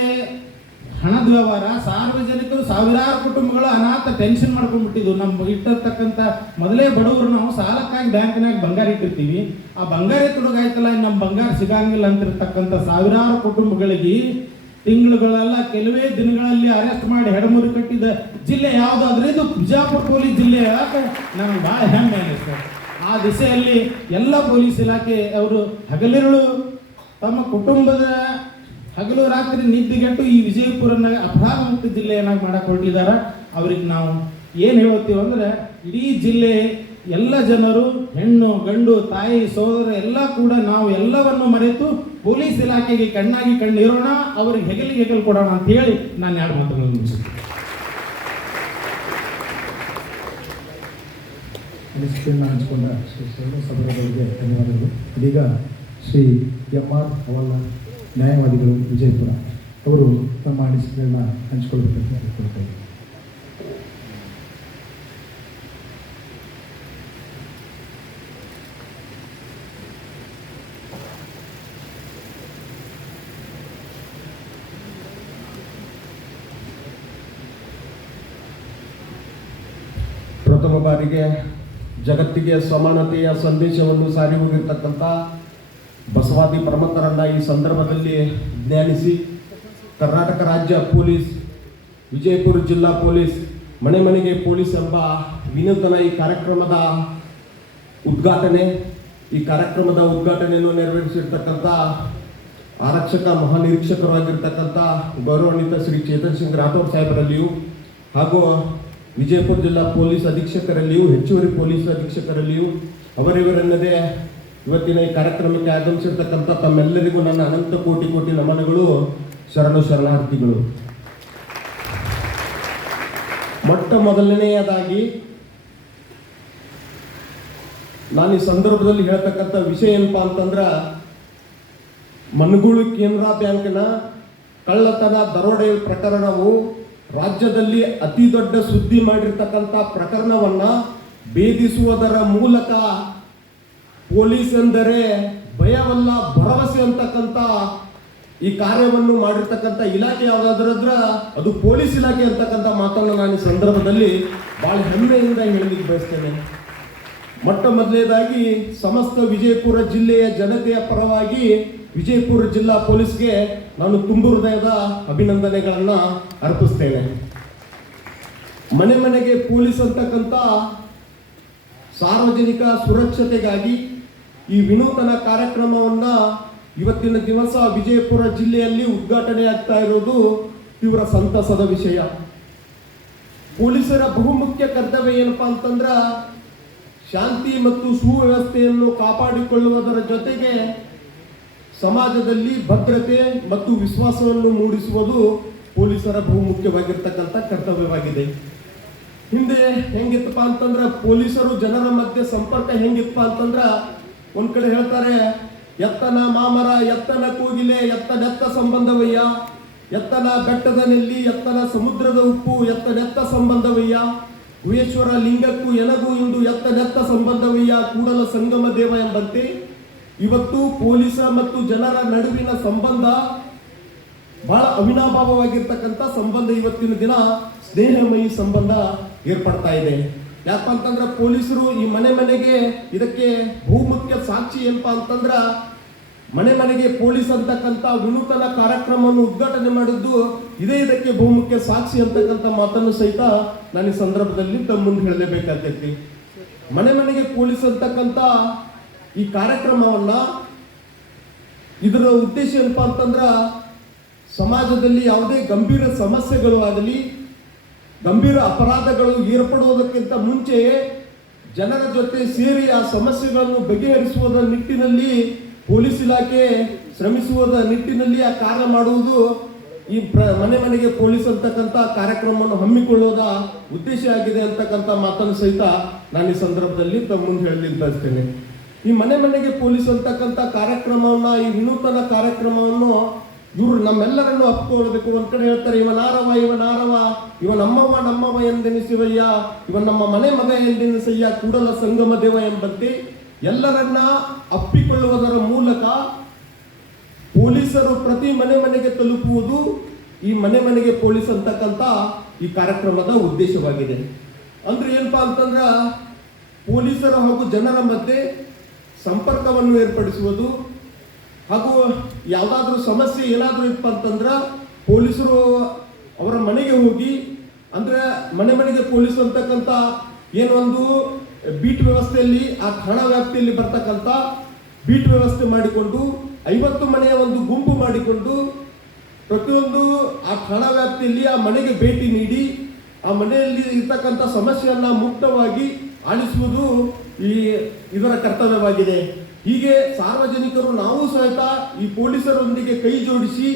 ಹಣದ ವ್ಯವಹಾರ, ಸಾರ್ವಜನಿಕರು ಸಾವಿರಾರು ಕುಟುಂಬಗಳು ಅನಾಥ ಟೆನ್ಷನ್ ಮಾಡ್ಕೊಂಡ್ಬಿಟ್ಟಿದ್ವು. ನಮ್ಮ ಇಟ್ಟಿರ್ತಕ್ಕಂಥ ಮೊದಲೇ ಬಡವರು ನಾವು ಸಾಲಕ್ಕಾಗಿ ಬ್ಯಾಂಕ್ನಾಗ ಬಂಗಾರ ಇಟ್ಟಿರ್ತೀವಿ, ಆ ಬಂಗಾರ ತುಡುಗಾಯ್ತಲ್ಲ ನಮ್ಮ ಬಂಗಾರ ಸಿಗಂಗಿಲ್ಲ ಅಂತಿರ್ತಕ್ಕಂಥ ಸಾವಿರಾರು ಕುಟುಂಬಗಳಿಗೆ ತಿಂಗಳುಗಳೆಲ್ಲ ಕೆಲವೇ ದಿನಗಳಲ್ಲಿ ಅರೆಸ್ಟ್ ಮಾಡಿ ಹೆಡಮುರಿ ಕಟ್ಟಿದ ಜಿಲ್ಲೆ ಯಾವುದು ಅಂದ್ರೆ ಇದು ಬಿಜಾಪುರ ಪೊಲೀಸ್ ಜಿಲ್ಲೆ. ನಮ್ಗೆ ಬಹಳ ಹೆಮ್ಮೆ ಅನಿಸ್ತದೆ. ಆ ದಿಸೆಯಲ್ಲಿ ಎಲ್ಲ ಪೊಲೀಸ್ ಇಲಾಖೆ ಅವರು ಹಗಲಿರುಳು ತಮ್ಮ ಕುಟುಂಬದ ಹಗಲು ರಾತ್ರಿ ನಿದ್ದೆಗೆಟ್ಟು ಈ ವಿಜಯಪುರನ ಅಪರಾಧ ಮುಕ್ತ ಜಿಲ್ಲೆಯನ್ನಾಗಿ ಮಾಡಕ್ಕೆ ಹೊರಟಿದ್ದಾರೆ. ಅವ್ರಿಗೆ ನಾವು ಏನು ಹೇಳುತ್ತೀವಿ ಅಂದ್ರೆ ಇಡೀ ಜಿಲ್ಲೆ ಎಲ್ಲ ಜನರು, ಹೆಣ್ಣು ಗಂಡು ತಾಯಿ ಸೋದರ ಎಲ್ಲ ಕೂಡ ನಾವು ಎಲ್ಲವನ್ನು ಮರೆತು ಪೊಲೀಸ್ ಇಲಾಖೆಗೆ ಕಣ್ಣಾಗಿ ಕಣ್ಣಿರೋಣ, ಅವ್ರಿಗೆ ಹೆಗಲಿಗೆ ಹೆಗಲು ಕೊಡೋಣ ಅಂತ ಹೇಳಿ ನಾನು 2 ಮಾತುಗಳನ್ನು ಮುಗಿಸುತ್ತೇನೆ. ಅನಿಸಿಕೆಯನ್ನು ಹಂಚಿಕೊಂಡ ಶ್ರೀ ಶರಣ ಸಭೆಯವರಿಗೆ ಧನ್ಯವಾದಗಳು. ಇದೀಗ ಶ್ರೀ MR ಹವಾಲ ನ್ಯಾಯವಾದಿಗಳು ವಿಜಯಪುರ ಅವರು ತಮ್ಮ ಅನಿಸಿಕೆಗಳನ್ನ ಹಂಚಿಕೊಳ್ಳಬೇಕಂತ ಹೇಳ್ಕೊಳ್ತಾರೆ. ಪ್ರಥಮ ಬಾರಿಗೆ ಜಗತ್ತಿಗೆ ಸಮಾನತೆಯ ಸಂದೇಶವನ್ನು ಸಾರಿ ಹೋಗಿರ್ತಕ್ಕಂಥ ಬಸವಾದಿ ಪ್ರಮುಖರನ್ನ ಈ ಸಂದರ್ಭದಲ್ಲಿ ಜ್ಞಾನಿಸಿ ಕರ್ನಾಟಕ ರಾಜ್ಯ ಪೊಲೀಸ್, ವಿಜಯಪುರ ಜಿಲ್ಲಾ ಪೊಲೀಸ್, ಮನೆ ಮನೆಗೆ ಪೊಲೀಸ್ ಎಂಬ ವಿನೂತನ ಈ ಕಾರ್ಯಕ್ರಮದ ಉದ್ಘಾಟನೆಯನ್ನು ನೆರವೇರಿಸಿರ್ತಕ್ಕಂಥ ಆರಕ್ಷಕ ಮಹಾನಿರೀಕ್ಷಕರಾಗಿರ್ತಕ್ಕಂಥ ಗೌರವಾನ್ವಿತ ಶ್ರೀ ಚೇತನ್ ಸಿಂಗ್ ರಾಠೋಡ್ ಸಾಹೇಬರಲ್ಲಿಯೂ ಹಾಗೂ ವಿಜಯಪುರ ಜಿಲ್ಲಾ ಪೊಲೀಸ್ ಅಧೀಕ್ಷಕರಲ್ಲಿಯೂ ಹೆಚ್ಚುವರಿ ಪೊಲೀಸ್ ಅಧೀಕ್ಷಕರಲ್ಲಿಯೂ ಅವರಿವರೆನ್ನದೇ ಇವತ್ತಿನ ಈ ಕಾರ್ಯಕ್ರಮಕ್ಕೆ ಆಗಮಿಸಿರ್ತಕ್ಕಂಥ ತಮ್ಮೆಲ್ಲರಿಗೂ ನನ್ನ ಅನಂತ ಕೋಟಿ ನಮನಗಳು, ಶರಣಾರ್ಥಿಗಳು. ಮೊಟ್ಟ ಮೊದಲನೆಯದಾಗಿ ನಾನು ಈ ಸಂದರ್ಭದಲ್ಲಿ ಹೇಳ್ತಕ್ಕಂಥ ವಿಷಯ ಏನಪ್ಪಾ ಅಂತಂದ್ರ, ಮನಗೂಳು ಕೇಂದ್ರ ಬ್ಯಾಂಕ್ನ ಕಳ್ಳತನ ದರೋಡೆ ಪ್ರಕರಣವು ರಾಜ್ಯದಲ್ಲಿ ಅತಿ ದೊಡ್ಡ ಸುದ್ದಿ ಮಾಡಿರ್ತಕ್ಕಂಥ ಪ್ರಕರಣವನ್ನ ಭೇದಿಸುವುದರ ಮೂಲಕ ಪೊಲೀಸ್ ಎಂದರೆ ಭಯವಲ್ಲ ಭರವಸೆ ಅಂತಕ್ಕಂಥ ಈ ಕಾರ್ಯವನ್ನು ಮಾಡಿರ್ತಕ್ಕಂಥ ಇಲಾಖೆ ಯಾವುದಾದ್ರದ್ರ ಅದು ಪೊಲೀಸ್ ಇಲಾಖೆ ಅಂತಕ್ಕಂಥ ಮಾತನ್ನು ನಾನು ಈ ಸಂದರ್ಭದಲ್ಲಿ ಬಹಳ ಹೆಮ್ಮೆಯಿಂದ ಹೇಳಲಿಕ್ಕೆ ಬಯಸ್ತೇನೆ. ಮೊಟ್ಟ ಮೊದಲನೇದಾಗಿ ಸಮಸ್ತ ವಿಜಯಪುರ ಜಿಲ್ಲೆಯ ಜನತೆಯ ಪರವಾಗಿ ವಿಜಯಪುರ ಜಿಲ್ಲಾ ಪೊಲೀಸ್ಗೆ ನಾನು ತುಂಬು ಹೃದಯದ ಅಭಿನಂದನೆಗಳನ್ನ ಅರ್ಪಿಸ್ತೇನೆ. ಮನೆ ಮನೆಗೆ ಪೊಲೀಸ್ ಅಂತಕ್ಕಂಥ ಸಾರ್ವಜನಿಕ ಸುರಕ್ಷತೆಗಾಗಿ ಈ ವಿನೂತನ ಕಾರ್ಯಕ್ರಮವನ್ನ ಇವತ್ತಿನ ದಿವಸ ವಿಜಯಪುರ ಜಿಲ್ಲೆಯಲ್ಲಿ ಉದ್ಘಾಟನೆ ಆಗ್ತಾ ಇರೋದು ತೀವ್ರ ಸಂತಸದ ವಿಷಯ. ಪೊಲೀಸರ ಬಹುಮುಖ್ಯ ಕರ್ತವ್ಯ ಏನಪ್ಪಾ ಅಂತಂದ್ರ ಶಾಂತಿ ಮತ್ತು ಸುವ್ಯವಸ್ಥೆಯನ್ನು ಕಾಪಾಡಿಕೊಳ್ಳುವುದರ ಜೊತೆಗೆ ಸಮಾಜದಲ್ಲಿ ಭದ್ರತೆ ಮತ್ತು ವಿಶ್ವಾಸವನ್ನು ಮೂಡಿಸುವುದು ಪೊಲೀಸರ ಬಹುಮುಖ್ಯವಾಗಿರ್ತಕ್ಕಂಥ ಕರ್ತವ್ಯವಾಗಿದೆ. ಹಿಂದೆ ಹೆಂಗಿತ್ತಪ್ಪ ಅಂತಂದ್ರ ಪೊಲೀಸರು ಜನರ ಮಧ್ಯೆ ಸಂಪರ್ಕ ಹೆಂಗಿತ್ತಪ್ಪ ಅಂತಂದ್ರ ಒಂದ್ ಕಡೆ ಹೇಳ್ತಾರೆ, ಎತ್ತನ ಮಾಮರ ಎತ್ತನ ಕೂಗಿಲೆ ಎತ್ತನೆತ್ತ ಸಂಬಂಧವಯ್ಯ, ಎತ್ತನ ಬೆಟ್ಟದ ನೆಲ್ಲಿ ಎತ್ತನ ಸಮುದ್ರದ ಉಪ್ಪು ಎತ್ತನೆತ್ತ ಸಂಬಂಧವಯ್ಯ, ಗುಹೇಶ್ವರ ಲಿಂಗಕ್ಕೂ ಎನಗೂ ಇಂದು ಎತ್ತನೆತ್ತ ಸಂಬಂಧವಯ್ಯ ಕೂಡಲ ಸಂಗಮ ದೇವ ಎಂಬಂತೆ ಇವತ್ತು ಪೊಲೀಸ ಮತ್ತು ಜನರ ನಡುವಿನ ಸಂಬಂಧ ಬಹಳ ಅವಿನಾಭಾವವಾಗಿರ್ತಕ್ಕಂಥ ಸಂಬಂಧ ಇವತ್ತಿನ ದಿನ ಸ್ನೇಹಮಯಿ ಸಂಬಂಧ ಏರ್ಪಡ್ತಾ ಇದೆ. ಯಾಕಪ್ಪ ಅಂತಂದ್ರೆ ಪೊಲೀಸರು ಈ ಮನೆ ಮನೆಗೆ ಇದಕ್ಕೆ ಬಹುಮುಖ್ಯ ಸಾಕ್ಷಿ ಏನಪ್ಪಾ ಅಂತಂದ್ರ ಮನೆ ಮನೆಗೆ ಪೊಲೀಸ್ ಅಂತಕ್ಕಂಥ ವಿನೂತನ ಕಾರ್ಯಕ್ರಮವನ್ನು ಉದ್ಘಾಟನೆ ಮಾಡಿದ್ದು ಇದಕ್ಕೆ ಬಹುಮುಖ್ಯ ಸಾಕ್ಷಿ ಅಂತಕ್ಕಂಥ ಮಾತನ್ನು ಸಹಿತ ನಾನು ಈ ಸಂದರ್ಭದಲ್ಲಿ ತಮ್ಮ ಮುಂದೆ ಹೇಳಲೇಬೇಕಾಗ್ತೈತಿ. ಮನೆ ಮನೆಗೆ ಪೊಲೀಸ್ ಅಂತಕ್ಕಂಥ ಈ ಕಾರ್ಯಕ್ರಮವನ್ನ ಇದರ ಉದ್ದೇಶ ಏನಪ್ಪಾ ಅಂತಂದ್ರ ಸಮಾಜದಲ್ಲಿ ಯಾವುದೇ ಗಂಭೀರ ಸಮಸ್ಯೆಗಳು ಆಗಲಿ ಗಂಭೀರ ಅಪರಾಧಗಳು ಏರ್ಪಡುವುದಕ್ಕಿಂತ ಮುಂಚೆ ಜನರ ಜೊತೆ ಸೇರಿ ಆ ಸಮಸ್ಯೆಗಳನ್ನು ಬಗೆಹರಿಸುವುದರ ನಿಟ್ಟಿನಲ್ಲಿ ಪೊಲೀಸ್ ಇಲಾಖೆ ಶ್ರಮಿಸುವುದರ ನಿಟ್ಟಿನಲ್ಲಿ ಆ ಕಾರ್ಯ ಮಾಡುವುದು ಈ ಮನೆ ಮನೆಗೆ ಪೊಲೀಸ್ ಅಂತಕ್ಕಂಥ ಕಾರ್ಯಕ್ರಮವನ್ನು ಹಮ್ಮಿಕೊಳ್ಳುವುದ ಉದ್ದೇಶ ಆಗಿದೆ ಅಂತಕ್ಕಂಥ ಮಾತನ್ನು ಸಹಿತ ನಾನು ಈ ಸಂದರ್ಭದಲ್ಲಿ ತಮ್ಮ ಮುಂದೆ ಹೇಳಲಿಕ್ಕೆ ಬಯಸ್ತೇನೆ. ಈ ಮನೆ ಮನೆಗೆ ಪೊಲೀಸ್ ಅಂತಕ್ಕಂಥ ಕಾರ್ಯಕ್ರಮವನ್ನ ಈ ವಿನೂತನ ಕಾರ್ಯಕ್ರಮವನ್ನು ಇವರು ನಮ್ಮೆಲ್ಲರನ್ನು ಅಪ್ಪಿಕೊಳ್ಳಬೇಕು. ಒಂದ್ ಕಡೆ ಹೇಳ್ತಾರೆ ಇವನಾರವ ಇವ ನಮ್ಮವ ಎಂದೆನಿಸುವಯ್ಯ, ಇವ ನಮ್ಮ ಮನೆ ಮಗ ಎಂದೆನಿಸಯ್ಯ, ಕೂಡಲ ಸಂಗಮ ದೇವ ಎಂಬಂತೆ ಎಲ್ಲರನ್ನ ಅಪ್ಪಿಕೊಳ್ಳುವುದರ ಮೂಲಕ ಪೊಲೀಸರು ಪ್ರತಿ ಮನೆಗೆ ತಲುಪುವುದು ಈ ಮನೆಗೆ ಪೊಲೀಸ್ ಅಂತಕ್ಕಂಥ ಈ ಕಾರ್ಯಕ್ರಮದ ಉದ್ದೇಶವಾಗಿದೆ. ಅಂದ್ರೆ ಏನಪ್ಪಾ ಅಂತಂದ್ರ ಪೊಲೀಸರು ಹಾಗೂ ಜನರ ಮಧ್ಯೆ ಸಂಪರ್ಕವನ್ನು ಏರ್ಪಡಿಸುವುದು ಹಾಗೂ ಯಾವುದಾದ್ರೂ ಸಮಸ್ಯೆ ಏನಾದರೂ ಇತ್ತು ಅಂತಂದ್ರ ಪೊಲೀಸರು ಅವರ ಮನೆಗೆ ಹೋಗಿ, ಅಂದ್ರೆ ಮನೆಗೆ ಪೊಲೀಸ್ ಅಂತಕ್ಕಂಥ ಏನೊಂದು ಬೀಟ್ ವ್ಯವಸ್ಥೆಯಲ್ಲಿ ಆ ಠಾಣಾ ವ್ಯಾಪ್ತಿಯಲ್ಲಿ ಬರ್ತಕ್ಕಂಥ ಬೀಟ್ ವ್ಯವಸ್ಥೆ ಮಾಡಿಕೊಂಡು 50 ಮನೆಯ ಒಂದು ಗುಂಪು ಮಾಡಿಕೊಂಡು ಪ್ರತಿಯೊಂದು ಆ ಠಾಣಾ ವ್ಯಾಪ್ತಿಯಲ್ಲಿ ಆ ಮನೆಗೆ ಭೇಟಿ ನೀಡಿ ಆ ಮನೆಯಲ್ಲಿ ಇರ್ತಕ್ಕಂಥ ಸಮಸ್ಯೆಯನ್ನ ಮುಕ್ತವಾಗಿ ಆಲಿಸುವುದು ಇದರ ಕರ್ತವ್ಯವಾಗಿದೆ. ಹೀಗೆ ಸಾರ್ವಜನಿಕರು ನಾವು ಸಹಿತ ಈ ಪೊಲೀಸರೊಂದಿಗೆ ಕೈ ಜೋಡಿಸಿ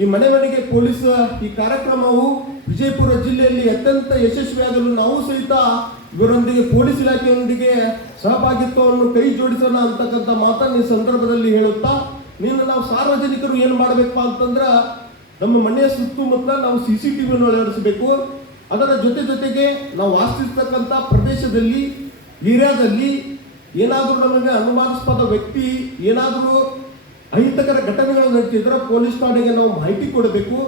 ಈ ಮನೆಗೆ ಪೊಲೀಸ್ ಈ ಕಾರ್ಯಕ್ರಮವು ವಿಜಯಪುರ ಜಿಲ್ಲೆಯಲ್ಲಿ ಅತ್ಯಂತ ಯಶಸ್ವಿಯಾಗಲು ನಾವು ಸಹಿತ ಇವರೊಂದಿಗೆ ಪೊಲೀಸ್ ಇಲಾಖೆಯೊಂದಿಗೆ ಸಹಭಾಗಿತ್ವವನ್ನು ಕೈ ಜೋಡಿಸೋಣ ಅಂತಕ್ಕಂಥ ಮಾತನ್ನು ಈ ಸಂದರ್ಭದಲ್ಲಿ ಹೇಳುತ್ತಾ, ನಾವು ಸಾರ್ವಜನಿಕರು ಏನು ಮಾಡಬೇಕು ಅಂತಂದ್ರ ನಮ್ಮ ಮನೆಯ ಸುತ್ತಮುತ್ತ ನಾವು CCTV ಅಳವಡಿಸಬೇಕು. ಅದರ ಜೊತೆಗೆ ನಾವು ವಾಸಿಸ್ತಕ್ಕಂಥ ಪ್ರದೇಶದಲ್ಲಿ ಏರಿಯಾದಲ್ಲಿ ಏನಾದರೂ ನಮಗೆ ಅನುಮಾನಾಸ್ಪದ ವ್ಯಕ್ತಿ ಏನಾದರೂ ಅಹಿತಕರ ಘಟನೆಗಳು ನಡೆಸಿದ್ರೆ ಪೊಲೀಸ್ ಠಾಣೆಗೆ ನಾವು ಮಾಹಿತಿ ಕೊಡಬೇಕು.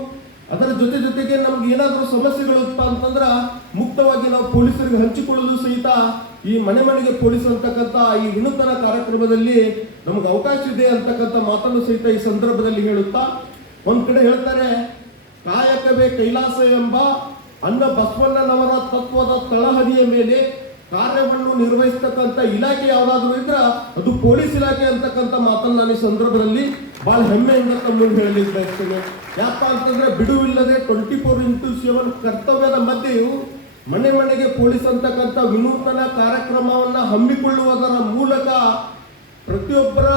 ಅದರ ಜೊತೆಗೆ ನಮ್ಗೆ ಏನಾದರೂ ಸಮಸ್ಯೆಗಳು ಇತ್ತು ಅಂತಂದ್ರ ಮುಕ್ತವಾಗಿ ನಾವು ಪೊಲೀಸರಿಗೆ ಹಂಚಿಕೊಳ್ಳಲು ಸಹಿತ ಈ ಮನೆಗೆ ಪೊಲೀಸ್ ಅಂತಕ್ಕಂಥ ಈ ವಿನೂತನ ಕಾರ್ಯಕ್ರಮದಲ್ಲಿ ನಮ್ಗೆ ಅವಕಾಶ ಇದೆ ಅಂತಕ್ಕಂಥ ಮಾತನ್ನು ಸಹಿತ ಈ ಸಂದರ್ಭದಲ್ಲಿ ಹೇಳುತ್ತಾ, ಒಂದ್ ಕಡೆ ಹೇಳ್ತಾರೆ ಕಾಯಕವೇ ಕೈಲಾಸ ಎಂಬ ಅನ್ನ ಬಸವಣ್ಣನವರ ತತ್ವದ ತಳಹದಿಯ ಮೇಲೆ ಕಾರ್ಯವನ್ನು ನಿರ್ವಹಿಸ್ತಕ್ಕಂಥ ಇಲಾಖೆ ಯಾವ್ದಾದ್ರು ಇದ್ರ ಅದು ಪೊಲೀಸ್ ಇಲಾಖೆ ಅಂತಕ್ಕಂಥ ಮಾತನ್ನು ನಾನು ಈ ಸಂದರ್ಭದಲ್ಲಿ ಬಹಳ ಹೆಮ್ಮೆಯಿಂದ ತಮ್ಮನ್ನು ಹೇಳಲಿಕ್ಕೆ ಬಯಸ್ತೇನೆ. ಯಾಕ ಅಂತಂದ್ರೆ ಬಿಡುವಿಲ್ಲದೆ 24x7 ಕರ್ತವ್ಯದ ಮಧ್ಯೆಯೂ ಮನೆಗೆ ಪೊಲೀಸ್ ಅಂತಕ್ಕಂಥ ವಿನೂತನ ಕಾರ್ಯಕ್ರಮವನ್ನ ಹಮ್ಮಿಕೊಳ್ಳುವುದರ ಮೂಲಕ ಪ್ರತಿಯೊಬ್ಬರ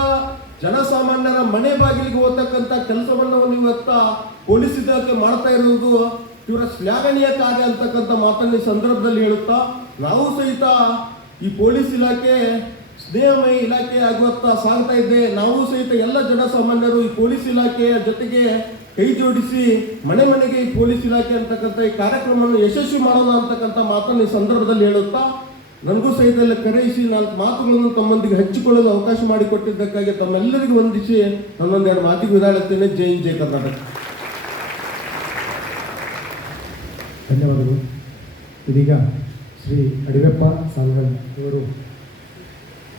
ಜನಸಾಮಾನ್ಯರ ಮನೆ ಬಾಗಿಲಿಗೆ ಹೋಗ್ತಕ್ಕಂಥ ಕೆಲಸವನ್ನು ಇವತ್ತ ಪೊಲೀಸ್ ಇಲಾಖೆ ಮಾಡ್ತಾ ಇರುವುದು ಇವರ ಶ್ಲಾಘನೀಯ ಕಾರ್ಯ ಅಂತಕ್ಕಂಥ ಮಾತನ್ನು ಈ ಸಂದರ್ಭದಲ್ಲಿ ಹೇಳುತ್ತಾ, ನಾವು ಸಹಿತ ಈ ಪೊಲೀಸ್ ಇಲಾಖೆ ಸ್ನೇಹಮಯ ಇಲಾಖೆ ಆಗುತ್ತಾ ಸಾಗ್ತಾ ಇದ್ದೆ. ನಾವು ಸಹಿತ ಎಲ್ಲ ಜನಸಾಮಾನ್ಯರು ಈ ಪೊಲೀಸ್ ಇಲಾಖೆಯ ಜೊತೆಗೆ ಕೈ ಜೋಡಿಸಿ ಮನೆಗೆ ಈ ಪೊಲೀಸ್ ಇಲಾಖೆ ಅಂತಕ್ಕಂಥ ಈ ಕಾರ್ಯಕ್ರಮವನ್ನು ಯಶಸ್ವಿ ಮಾಡೋಣ ಅಂತಕ್ಕಂಥ ಮಾತನ್ನು ಈ ಸಂದರ್ಭದಲ್ಲಿ ಹೇಳುತ್ತಾ, ನನಗೂ ಸಹಿತ ಎಲ್ಲ ಕರೆಯಿಸಿ 4 ಮಾತುಗಳನ್ನು ತಮ್ಮೊಂದಿಗೆ ಹಂಚಿಕೊಳ್ಳಲು ಅವಕಾಶ ಮಾಡಿಕೊಟ್ಟಿದ್ದಕ್ಕಾಗಿ ತಮ್ಮೆಲ್ಲರಿಗೂ ವಂದಿಸಿ ನನ್ನೊಂದೆರಡು ಮಾತಿಗೆ ವಿಧಾಡುತ್ತೇನೆ. ಜೈ ಹಿಂದ್, ಜೈ ಕರ್ನಾಟಕ. ಧನ್ಯವಾದಗಳು. ಇದೀಗ ಶ್ರೀ ಅಡಿವೆಪ್ಪ ಸಾಲ್ವಲ್ ಇವರು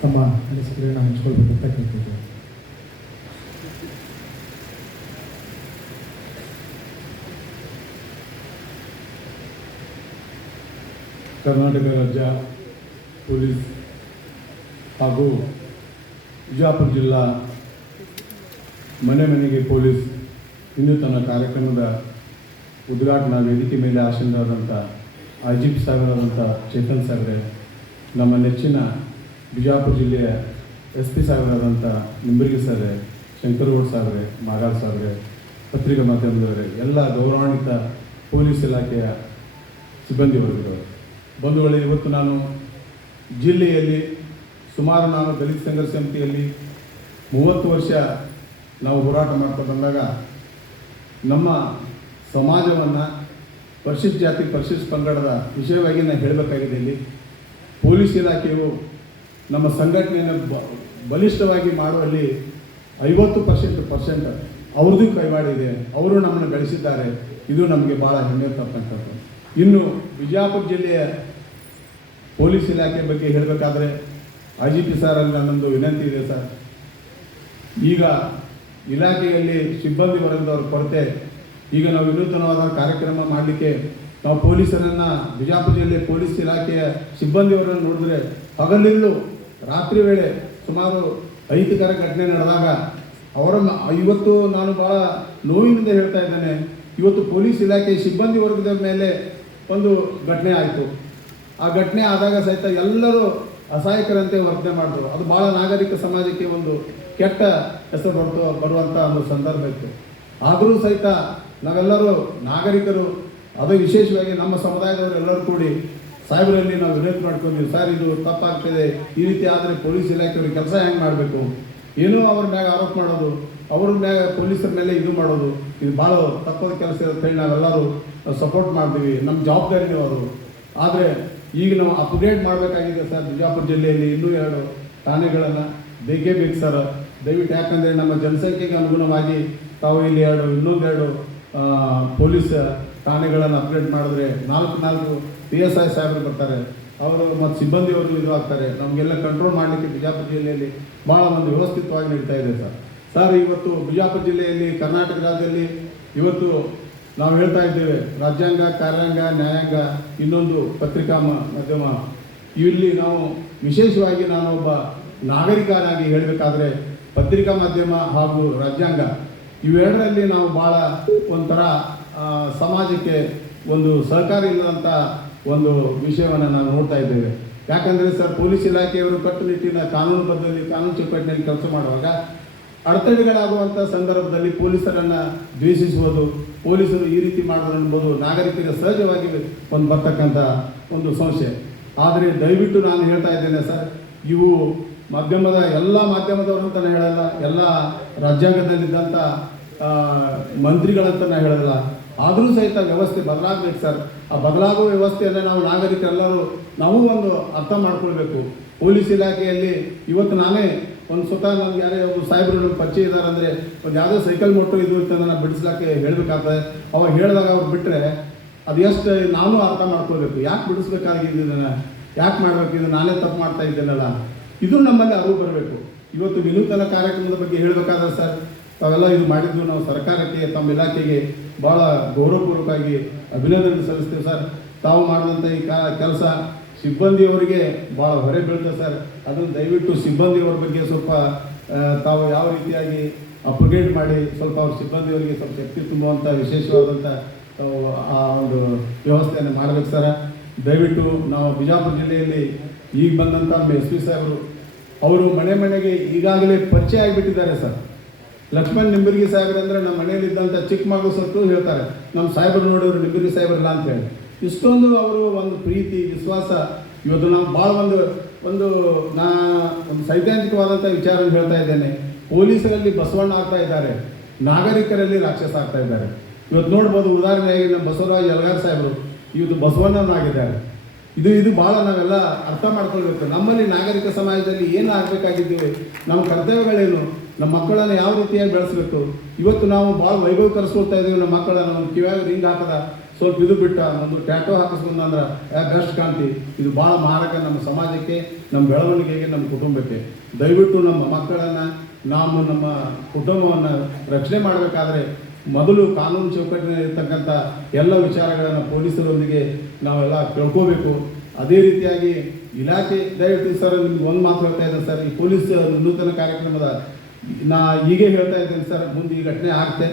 ತಮ್ಮ ಅನಿಸಿಕೆಗಳನ್ನು ಹಂಚಿಕೊಳ್ಬೇಕಂತ ಕೇಳ್ತಿದ್ದಾರೆ. ಕರ್ನಾಟಕ ರಾಜ್ಯ ಪೊಲೀಸ್ ಹಾಗೂ ವಿಜಯಪುರ ಜಿಲ್ಲಾ ಮನೆಗೆ ಪೊಲೀಸ್ ವಿನೂತನ ಕಾರ್ಯಕ್ರಮದ ಉದ್ಘಾಟನಾ ವೇದಿಕೆ ಮೇಲೆ ಆಸೀನರಾದಂಥ IGP ಸಾಹೇಬರಾದಂಥ ಚೇತನ್ ಸಾಹೇಬ್ರೆ, ನಮ್ಮ ನೆಚ್ಚಿನ ಬಿಜಾಪುರ ಜಿಲ್ಲೆಯ SP ಸಾಹೇಬರಾದಂಥ ನಿಂಬರ್ಗಿ ಸಾಹೇಬ್ರೆ, ಶಂಕರಗೌಡ ಸಾಹೇಬ್ರೆ, ಮಾಗಾರ್ ಸಾಹೇಬ್ರೆ, ಪತ್ರಿಕಾ ಮಾಧ್ಯಮದವರೇ, ಎಲ್ಲ ಗೌರವಾನ್ವಿತ ಪೊಲೀಸ್ ಇಲಾಖೆಯ ಸಿಬ್ಬಂದಿ ವರ್ಗದವರು, ಬಂಧುಗಳೇ, ಇವತ್ತು ನಾನು ಜಿಲ್ಲೆಯಲ್ಲಿ ಸುಮಾರು ನಾನು ದಲಿತ ಸಂಘರ್ಷ ಸಮಿತಿಯಲ್ಲಿ 30 ವರ್ಷ ನಾವು ಹೋರಾಟ ಮಾಡ್ತಾ ಬಂದಾಗ ನಮ್ಮ ಸಮಾಜವನ್ನು ಪರಿಶಿಷ್ಟ ಜಾತಿ ಪರಿಶಿಷ್ಟ ಪಂಗಡದ ವಿಷಯವಾಗಿ ನಾನು ಹೇಳಬೇಕಾಗಿದೆ. ಇಲ್ಲಿ ಪೊಲೀಸ್ ಇಲಾಖೆಯು ನಮ್ಮ ಸಂಘಟನೆಯನ್ನು ಬಲಿಷ್ಠವಾಗಿ ಮಾಡುವಲ್ಲಿ 50% ಅವ್ರದ್ದು ಕೈವಾಡಿದೆ. ಅವರು ನಮ್ಮನ್ನು ಗಳಿಸಿದ್ದಾರೆ. ಇದು ನಮಗೆ ಭಾಳ ಹೆಮ್ಮೆ ತಕ್ಕಂಥದ್ದು. ಇನ್ನು ವಿಜಯಪುರ ಜಿಲ್ಲೆಯ ಪೊಲೀಸ್ ಇಲಾಖೆ ಬಗ್ಗೆ ಹೇಳಬೇಕಾದ್ರೆ IGP ಸರ್ ಅಲ್ಲಿ ನನ್ನೊಂದು ವಿನಂತಿ ಇದೆ ಸರ್. ಈಗ ಇಲಾಖೆಯಲ್ಲಿ ಸಿಬ್ಬಂದಿ ವರ್ಗದವ್ರ ಕೊರತೆ. ಈಗ ನಾವು ವಿನೂತನವಾದ ಕಾರ್ಯಕ್ರಮ ಮಾಡಲಿಕ್ಕೆ ನಾವು ಪೊಲೀಸರನ್ನು ಬಿಜಾಪುರ ಜಿಲ್ಲೆ ಪೊಲೀಸ್ ಇಲಾಖೆಯ ಸಿಬ್ಬಂದಿಯವರನ್ನು ನೋಡಿದ್ರೆ ಹಗಲಿರುಳು ರಾತ್ರಿ ವೇಳೆ ಸುಮಾರು ಅಹಿತಕರ ಘಟನೆ ನಡೆದಾಗ ಅವರನ್ನು ಇವತ್ತು ನಾನು ಭಾಳ ನೋವಿನಿಂದ ಹೇಳ್ತಾ ಇದ್ದೇನೆ. ಇವತ್ತು ಪೊಲೀಸ್ ಇಲಾಖೆ ಸಿಬ್ಬಂದಿ ವರ್ಗದ ಮೇಲೆ ಒಂದು ಘಟನೆ ಆಯಿತು. ಆ ಘಟನೆ ಆದಾಗ ಸಹಿತ ಎಲ್ಲರೂ ಅಸಹಾಯಕರಂತೆ ವರ್ತನೆ ಮಾಡಿದ್ರು. ಅದು ಭಾಳ ನಾಗರಿಕ ಸಮಾಜಕ್ಕೆ ಒಂದು ಕೆಟ್ಟ ಹೆಸರು ಬರುವಂಥ ಒಂದು ಸಂದರ್ಭ ಇತ್ತು. ಆದರೂ ಸಹಿತ ನಾವೆಲ್ಲರೂ ನಾಗರಿಕರು, ಅದು ವಿಶೇಷವಾಗಿ ನಮ್ಮ ಸಮುದಾಯದವರು ಎಲ್ಲರೂ ಕೂಡಿ ಸಾಹೇಬರಲ್ಲಿ ನಾವು ವಿನಂತಿ ಮಾಡ್ಕೊಂಡ್ವಿ, ಸರ್ ಇದು ತಪ್ಪಾಗ್ತದೆ, ಈ ರೀತಿ ಆದರೆ ಪೊಲೀಸ್ ಇಲಾಖೆಯವ್ರಿಗೆ ಕೆಲಸ ಹೆಂಗೆ ಮಾಡಬೇಕು, ಏನೋ ಅವ್ರ ಮ್ಯಾಗ ಆರೋಪ ಮಾಡೋದು, ಅವ್ರ ಮೇಲೆ ಪೊಲೀಸರ ಮೇಲೆ ಇದು ಮಾಡೋದು ಇದು ಭಾಳ ತಪ್ಪದ ಕೆಲಸ ಇರುತ್ತೆ ಹೇಳಿ ನಾವೆಲ್ಲರೂ ಸಪೋರ್ಟ್ ಮಾಡ್ತೀವಿ, ನಮ್ಮ ಜವಾಬ್ದಾರಿನೂ ಅದು. ಆದರೆ ಈಗ ನಾವು ಅಪ್ಗ್ರೇಡ್ ಮಾಡಬೇಕಾಗಿದೆ ಸರ್. ಬಿಜಾಪುರ ಜಿಲ್ಲೆಯಲ್ಲಿ ಇನ್ನೂ 2 ಠಾಣೆಗಳನ್ನು ಬೇಕೇ ಬೇಕು ಸರ್, ದಯವಿಟ್ಟು. ಯಾಕಂದರೆ ನಮ್ಮ ಜನಸಂಖ್ಯೆಗೆ ಅನುಗುಣವಾಗಿ ತಾವು ಇಲ್ಲಿ ಇನ್ನೊಂದೆರಡು ಪೊಲೀಸ್ ಠಾಣೆಗಳನ್ನು ಅಪ್ಗ್ರೇಡ್ ಮಾಡಿದ್ರೆ 4 PSI ಸಾಹೇಬರು ಬರ್ತಾರೆ, ಅವರು ಮತ್ತು ಸಿಬ್ಬಂದಿಯವರು ಇದು ಆಗ್ತಾರೆ. ನಮಗೆಲ್ಲ ಕಂಟ್ರೋಲ್ ಮಾಡಲಿಕ್ಕೆ ಬಿಜಾಪುರ ಜಿಲ್ಲೆಯಲ್ಲಿ ಭಾಳ ಒಂದು ವ್ಯವಸ್ಥಿತವಾಗಿ ನಡೀತಾ ಇದೆ ಸರ್. ಇವತ್ತು ಬಿಜಾಪುರ ಜಿಲ್ಲೆಯಲ್ಲಿ ಕರ್ನಾಟಕ ರಾಜ್ಯದಲ್ಲಿ ಇವತ್ತು ನಾವು ಹೇಳ್ತಾ ಇದ್ದೇವೆ, ರಾಜ್ಯಾಂಗ, ಕಾರ್ಯಾಂಗ, ನ್ಯಾಯಾಂಗ, ಇನ್ನೊಂದು ಪತ್ರಿಕಾ ಮಾಧ್ಯಮ. ಇಲ್ಲಿ ನಾವು ವಿಶೇಷವಾಗಿ ನಾನು ಒಬ್ಬ ನಾಗರಿಕನಾಗಿ ಹೇಳಬೇಕಾದ್ರೆ ಪತ್ರಿಕಾ ಮಾಧ್ಯಮ ಹಾಗೂ ರಾಜ್ಯಾಂಗ ಇವೆರಡರಲ್ಲಿ ನಾವು ಭಾಳ ಒಂಥರ ಸಮಾಜಕ್ಕೆ ಒಂದು ಸಹಕಾರ ಇಲ್ಲದಂಥ ಒಂದು ವಿಷಯವನ್ನು ನಾವು ನೋಡ್ತಾ ಇದ್ದೇವೆ. ಯಾಕಂದರೆ ಸರ್, ಪೊಲೀಸ್ ಇಲಾಖೆಯವರು ಕಟ್ಟುನಿಟ್ಟಿನ ಕಾನೂನುಬದ್ಧದಲ್ಲಿ ಕಾನೂನು ಚೌಕಟ್ಟಿನಲ್ಲಿ ಕೆಲಸ ಮಾಡುವಾಗ ಅಡೆತಡೆಗಳಾಗುವಂಥ ಸಂದರ್ಭದಲ್ಲಿ ಪೊಲೀಸರನ್ನು ದ್ವೇಷಿಸುವುದು, ಪೊಲೀಸರು ಈ ರೀತಿ ಮಾಡೋದು ಅನ್ಬೋದು ನಾಗರಿಕರಿಗೆ ಸಹಜವಾಗಿ ಒಂದು ಬರ್ತಕ್ಕಂಥ ಒಂದು ಸಮಸ್ಯೆ. ಆದರೆ ದಯವಿಟ್ಟು ನಾನು ಹೇಳ್ತಾ ಇದ್ದೇನೆ ಸರ್, ಇವು ಮಾಧ್ಯಮದ ಎಲ್ಲ ಮಾಧ್ಯಮದವರು ಅಂತ ನಾನು ಹೇಳಲ್ಲ, ಎಲ್ಲ ರಾಜ್ಯಾಂಗದಲ್ಲಿದ್ದಂಥ ಮಂತ್ರಿಗಳಂತ ನಾನು ಹೇಳಲ್ಲ. ಆದರೂ ಸಹಿತ ವ್ಯವಸ್ಥೆ ಬದಲಾಗಬೇಕು ಸರ್. ಆ ಬದಲಾಗುವ ವ್ಯವಸ್ಥೆಯನ್ನು ನಾವು ನಾಗರಿಕರೆಲ್ಲರೂ ನಾವು ಒಂದು ಅರ್ಥ ಮಾಡ್ಕೊಳ್ಬೇಕು. ಪೊಲೀಸ್ ಇಲಾಖೆಯಲ್ಲಿ ಇವತ್ತು ನಾನೇ ಒಂದು ಸ್ವತಃ ನಮ್ಗೆ ಯಾರೇ ಒಂದು ಸಾಹೇಬರು ಪರಿಚಯ ಇದ್ದಾರೆ ಅಂದರೆ ಒಂದು ಯಾವುದೋ ಸೈಕಲ್ ಮೋಟರ್ ಇದು ಅಂತ ನಾನು ಬಿಡಿಸ್ಲಿಕ್ಕೆ ಹೇಳಬೇಕಾಗ್ತದೆ. ಅವಾಗ ಹೇಳಿದಾಗ ಅವ್ರು ಬಿಟ್ಟರೆ ಅದು ಎಷ್ಟು ನಾನು ಅರ್ಥ ಮಾಡ್ಕೊಳ್ಬೇಕು, ಯಾಕೆ ಬಿಡಿಸ್ಬೇಕಾಗಿದೆ ಇದನ್ನು, ಯಾಕೆ ಮಾಡಬೇಕು, ಇದು ನಾನೇ ತಪ್ಪು ಮಾಡ್ತಾ ಇದ್ದೇನಲ್ಲ, ಇದು ನಮ್ಮಲ್ಲಿ ಅರಿವು ಬರಬೇಕು. ಇವತ್ತು ವಿನೂತನ ಕಾರ್ಯಕ್ರಮದ ಬಗ್ಗೆ ಹೇಳಬೇಕಾದ್ರೆ ಸರ್, ತಾವೆಲ್ಲ ಇದು ಮಾಡಿದ್ದು ನಾವು ಸರ್ಕಾರಕ್ಕೆ, ತಮ್ಮ ಇಲಾಖೆಗೆ ಭಾಳ ಗೌರವಪೂರ್ವಕವಾಗಿ ಅಭಿನಂದನೆ ಸಲ್ಲಿಸ್ತೇವೆ ಸರ್. ತಾವು ಮಾಡಿದಂಥ ಈ ಕೆಲಸ ಸಿಬ್ಬಂದಿಯವರಿಗೆ ಭಾಳ ಹೊರೆ ಬೀಳ್ತದೆ ಸರ್. ಅದನ್ನು ದಯವಿಟ್ಟು ಸಿಬ್ಬಂದಿಯವರ ಬಗ್ಗೆ ಸ್ವಲ್ಪ ತಾವು ಯಾವ ರೀತಿಯಾಗಿ ಅಪ್ಗ್ರೇಡ್ ಮಾಡಿ ಸ್ವಲ್ಪ ಅವ್ರ ಸಿಬ್ಬಂದಿಯವರಿಗೆ ಸ್ವಲ್ಪ ಶಕ್ತಿ ತುಂಬುವಂಥ ವಿಶೇಷವಾದಂಥ ಆ ಒಂದು ವ್ಯವಸ್ಥೆಯನ್ನು ಮಾಡಬೇಕು ಸರ್. ದಯವಿಟ್ಟು ನಾವು ಬಿಜಾಪುರ ಜಿಲ್ಲೆಯಲ್ಲಿ ಈಗ ಬಂದಂಥ SP ಸಾಹೇಬರು ಅವರು ಮನೆ ಮನೆಗೆ ಈಗಾಗಲೇ ಪರಿಚಯ ಆಗಿಬಿಟ್ಟಿದ್ದಾರೆ ಸರ್. ಲಕ್ಷ್ಮಣ್ ನಿಂಬರ್ಗಿ ಸಾಹೇಬ್ರು ಅಂದರೆ ನಮ್ಮ ಮನೆಯಲ್ಲಿದ್ದಂಥ ಚಿಕ್ಕ ಮಗು ಸತ್ತು ಹೇಳ್ತಾರೆ, ನಮ್ಮ ಸಾಹೇಬರು ನೋಡಿದ್ರು ನಿಂಬರ್ಗಿ ಸಾಹೇಬ್ರಲ್ಲ ಅಂತೇಳಿ. ಇಷ್ಟೊಂದು ಅವರು ಒಂದು ಪ್ರೀತಿ ವಿಶ್ವಾಸ. ಇವತ್ತು ನಾವು ಭಾಳ ಒಂದು ಸೈದ್ಧಾಂತಿಕವಾದಂಥ ವಿಚಾರವನ್ನು ಹೇಳ್ತಾ ಇದ್ದೇನೆ. ಪೊಲೀಸರಲ್ಲಿ ಬಸವಣ್ಣ ಆಗ್ತಾ ಇದ್ದಾರೆ, ನಾಗರಿಕರಲ್ಲಿ ರಾಕ್ಷಸ ಆಗ್ತಾ ಇದ್ದಾರೆ. ಇವತ್ತು ನೋಡ್ಬೋದು, ಉದಾಹರಣೆಯಾಗಿ ನಮ್ಮ ಬಸವರಾಜ್ ಯಲಗಾರ್ ಸಾಹೇಬರು ಇವತ್ತು ಬಸವಣ್ಣನಾಗಿದ್ದಾರೆ. ಇದು ಭಾಳ ನಾವೆಲ್ಲ ಅರ್ಥ ಮಾಡ್ಕೊಳ್ಬೇಕು. ನಮ್ಮಲ್ಲಿ ನಾಗರಿಕ ಸಮಾಜದಲ್ಲಿ ಏನು ಆಗಬೇಕಾಗಿದ್ದೀವಿ, ನಮ್ಮ ಕರ್ತವ್ಯಗಳೇನು, ನಮ್ಮ ಮಕ್ಕಳನ್ನು ಯಾವ ರೀತಿಯಾಗಿ ಬೆಳೆಸಬೇಕು. ಇವತ್ತು ನಾವು ಭಾಳ ವೈಭವೀಕರಿಸ್ಕೊಳ್ತಾ ಇದ್ದೀವಿ ನಮ್ಮ ಮಕ್ಕಳನ್ನು. ಒಂದು ಕಿವಿಯಾಗ ರಿಂಗ್ ಹಾಕದ, ಸ್ವಲ್ಪ ಇದು ಬಿಟ್ಟ ಒಂದು ಟ್ಯಾಟೋ ಹಾಕಿಸ್ಕೊಂಡ್ರೆ ಬೆಸ್ಟ್ ಕಾಣ್ತಿ. ಇದು ಭಾಳ ಮಾರಕ ನಮ್ಮ ಸಮಾಜಕ್ಕೆ, ನಮ್ಮ ಬೆಳವಣಿಗೆಗೆ, ನಮ್ಮ ಕುಟುಂಬಕ್ಕೆ. ದಯವಿಟ್ಟು ನಮ್ಮ ಮಕ್ಕಳನ್ನು, ನಮ್ಮ ಕುಟುಂಬವನ್ನು ರಕ್ಷಣೆ ಮಾಡಬೇಕಾದ್ರೆ ಮೊದಲು ಕಾನೂನು ಚೌಕಟ್ಟಿನಲ್ಲಿ ಇರ್ತಕ್ಕಂಥ ಎಲ್ಲ ವಿಚಾರಗಳನ್ನು ಪೊಲೀಸರೊಂದಿಗೆ ನಾವೆಲ್ಲ ತಿಳ್ಕೋಬೇಕು. ಅದೇ ರೀತಿಯಾಗಿ ಇಲಾಖೆ ದಯವಿಟ್ಟು ಸರ್, ನಿಮ್ಗೆ ಒಂದು ಮಾತು ಹೇಳ್ತಾ ಇದ್ದೇನೆ ಸರ್, ಈ ಪೊಲೀಸ್ ನೂತನ ಕಾರ್ಯಕ್ರಮದ ನಾ ಹೀಗೆ ಹೇಳ್ತಾ ಇದ್ದೇನೆ ಸರ್, ಮುಂದೆ ಈ ಘಟನೆ ಆಗ್ತೆ.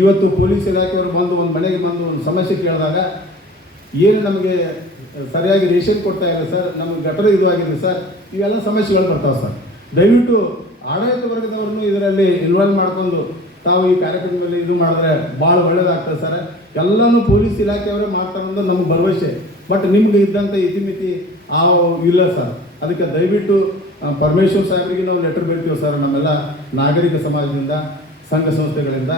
ಇವತ್ತು ಪೊಲೀಸ್ ಇಲಾಖೆಯವರು ಬಂದು ಒಂದು ಮನೆಗೆ ಬಂದು ಒಂದು ಸಮಸ್ಯೆ ಕೇಳಿದಾಗ ಏನು ನಮಗೆ ಸರಿಯಾಗಿ ರೇಷನ್ ಕೊಡ್ತಾ ಇಲ್ಲ ಸರ್, ನಮಗೆ ಗಟರ ಇದು ಆಗಿದೆ ಸರ್, ಇವೆಲ್ಲ ಸಮಸ್ಯೆಗಳು ಬರ್ತಾವೆ ಸರ್. ದಯವಿಟ್ಟು ಆಡಳಿತ ವರ್ಗದವ್ರನ್ನು ಇದರಲ್ಲಿ ಇನ್ವಾಲ್ವ್ ಮಾಡ್ಕೊಂಡು ತಾವು ಈ ಕಾರ್ಯಕ್ರಮದಲ್ಲಿ ಇದು ಮಾಡಿದ್ರೆ ಭಾಳ ಒಳ್ಳೇದಾಗ್ತದೆ ಸರ್. ಎಲ್ಲನೂ ಪೊಲೀಸ್ ಇಲಾಖೆಯವರೇ ಮಾಡ್ತಾರೆ ಅನ್ನೋದು ನಮಗೆ ಭರವಸೆ. ಬಟ್ ನಿಮ್ಗೆ ಇದ್ದಂಥ ಇತಿಮಿತಿ ಇಲ್ಲ ಸರ್. ಅದಕ್ಕೆ ದಯವಿಟ್ಟು ಪರಮೇಶ್ವರ್ ಸಾಹೇಬರಿಗೆ ನಾವು ಲೆಟರ್ ಬರೀತೀವಿ ಸರ್, ನಮ್ಮೆಲ್ಲ ನಾಗರಿಕ ಸಮಾಜದಿಂದ, ಸಂಘ ಸಂಸ್ಥೆಗಳಿಂದ.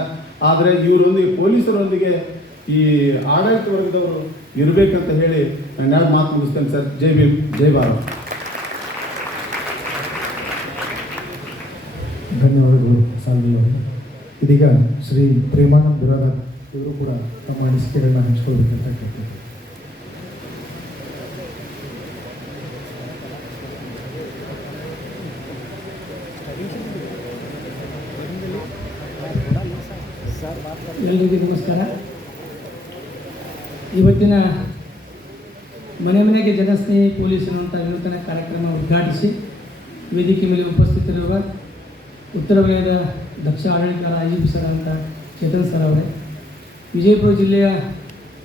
ಆದರೆ ಇವರೊಂದಿಗೆ ಪೊಲೀಸರೊಂದಿಗೆ ಈ ಆಡಳಿತ ವರ್ಗದವರು ಇರಬೇಕಂತ ಹೇಳಿ ನಾನು 2 ಮಾತು ಮುಗಿಸ್ತೇನೆ ಸರ್. ಜೈ ಭೀಮ್, ಜೈ ಭಾರತ್. ಧನ್ಯವಾದಗಳು ಸಾಲ್ವಿ ಅವರು. ಇದೀಗ ಶ್ರೀ ಪ್ರೇಮಾನಂದ್ ಬಿರಾದಾರ್ ಇವರು ಕೂಡ ತಮ್ಮ ಅನಿಸಿಕೆಗಳನ್ನ ಹಂಚ್ಕೊಳ್ಬೇಕಂತ ಕೇಳ್ತಾರೆ. ಎಲ್ಲರಿಗೂ ನಮಸ್ಕಾರ. ಇವತ್ತಿನ ಮನೆ ಮನೆಗೆ ಜನಸ್ನೇಹಿ ಪೊಲೀಸ್ ಅನ್ನುವಂಥ ವಿನೂತನ ಕಾರ್ಯಕ್ರಮ ಉದ್ಘಾಟಿಸಿ ವೇದಿಕೆ ಮೇಲೆ ಉಪಸ್ಥಿತರಿರುವ ಉತ್ತರ ವಲಯದ ದಕ್ಷ ಆಡಳಿತರ IGP ಸರ್ ಅಂತ ಚೇತನ್ ಸರ್ ಅವರೇ, ವಿಜಯಪುರ ಜಿಲ್ಲೆಯ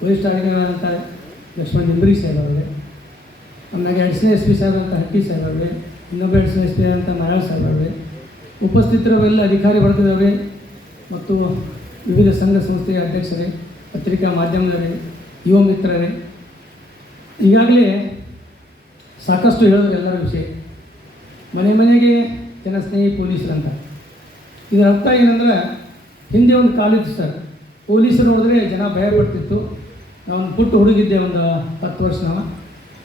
ವರಿಷ್ಠಾಧಿಕಾರಿಗಳಂಥ ಲಕ್ಷ್ಮಣ್ ನಿಂಬರಿ ಸಾಹೇಬ್ ಅವರೇ, ಆಮೇಲೆ ಅಡಿಷನಲ್ SP ಸಾಹೇಬ್ ಹಟ್ಟಿ ಸಾಹೇಬ್ ಅವರೇ, ಇನ್ನೊಬ್ಬ ಅಡಿಷನಲ್ SP ಅಂತ ನಾರಾಯಣ ಸಾಹೇಬ್ ಅವರೇ, ಉಪಸ್ಥಿತರಿರುವ ಎಲ್ಲ ಅಧಿಕಾರಿ ವರ್ಗದವರೇ ಮತ್ತು ವಿವಿಧ ಸಂಘ ಸಂಸ್ಥೆಯ ಅಧ್ಯಕ್ಷರೇ, ಪತ್ರಿಕಾ ಮಾಧ್ಯಮದವರೇ, ಯುವ ಮಿತ್ರರೇ, ಈಗಾಗಲೇ ಸಾಕಷ್ಟು ಹೇಳೋದು ಎಲ್ಲರ ವಿಷಯ. ಮನೆ ಮನೆಗೆ ಜನಸ್ನೇಹಿ ಪೊಲೀಸರಂತ ಇದರ ಅರ್ಥ ಏನಂದ್ರೆ ಹಿಂದೆ ಒಂದು ಕಾಲಿತ್ತು ಸರ್, ಪೊಲೀಸರು ನೋಡಿದ್ರೆ ಜನ ಭಯ ಪಡ್ತಿತ್ತು. ನಾವು ಒಂದು ಪುಟ್ಟ ಹುಡುಗಿದ್ದೆ, ಒಂದು 10 ವರ್ಷ.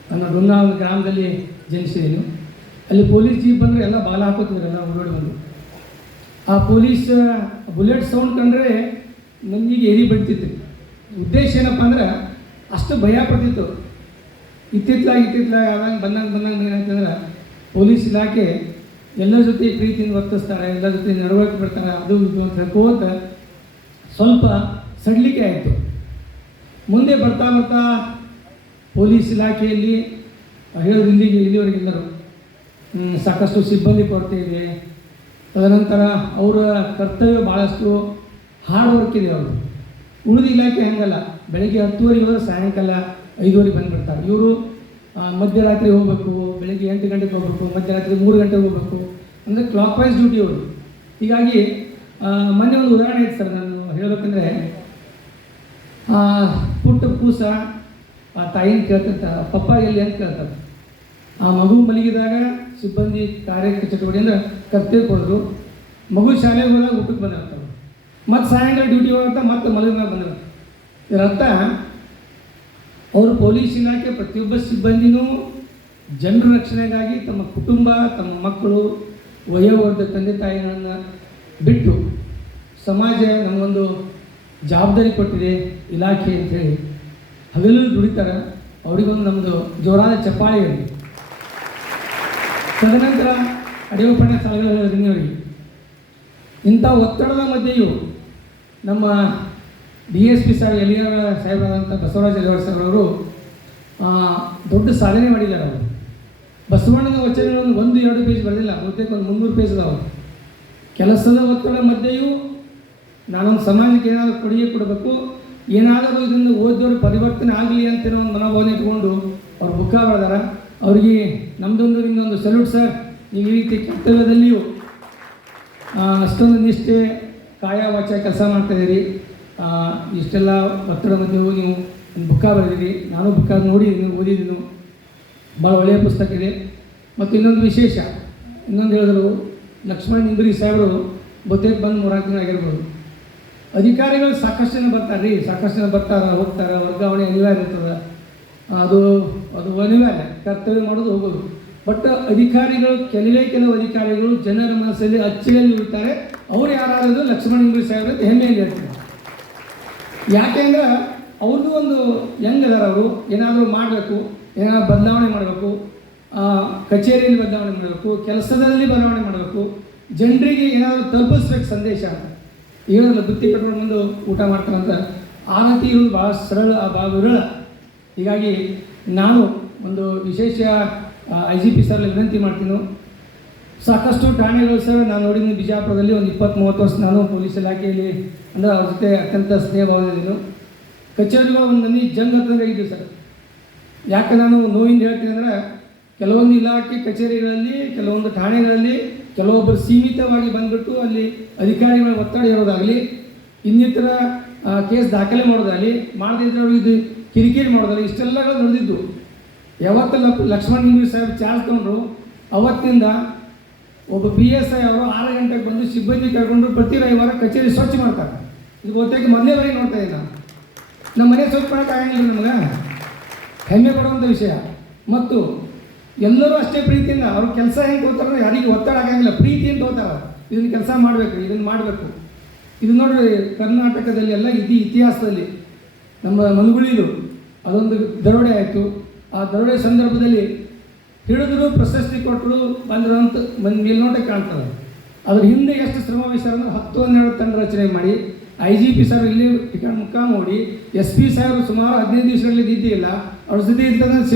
ನಾನು ಡೊನ್ನ ಒಂದು ಗ್ರಾಮದಲ್ಲಿ ಜನಿಸಿದ್ದೀನಿ. ಅಲ್ಲಿ ಪೊಲೀಸ್ ಜೀಪ್ ಬಂದರೆ ಎಲ್ಲ ಬಾಲ ಹಾಕೋತಿದ್ರು, ಎಲ್ಲ ಓಡೋಡಿ ಬಂದು. ಆ ಪೊಲೀಸ್ ಬುಲೆಟ್ ಸೌಂಡ್ ಕಂಡ್ರೆ ಮಂದಿಗೆ ಎರಿ ಬಿಡ್ತಿತ್ತು. ಉದ್ದೇಶ ಏನಪ್ಪ ಅಂದ್ರೆ ಅಷ್ಟು ಭಯ ಪಡ್ತಿತ್ತು. ಇತ್ತಿತ್ತಲಾಗಿ ಆದಂಗೆ ಬಂದಂಗೆ ಏನಾಯ್ತಂದ್ರೆ ಪೊಲೀಸ್ ಇಲಾಖೆ ಎಲ್ಲರ ಜೊತೆ ಪ್ರೀತಿಯಿಂದ ವರ್ತಿಸ್ತಾರೆ, ಎಲ್ಲರ ಜೊತೆ ನಡವಳಿಕೆ ಬಿಡ್ತಾರೆ, ಅದು ಇದು ಅಂತ ಹೇಳ್ಕೋತ ಸ್ವಲ್ಪ ಸಡಿಲಿಕೆ ಆಯಿತು. ಮುಂದೆ ಬರ್ತಾ ಬರ್ತಾ ಪೊಲೀಸ್ ಇಲಾಖೆಯಲ್ಲಿ ಹೇಳೋದು ಇಲ್ಲಿವರೆಗೆ ಎಲ್ಲರೂ ಸಾಕಷ್ಟು ಸಿಬ್ಬಂದಿ ಕೊರತೆ ಇದೆ. ತದನಂತರ ಅವರ ಕರ್ತವ್ಯ ಭಾಳಷ್ಟು ಹಾರ್ಡ್ ವರ್ಕ್ ಇದೆ ಅವರು. ಉಳಿದ ಇಲಾಖೆ ಹಂಗಲ್ಲ, ಬೆಳಗ್ಗೆ 10:30 ಹೋದ್ರೆ ಸಾಯಂಕಾಲ 5:30 ಬಂದುಬಿಡ್ತಾರೆ. ಇವರು ಮಧ್ಯರಾತ್ರಿ ಹೋಗಬೇಕು, ಬೆಳಗ್ಗೆ 8 ಗಂಟೆಗೆ ಹೋಗಬೇಕು, ಮಧ್ಯರಾತ್ರಿ 3 ಗಂಟೆಗೆ ಹೋಗಬೇಕು, ಅಂದರೆ ಕ್ಲಾಕ್ ವೈಸ್ ಡ್ಯೂಟಿ ಅವರು. ಹೀಗಾಗಿ ಮೊನ್ನೆ ಒಂದು ಉದಾಹರಣೆ ಇತ್ತು ಸರ್, ನಾನು ಹೇಳಬೇಕಂದ್ರೆ ಪುಟ್ಟ ಕೂಸ ಆ ತಾಯಿನ ಕೇಳ್ತಿರ್ತ, ಪಪ್ಪ ಎಲ್ಲಿ ಅಂತ ಕೇಳ್ತಾರೆ. ಆ ಮಗು ಮಲಗಿದಾಗ ಸಿಬ್ಬಂದಿ ಕಾರ್ಯ ಚಟುವಟಿಕೆ ಅಂದರೆ ಕರ್ತವ್ಯ ಕೊಡೋದು. ಮಗು ಶಾಲೆಗೆ ಹೋದಾಗ ಊಟಕ್ಕೆ ಬಂದಿರ್ತಾರೆ, ಮತ್ತು ಸಾಯಂಕಾಲ ಡ್ಯೂಟಿ ಹೋಗಂತ ಮತ್ತೆ ಮಲಗಿದಾಗ ಬಂದಿರ್ತಾರೆ. ಇದರರ್ಥ ಅವರು ಪೊಲೀಸ್ ಇಲಾಖೆ ಪ್ರತಿಯೊಬ್ಬ ಸಿಬ್ಬಂದಿನೂ ಜನರ ರಕ್ಷಣೆಗಾಗಿ ತಮ್ಮ ಕುಟುಂಬ, ತಮ್ಮ ಮಕ್ಕಳು, ವಯೋವೃದ್ಧ ತಂದೆ ತಾಯಿಗಳನ್ನು ಬಿಟ್ಟು ಸಮಾಜ ನಮಗೊಂದು ಜವಾಬ್ದಾರಿ ಕೊಟ್ಟಿದೆ ಇಲಾಖೆ ಅಂಥೇಳಿ ಹಗಲು ದುಡಿತಾರೆ. ಅವರಿಗೊಂದು ನಮ್ಮದು ಜೋರಾದ ಚಪ್ಪಾಳೆ ಇರಲಿ. ತದನಂತರ ಅಡಿಯೋಪಣೆ ಸ್ಥಳಗಳಲ್ಲಿ ಇಂಥ ಒತ್ತಡದ ಮಧ್ಯೆಯೂ ನಮ್ಮ DSP ಸಾಹೇಬ್ ಎಲಿಯಾಳ ಸಾಹೇಬರಾದಂಥ ಬಸವರಾಜ ಎಲಿಯಾಳ ಸಾಹೇಬರವರು ದೊಡ್ಡ ಸಾಧನೆ ಮಾಡಿದ್ದಾರೆ. ಅವರು ಬಸವಣ್ಣನ ವಚನಗಳನ್ನು 1-2 ಪೇಜ್ ಬರೆದಿಲ್ಲ, ಬಹುತೇಕ ಒಂದು 300 ಪೇಜ್ ಅದಾವೆ. ಕೆಲಸದ ಒತ್ತಡ ಮಧ್ಯೆಯೂ ನಾನೊಂದು ಸಮಾಜಕ್ಕೆ ಏನಾದರೂ ಕೊಡುಗೆ ಕೊಡಬೇಕು, ಏನಾದರೂ ಇದನ್ನು ಓದೋರು ಪರಿವರ್ತನೆ ಆಗಲಿ ಅಂತ ಒಂದು ಮನೋಭಾವನೆ ಇಟ್ಕೊಂಡು ಅವ್ರು ಬುಕ್ಕ ಬರೆದಾರ. ಅವರಿಗೆ ನಮ್ಮದೊಂದು ಇನ್ನೊಂದು ಸಲ್ಯೂಟ್ ಸರ್. ನೀವು ಈ ರೀತಿ ಕರ್ತವ್ಯದಲ್ಲಿಯೂ ಅಷ್ಟೊಂದು ನಿಷ್ಠೆ, ಕಾಯ ವಾಚ ಕೆಲಸ ಮಾಡ್ತಾಯಿದ್ದೀರಿ. ಇಷ್ಟೆಲ್ಲ ಒತ್ತಡ ಮಧ್ಯೆಯೂ ನೀವು ಒಂದು ಬುಕ್ಕ ಬರೆದಿರಿ. ನಾನು ಬುಕ್ಕ ನೋಡಿದ್ದೀನಿ, ಓದಿದ್ದೀನಿ, ಭಾಳ ಒಳ್ಳೆಯ ಪುಸ್ತಕ ಇದೆ. ಮತ್ತು ಇನ್ನೊಂದು ವಿಶೇಷ, ಇನ್ನೊಂದು ಹೇಳಿದ್ರು, ಲಕ್ಷ್ಮಣ ನಿಂಬರಿ ಸಾಹೇಬರು ಬಹುತೇಕ ಬಂದು 3-4 ದಿನ ಆಗಿರ್ಬೋದು. ಅಧಿಕಾರಿಗಳು ಸಾಕಷ್ಟು ಜನ ಬರ್ತಾರೆ ಸಾಕಷ್ಟು ಜನ ಬರ್ತಾರೆ, ಹೋಗ್ತಾರೆ, ವರ್ಗಾವಣೆ ಅನಿವಾರ್ಯ ಇರ್ತದೆ, ಅದು ಅನಿವಾರ್ಯ, ಕರ್ತವ್ಯ ಮಾಡೋದು ಹೋಗೋದು. ಬಟ್ ಅಧಿಕಾರಿಗಳು ಕೆಲವು ಅಧಿಕಾರಿಗಳು ಜನರ ಮನಸ್ಸಲ್ಲಿ ಅಚ್ಚಳಿಯಲ್ಲಿ ಇರ್ತಾರೆ. ಅವ್ರು ಯಾರಾದರೂ ಲಕ್ಷ್ಮಣ ನಿಂಬರಿ ಸಾಹೇಬ್ರ ಅಂತ ಹೆಮ್ಮೆಯಲ್ಲಿ ಹೇಳ್ತಾರೆ. ಯಾಕೆಂದ್ರೆ ಅವ್ರದ್ದು ಒಂದು ಹೆಂಗದಾರ, ಅವರು ಏನಾದರೂ ಮಾಡಬೇಕು, ಏನಾದರೂ ಬದಲಾವಣೆ ಮಾಡಬೇಕು, ಕಚೇರಿಯಲ್ಲಿ ಬದಲಾವಣೆ ಮಾಡಬೇಕು, ಕೆಲಸದಲ್ಲಿ ಬದಲಾವಣೆ ಮಾಡಬೇಕು, ಜನರಿಗೆ ಏನಾದರೂ ತಲುಪಿಸ್ಬೇಕು ಸಂದೇಶ ಅಂತ ಇರೋದಿಲ್ಲ. ಬುತ್ತಿ ಕಟ್ಕೊಂಡು ಬಂದು ಊಟ ಮಾಡ್ತಾರಂತ ಆ ರೀತಿ ಇರೋದು ಭಾಳ ಸರಳ, ಭಾಳ ವಿರಳ. ಹೀಗಾಗಿ ನಾನು ಒಂದು ವಿಶೇಷ IGP ಸರ್ಲ್ಲಿ ವಿನಂತಿ ಮಾಡ್ತೀನಿ. ಸಾಕಷ್ಟು ಠಾಣೆಗಳು ಸರ್ ನಾನು ನೋಡಿದ್ದೀನಿ ಬಿಜಾಪುರದಲ್ಲಿ. ಒಂದು 20-30 ವರ್ಷ ನಾನು ಪೊಲೀಸ್ ಇಲಾಖೆಯಲ್ಲಿ ಅಂದರೆ ಅವ್ರ ಜೊತೆ ಅತ್ಯಂತ ಸ್ನೇಹ ಭಾವನೆಯಿದ್ದೀನಿ. ಕಚೇರಿಗಳು ಒಂದು ಮನೆ ಜಂಗ್ ಹತ್ತಂಗೆ ಇದ್ದು ಸರ್. ಯಾಕೆ ನಾನು ನೋವಿಂದ ಹೇಳ್ತೀನಿ ಅಂದರೆ, ಕೆಲವೊಂದು ಇಲಾಖೆ ಕಚೇರಿಗಳಲ್ಲಿ, ಕೆಲವೊಂದು ಠಾಣೆಗಳಲ್ಲಿ ಕೆಲವೊಬ್ಬರು ಸೀಮಿತವಾಗಿ ಬಂದುಬಿಟ್ಟು ಅಲ್ಲಿ ಅಧಿಕಾರಿಗಳ ಒತ್ತಡ ಇರೋದಾಗಲಿ, ಇನ್ನಿತರ ಕೇಸ್ ದಾಖಲೆ ಮಾಡೋದಾಗಲಿ, ಮಾಡದಿದ್ದರೆ ಇದು ಕಿರಿಕಿರಿ ಮಾಡೋದಾಗಲಿ, ಇಷ್ಟೆಲ್ಲಗಳು ನಡೆದಿದ್ದು. ಯಾವತ್ತು ಲಕ್ಷ್ಮಣ ನಿಂಬರಿ ಸಾಹೇಬ್ ಚಾರ್ಜ್ ತೊಗೊಂಡ್ರು ಅವತ್ತಿನಿಂದ ಒಬ್ಬ PSI ಅವರು 6 ಗಂಟೆಗೆ ಬಂದು ಸಿಬ್ಬಂದಿ ಕರ್ಕೊಂಡು ಪ್ರತಿ ರವಿವಾರ ಕಚೇರಿ ಸ್ವಚ್ಛ ಮಾಡ್ತಾರೆ. ಇದು ಬಹುತೇಕ ಮೊದಲೇವರೆಗೆ ನೋಡ್ತಾ ಇದ್ದೀನಿ ನಾನು. ನಮ್ಮ ಮನೆ ಸ್ವಚ್ಛ ಮಾಡೋಕ್ಕಾಗಂಗಿಲ್ಲ, ನಮಗೆ ಹೆಮ್ಮೆ ಪಡುವಂಥ ವಿಷಯ. ಮತ್ತು ಎಲ್ಲರೂ ಅಷ್ಟೇ ಪ್ರೀತಿಯಿಂದ ಅವ್ರ ಕೆಲಸ ಹೆಂಗೆ ತಗೋತಾರೆ, ಯಾರಿಗೆ ಒತ್ತಡ ಆಗಂಗಿಲ್ಲ, ಪ್ರೀತಿಯಿಂದ ತಗೋತಾರೆ. ಇದನ್ನು ಕೆಲಸ ಮಾಡಬೇಕು, ಇದನ್ನು ಮಾಡಬೇಕು. ಇದು ನೋಡ್ರಿ, ಕರ್ನಾಟಕದಲ್ಲಿ ಎಲ್ಲ ಇತಿಹಾಸದಲ್ಲಿ ನಮ್ಮ ಮನುಗುಳಿದು ಅದೊಂದು ದರೋಡೆ ಆಯಿತು. ಆ ದರೋಡೆ ಸಂದರ್ಭದಲ್ಲಿ ಹಿಡಿದ್ರು, ಪ್ರಶಸ್ತಿ ಕೊಟ್ಟರು, ಬಂದರು ಅಂತ ಮೇಲ್ನೋಟಕ್ಕೆ ಕಾಣ್ತದೆ. ಅದ್ರ ಹಿಂದೆ ಎಷ್ಟು ಶ್ರಮ ವಹಿಸ್ಯಾರ ಅಂದ್ರೆ 10-12 ತಂಡ ರಚನೆ ಮಾಡಿ IGP ಸರ್ ಇಲ್ಲಿ ಟಿಕೆಟ್ ಮುಖ ನೋಡಿ, SP ಸಾಹೇಬರು ಸುಮಾರು 15 ದಿವಸಗಳಲ್ಲಿ ಇದ್ದಿಲ್ಲ. ಅವ್ರ ಜೊತೆ ಇರ್ತಕ್ಕಂಥ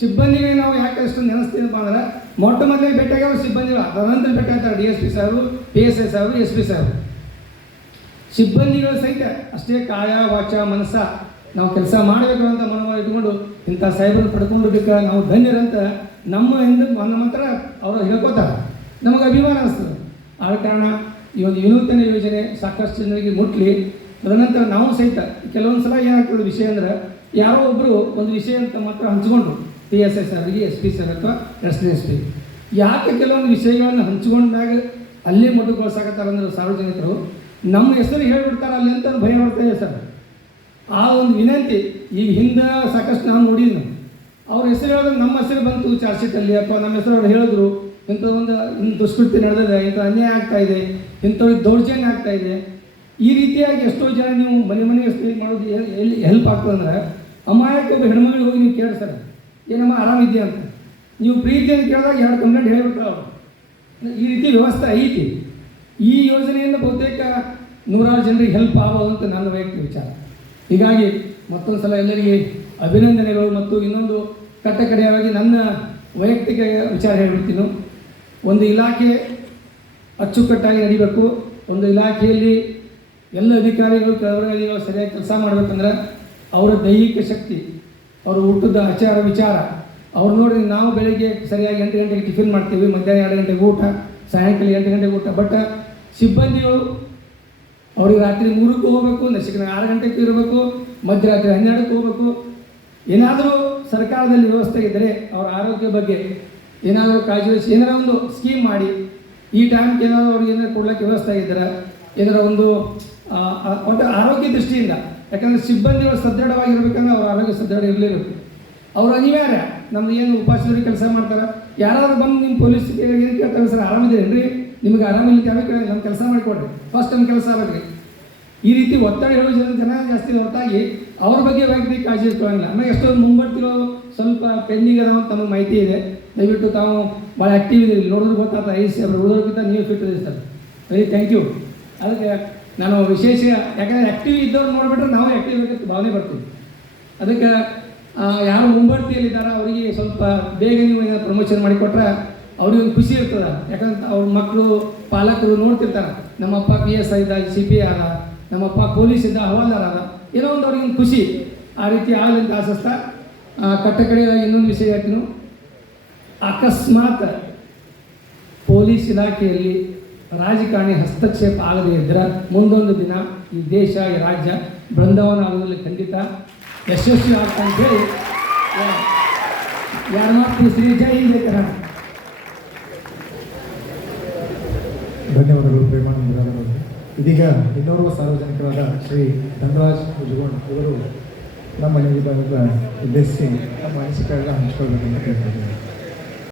ಸಿಬ್ಬಂದಿಗೆ ನಾವು ಯಾಕೆ ಅಷ್ಟೊಂದು ನೆನೆಸ್ತೀನಪ್ಪ ಅಂದ್ರೆ, ಮೊಟ್ಟ ಮೊದಲಿಗೆ ಭೇಟಿಯಾಗ ಸಿಬ್ಬಂದಿಗಳು, ಅದನಂತರ ಭೇಟಿ ಆಗ್ತಾರೆ DSP ಸಾಹೇಬರು, PSI ಸಾಹೇಬರು, SP ಸಾಹೇಬರು. ಸಿಬ್ಬಂದಿಗಳು ಸಹಿತ ಅಷ್ಟೇ ಕಾಯ ವಾಚ ಮನಸ್ಸ ನಾವು ಕೆಲಸ ಮಾಡಬೇಕು ಅಂತ ಮನೋಭಾವ ಇಟ್ಕೊಂಡು ಇಂಥ ಸಾಹೇಬರನ್ನು ಪಡ್ಕೊಂಡು ಬೇಕಾ ನಾವು ಧನ್ಯರಂತ ನಮ್ಮ ಹತ್ರ ಅವರು ಹೇಳ್ಕೋತಾರೆ. ನಮಗೆ ಅಭಿಮಾನ ಅನಿಸ್ತದೆ. ಆದ ಕಾರಣ ಈ ಒಂದು ವಿನೂತನ ಯೋಜನೆ ಸಾಕಷ್ಟು ಜನರಿಗೆ ಮುಟ್ಲಿ. ತದನಂತರ ನಾವು ಸಹಿತ ಕೆಲವೊಂದು ಸಲ ಏನಾಗ್ತದೆ ವಿಷಯ ಅಂದ್ರೆ, ಯಾರೋ ಒಬ್ಬರು ಒಂದು ವಿಷಯ ಅಂತ ಮಾತ್ರ ಹಂಚ್ಕೊಂಡ್ರು, PSI ಸಾರಿಗೆ, SP ಸರ್ ಅಥವಾ SP. ಯಾಕೆ ಕೆಲವೊಂದು ವಿಷಯಗಳನ್ನು ಹಂಚ್ಕೊಂಡಾಗ ಅಲ್ಲೇ ಮೊಟಕುಗೊಳಿಸಾಕತ್ತಾರ ಅಂದ್ರೆ ಸಾರ್ವಜನಿಕರು ನಮ್ಮ ಹೆಸರು ಹೇಳ್ಬಿಡ್ತಾರೆ ಅಲ್ಲಿ ಅಂತ ಭಯ ಮಾಡ್ತಾ ಇದೆ ಸರ್. ಆ ಒಂದು ವಿನಂತಿ ಈಗ ಹಿಂದೆ ಸಾಕಷ್ಟು ನಾವು ನೋಡಿದ್ವಿ. ಅವ್ರ ಹೆಸರು ಹೇಳಿದ್ರೆ ನಮ್ಮ ಹೆಸರು ಬಂತು ಚಾರ್ಜ್ ಶೀಟಲ್ಲಿ, ಅಥವಾ ನಮ್ಮ ಹೆಸರು ಅವ್ರು ಹೇಳಿದ್ರು ಇಂಥದ್ದೊಂದು ದುಷ್ಕೃತ್ಯ ನಡೆದಿದೆ, ಇಂಥ ಅನ್ಯಾಯ ಆಗ್ತಾ ಇದೆ, ಇಂಥವ್ರಿಗೆ ದೌರ್ಜನ್ಯ ಆಗ್ತಾ ಇದೆ. ಈ ರೀತಿಯಾಗಿ ಎಷ್ಟೋ ಜನ ನೀವು ಮನೆಗೆ ಸ್ಪೀಕ್ ಮಾಡೋದು ಎಲ್ಲಿ ಹೆಲ್ಪ್ ಆಗ್ತದಂದ್ರೆ, ಅಮಾಯಕ ಒಬ್ಬ ಹೆಣ್ಮಗಳಿಗೆ ಹೋಗಿ ನೀವು ಕೇಳಿ ಸರ್ ಏನಮ್ಮ ಆರಾಮಿದೆಯಾ ಅಂತ, ನೀವು ಪ್ರೀತಿಯನ್ನು ಕೇಳಿದಾಗ 2 ಕಂಪ್ಲೇಂಟ್ ಹೇಳ್ಬಿಟ್ರೆ ಅವರು. ಈ ರೀತಿ ವ್ಯವಸ್ಥೆ ಐತಿ. ಈ ಯೋಜನೆಯಿಂದ ಬಹುತೇಕ 100 ಜನರಿಗೆ ಹೆಲ್ಪ್ ಆಗೋದು ಅಂತ ನನ್ನ ವೈಯಕ್ತಿಕ ವಿಚಾರ. ಹೀಗಾಗಿ ಮತ್ತೊಂದು ಸಲ ಎಲ್ಲರಿಗೆ ಅಭಿನಂದನೆಗಳು. ಮತ್ತು ಇನ್ನೊಂದು ಕಟ್ಟಕಡೆಯಾಗಿ ನನ್ನ ವೈಯಕ್ತಿಕ ವಿಚಾರ ಹೇಳ್ಬಿಡ್ತೀನಿ. ಒಂದು ಇಲಾಖೆ ಅಚ್ಚುಕಟ್ಟಾಗಿ ನಡಿಬೇಕು. ಒಂದು ಇಲಾಖೆಯಲ್ಲಿ ಎಲ್ಲ ಅಧಿಕಾರಿಗಳು ಕೆಲವರಿಗೆ ಸರಿಯಾಗಿ ಕೆಲಸ ಮಾಡಬೇಕಂದ್ರೆ ಅವರ ದೈಹಿಕ ಶಕ್ತಿ, ಅವರ ಊಟದ ಆಚಾರ ವಿಚಾರ ಅವ್ರು ನೋಡಿ. ನಾವು ಬೆಳಿಗ್ಗೆ ಸರಿಯಾಗಿ 8 ಗಂಟೆಗೆ ಟಿಫಿನ್ ಮಾಡ್ತೀವಿ, ಮಧ್ಯಾಹ್ನ 2 ಗಂಟೆಗೆ ಊಟ, ಸಾಯಂಕಾಲ 8 ಗಂಟೆಗೆ ಊಟ. ಬಟ್ ಸಿಬ್ಬಂದಿಗಳು ಅವ್ರಿಗೆ ರಾತ್ರಿ 3ಕ್ಕೆ ಹೋಗಬೇಕು, ನಸಿಕಿನ 6 ಗಂಟೆಗೆ ಇರಬೇಕು, ಮಧ್ಯರಾತ್ರಿ 12ಕ್ಕೆ ಹೋಗಬೇಕು. ಏನಾದರೂ ಸರ್ಕಾರದಲ್ಲಿ ವ್ಯವಸ್ಥೆ ಇದ್ದರೆ ಅವರ ಆರೋಗ್ಯ ಬಗ್ಗೆ ಏನಾದರೂ ಕಾಳಜಿ ವಹಿಸಿ ಏನಾರ ಒಂದು ಸ್ಕೀಮ್ ಮಾಡಿ ಈ ಟೈಮ್ಗೆ ಏನಾದರೂ ಅವ್ರಿಗೆ ಏನಾದ್ರು ಕೊಡ್ಲಿಕ್ಕೆ ವ್ಯವಸ್ಥೆ ಇದ್ದರೆ, ಏನಾರ ಒಂದು ಒಟ್ಟು ಆರೋಗ್ಯ ದೃಷ್ಟಿಯಿಂದ, ಯಾಕಂದರೆ ಸಿಬ್ಬಂದಿಗಳು ಸದೃಢವಾಗಿರ್ಬೇಕಂದ್ರೆ ಅವ್ರ ಆರೋಗ್ಯ ಸದೃಢ ಇರಲೇಬೇಕು. ಅವರು ಅನಿವಾರ್ಯ. ನಮ್ದು ಏನು ಉಪಾಸಕರು ಕೆಲಸ ಮಾಡ್ತಾರೆ, ಯಾರಾದ್ರೂ ಬಂದು ನಿಮ್ಮ ಪೊಲೀಸ್ಗೆ ಏನು ಕೇಳ್ತಾರೆ, ಸರ್ ಆರಾಮಿದ್ದೀರೇನ್ರಿ, ನಿಮಗೆ ಆರಾಮಿಲ್ಲ ಯಾವ ಕೇಳಿ ನಮ್ಮ ಕೆಲಸ ಮಾಡಿಕೊಡ್ರಿ, ಫಸ್ಟ್ ನಮ್ಮ ಕೆಲಸ ಆಗಬೇಕ್ರಿ. ಈ ರೀತಿ ಒತ್ತಡ ಹೇಳೋ ಜನ ಜಾಸ್ತಿ ಹೊರತಾಗಿ ಅವ್ರ ಬಗ್ಗೆ ವೈಯಕ್ತಿಕ ಕಾಳಜಿ ಇಟ್ಕೊಳ್ಳೋಂಗಿಲ್ಲ. ಆಮೇಲೆ ಎಷ್ಟೊಂದು ಮುಂಬರ್ತಿರೋ ಸ್ವಲ್ಪ ಪೆಂಡಿಂಗ್ ಅದಾವ ಅಂತ ತಮಗೆ ಮಾಹಿತಿ ಇದೆ. ದಯವಿಟ್ಟು ತಾವು ಭಾಳ ಆ್ಯಕ್ಟಿವ್ ಇದ್ದೀರಿ, ನೋಡಿದ್ರೆ ಗೊತ್ತಾಗ್ತದೆ. ಅವರು ಉಳಿದೋರ್ಗಿಂತ ನೀವು ಫಿಟ್ ಇದೆ ಸರ್. Very thank you. ಅದಕ್ಕೆ ನಾನು ವಿಶೇಷ, ಯಾಕಂದರೆ ಆ್ಯಕ್ಟಿವ್ ಇದ್ದವ್ರು ನೋಡಿಬಿಟ್ರೆ ನಾವು ಆ್ಯಕ್ಟಿವ್ ಬೇಕಂತ ಭಾವನೆ ಬರ್ತೀವಿ. ಅದಕ್ಕೆ ಯಾರು ಮುಂಬರ್ತಿಯಲ್ಲಿದ್ದಾರೆ ಅವರಿಗೆ ಸ್ವಲ್ಪ ಬೇಗ ನೀವು ಏನಾದ್ರು ಪ್ರಮೋಷನ್ ಮಾಡಿಕೊಟ್ರೆ ಅವ್ರಿಗೆ ಒಂದು ಖುಷಿ ಇರ್ತದೆ. ಯಾಕಂದ್ರೆ ಅವ್ರ ಮಕ್ಕಳು ಪಾಲಕರು ನೋಡ್ತಿರ್ತಾರೆ, ನಮ್ಮಪ್ಪ PSI ಇದ್ದ, CPI ಆದ, ನಮ್ಮಪ್ಪ ಪೊಲೀಸ್ ಇದ್ದ, ಹವಾಲ್ದಾರ್ ಆದ, ಏನೋ ಒಂದು ಅವ್ರಿಗೆ ಒಂದು ಖುಷಿ. ಆ ರೀತಿ ಆಗಲಿ ಅಂತ ಆಶಿಸ್ತಾ ಕಟ್ಟಕಡೆ ಇನ್ನೊಂದು ವಿಷಯ ಹೇಳ್ತೀನಿ. ಅಕಸ್ಮಾತ್ ಪೊಲೀಸ್ ಇಲಾಖೆಯಲ್ಲಿ ರಾಜಕಾರಣಿ ಹಸ್ತಕ್ಷೇಪ ಆಗದೇ ಇದ್ದರೆ ಮುಂದೊಂದು ದಿನ ಈ ದೇಶ, ಈ ರಾಜ್ಯ ಬೃಂದಾವನ ಆಗೋದ್ರಲ್ಲಿ ಖಂಡಿತ ಯಶಸ್ವಿ ಆಗ್ತಾ ಅಂತೇಳಿ ಯಾರ ಮಾತು ಶ್ರೀ ಜೈ ಹಿಂದ್ ಕರ್ನಾಟಕ. ಧನ್ಯವಾದಗಳು ಪ್ರೇಮಾನಂದ ಅವರಿಗೆ. ಇದೀಗ ಇನ್ನೋರ್ವ ಸಾರ್ವಜನಿಕರಾದ ಶ್ರೀ ಧನರಾಜ್ ಉಜಗೋಣ್ ಇವರು ನಮ್ಮ ಮನೆ ವಿಭಾಗದ ಉದ್ದೇಶಿಸಿ ನಮ್ಮ ಅನಿಸಿಕೆಗಳನ್ನ ಹಂಚಿಕೊಳ್ಬೇಕಂತ ಕೇಳ್ತಾ ಇದ್ದಾರೆ.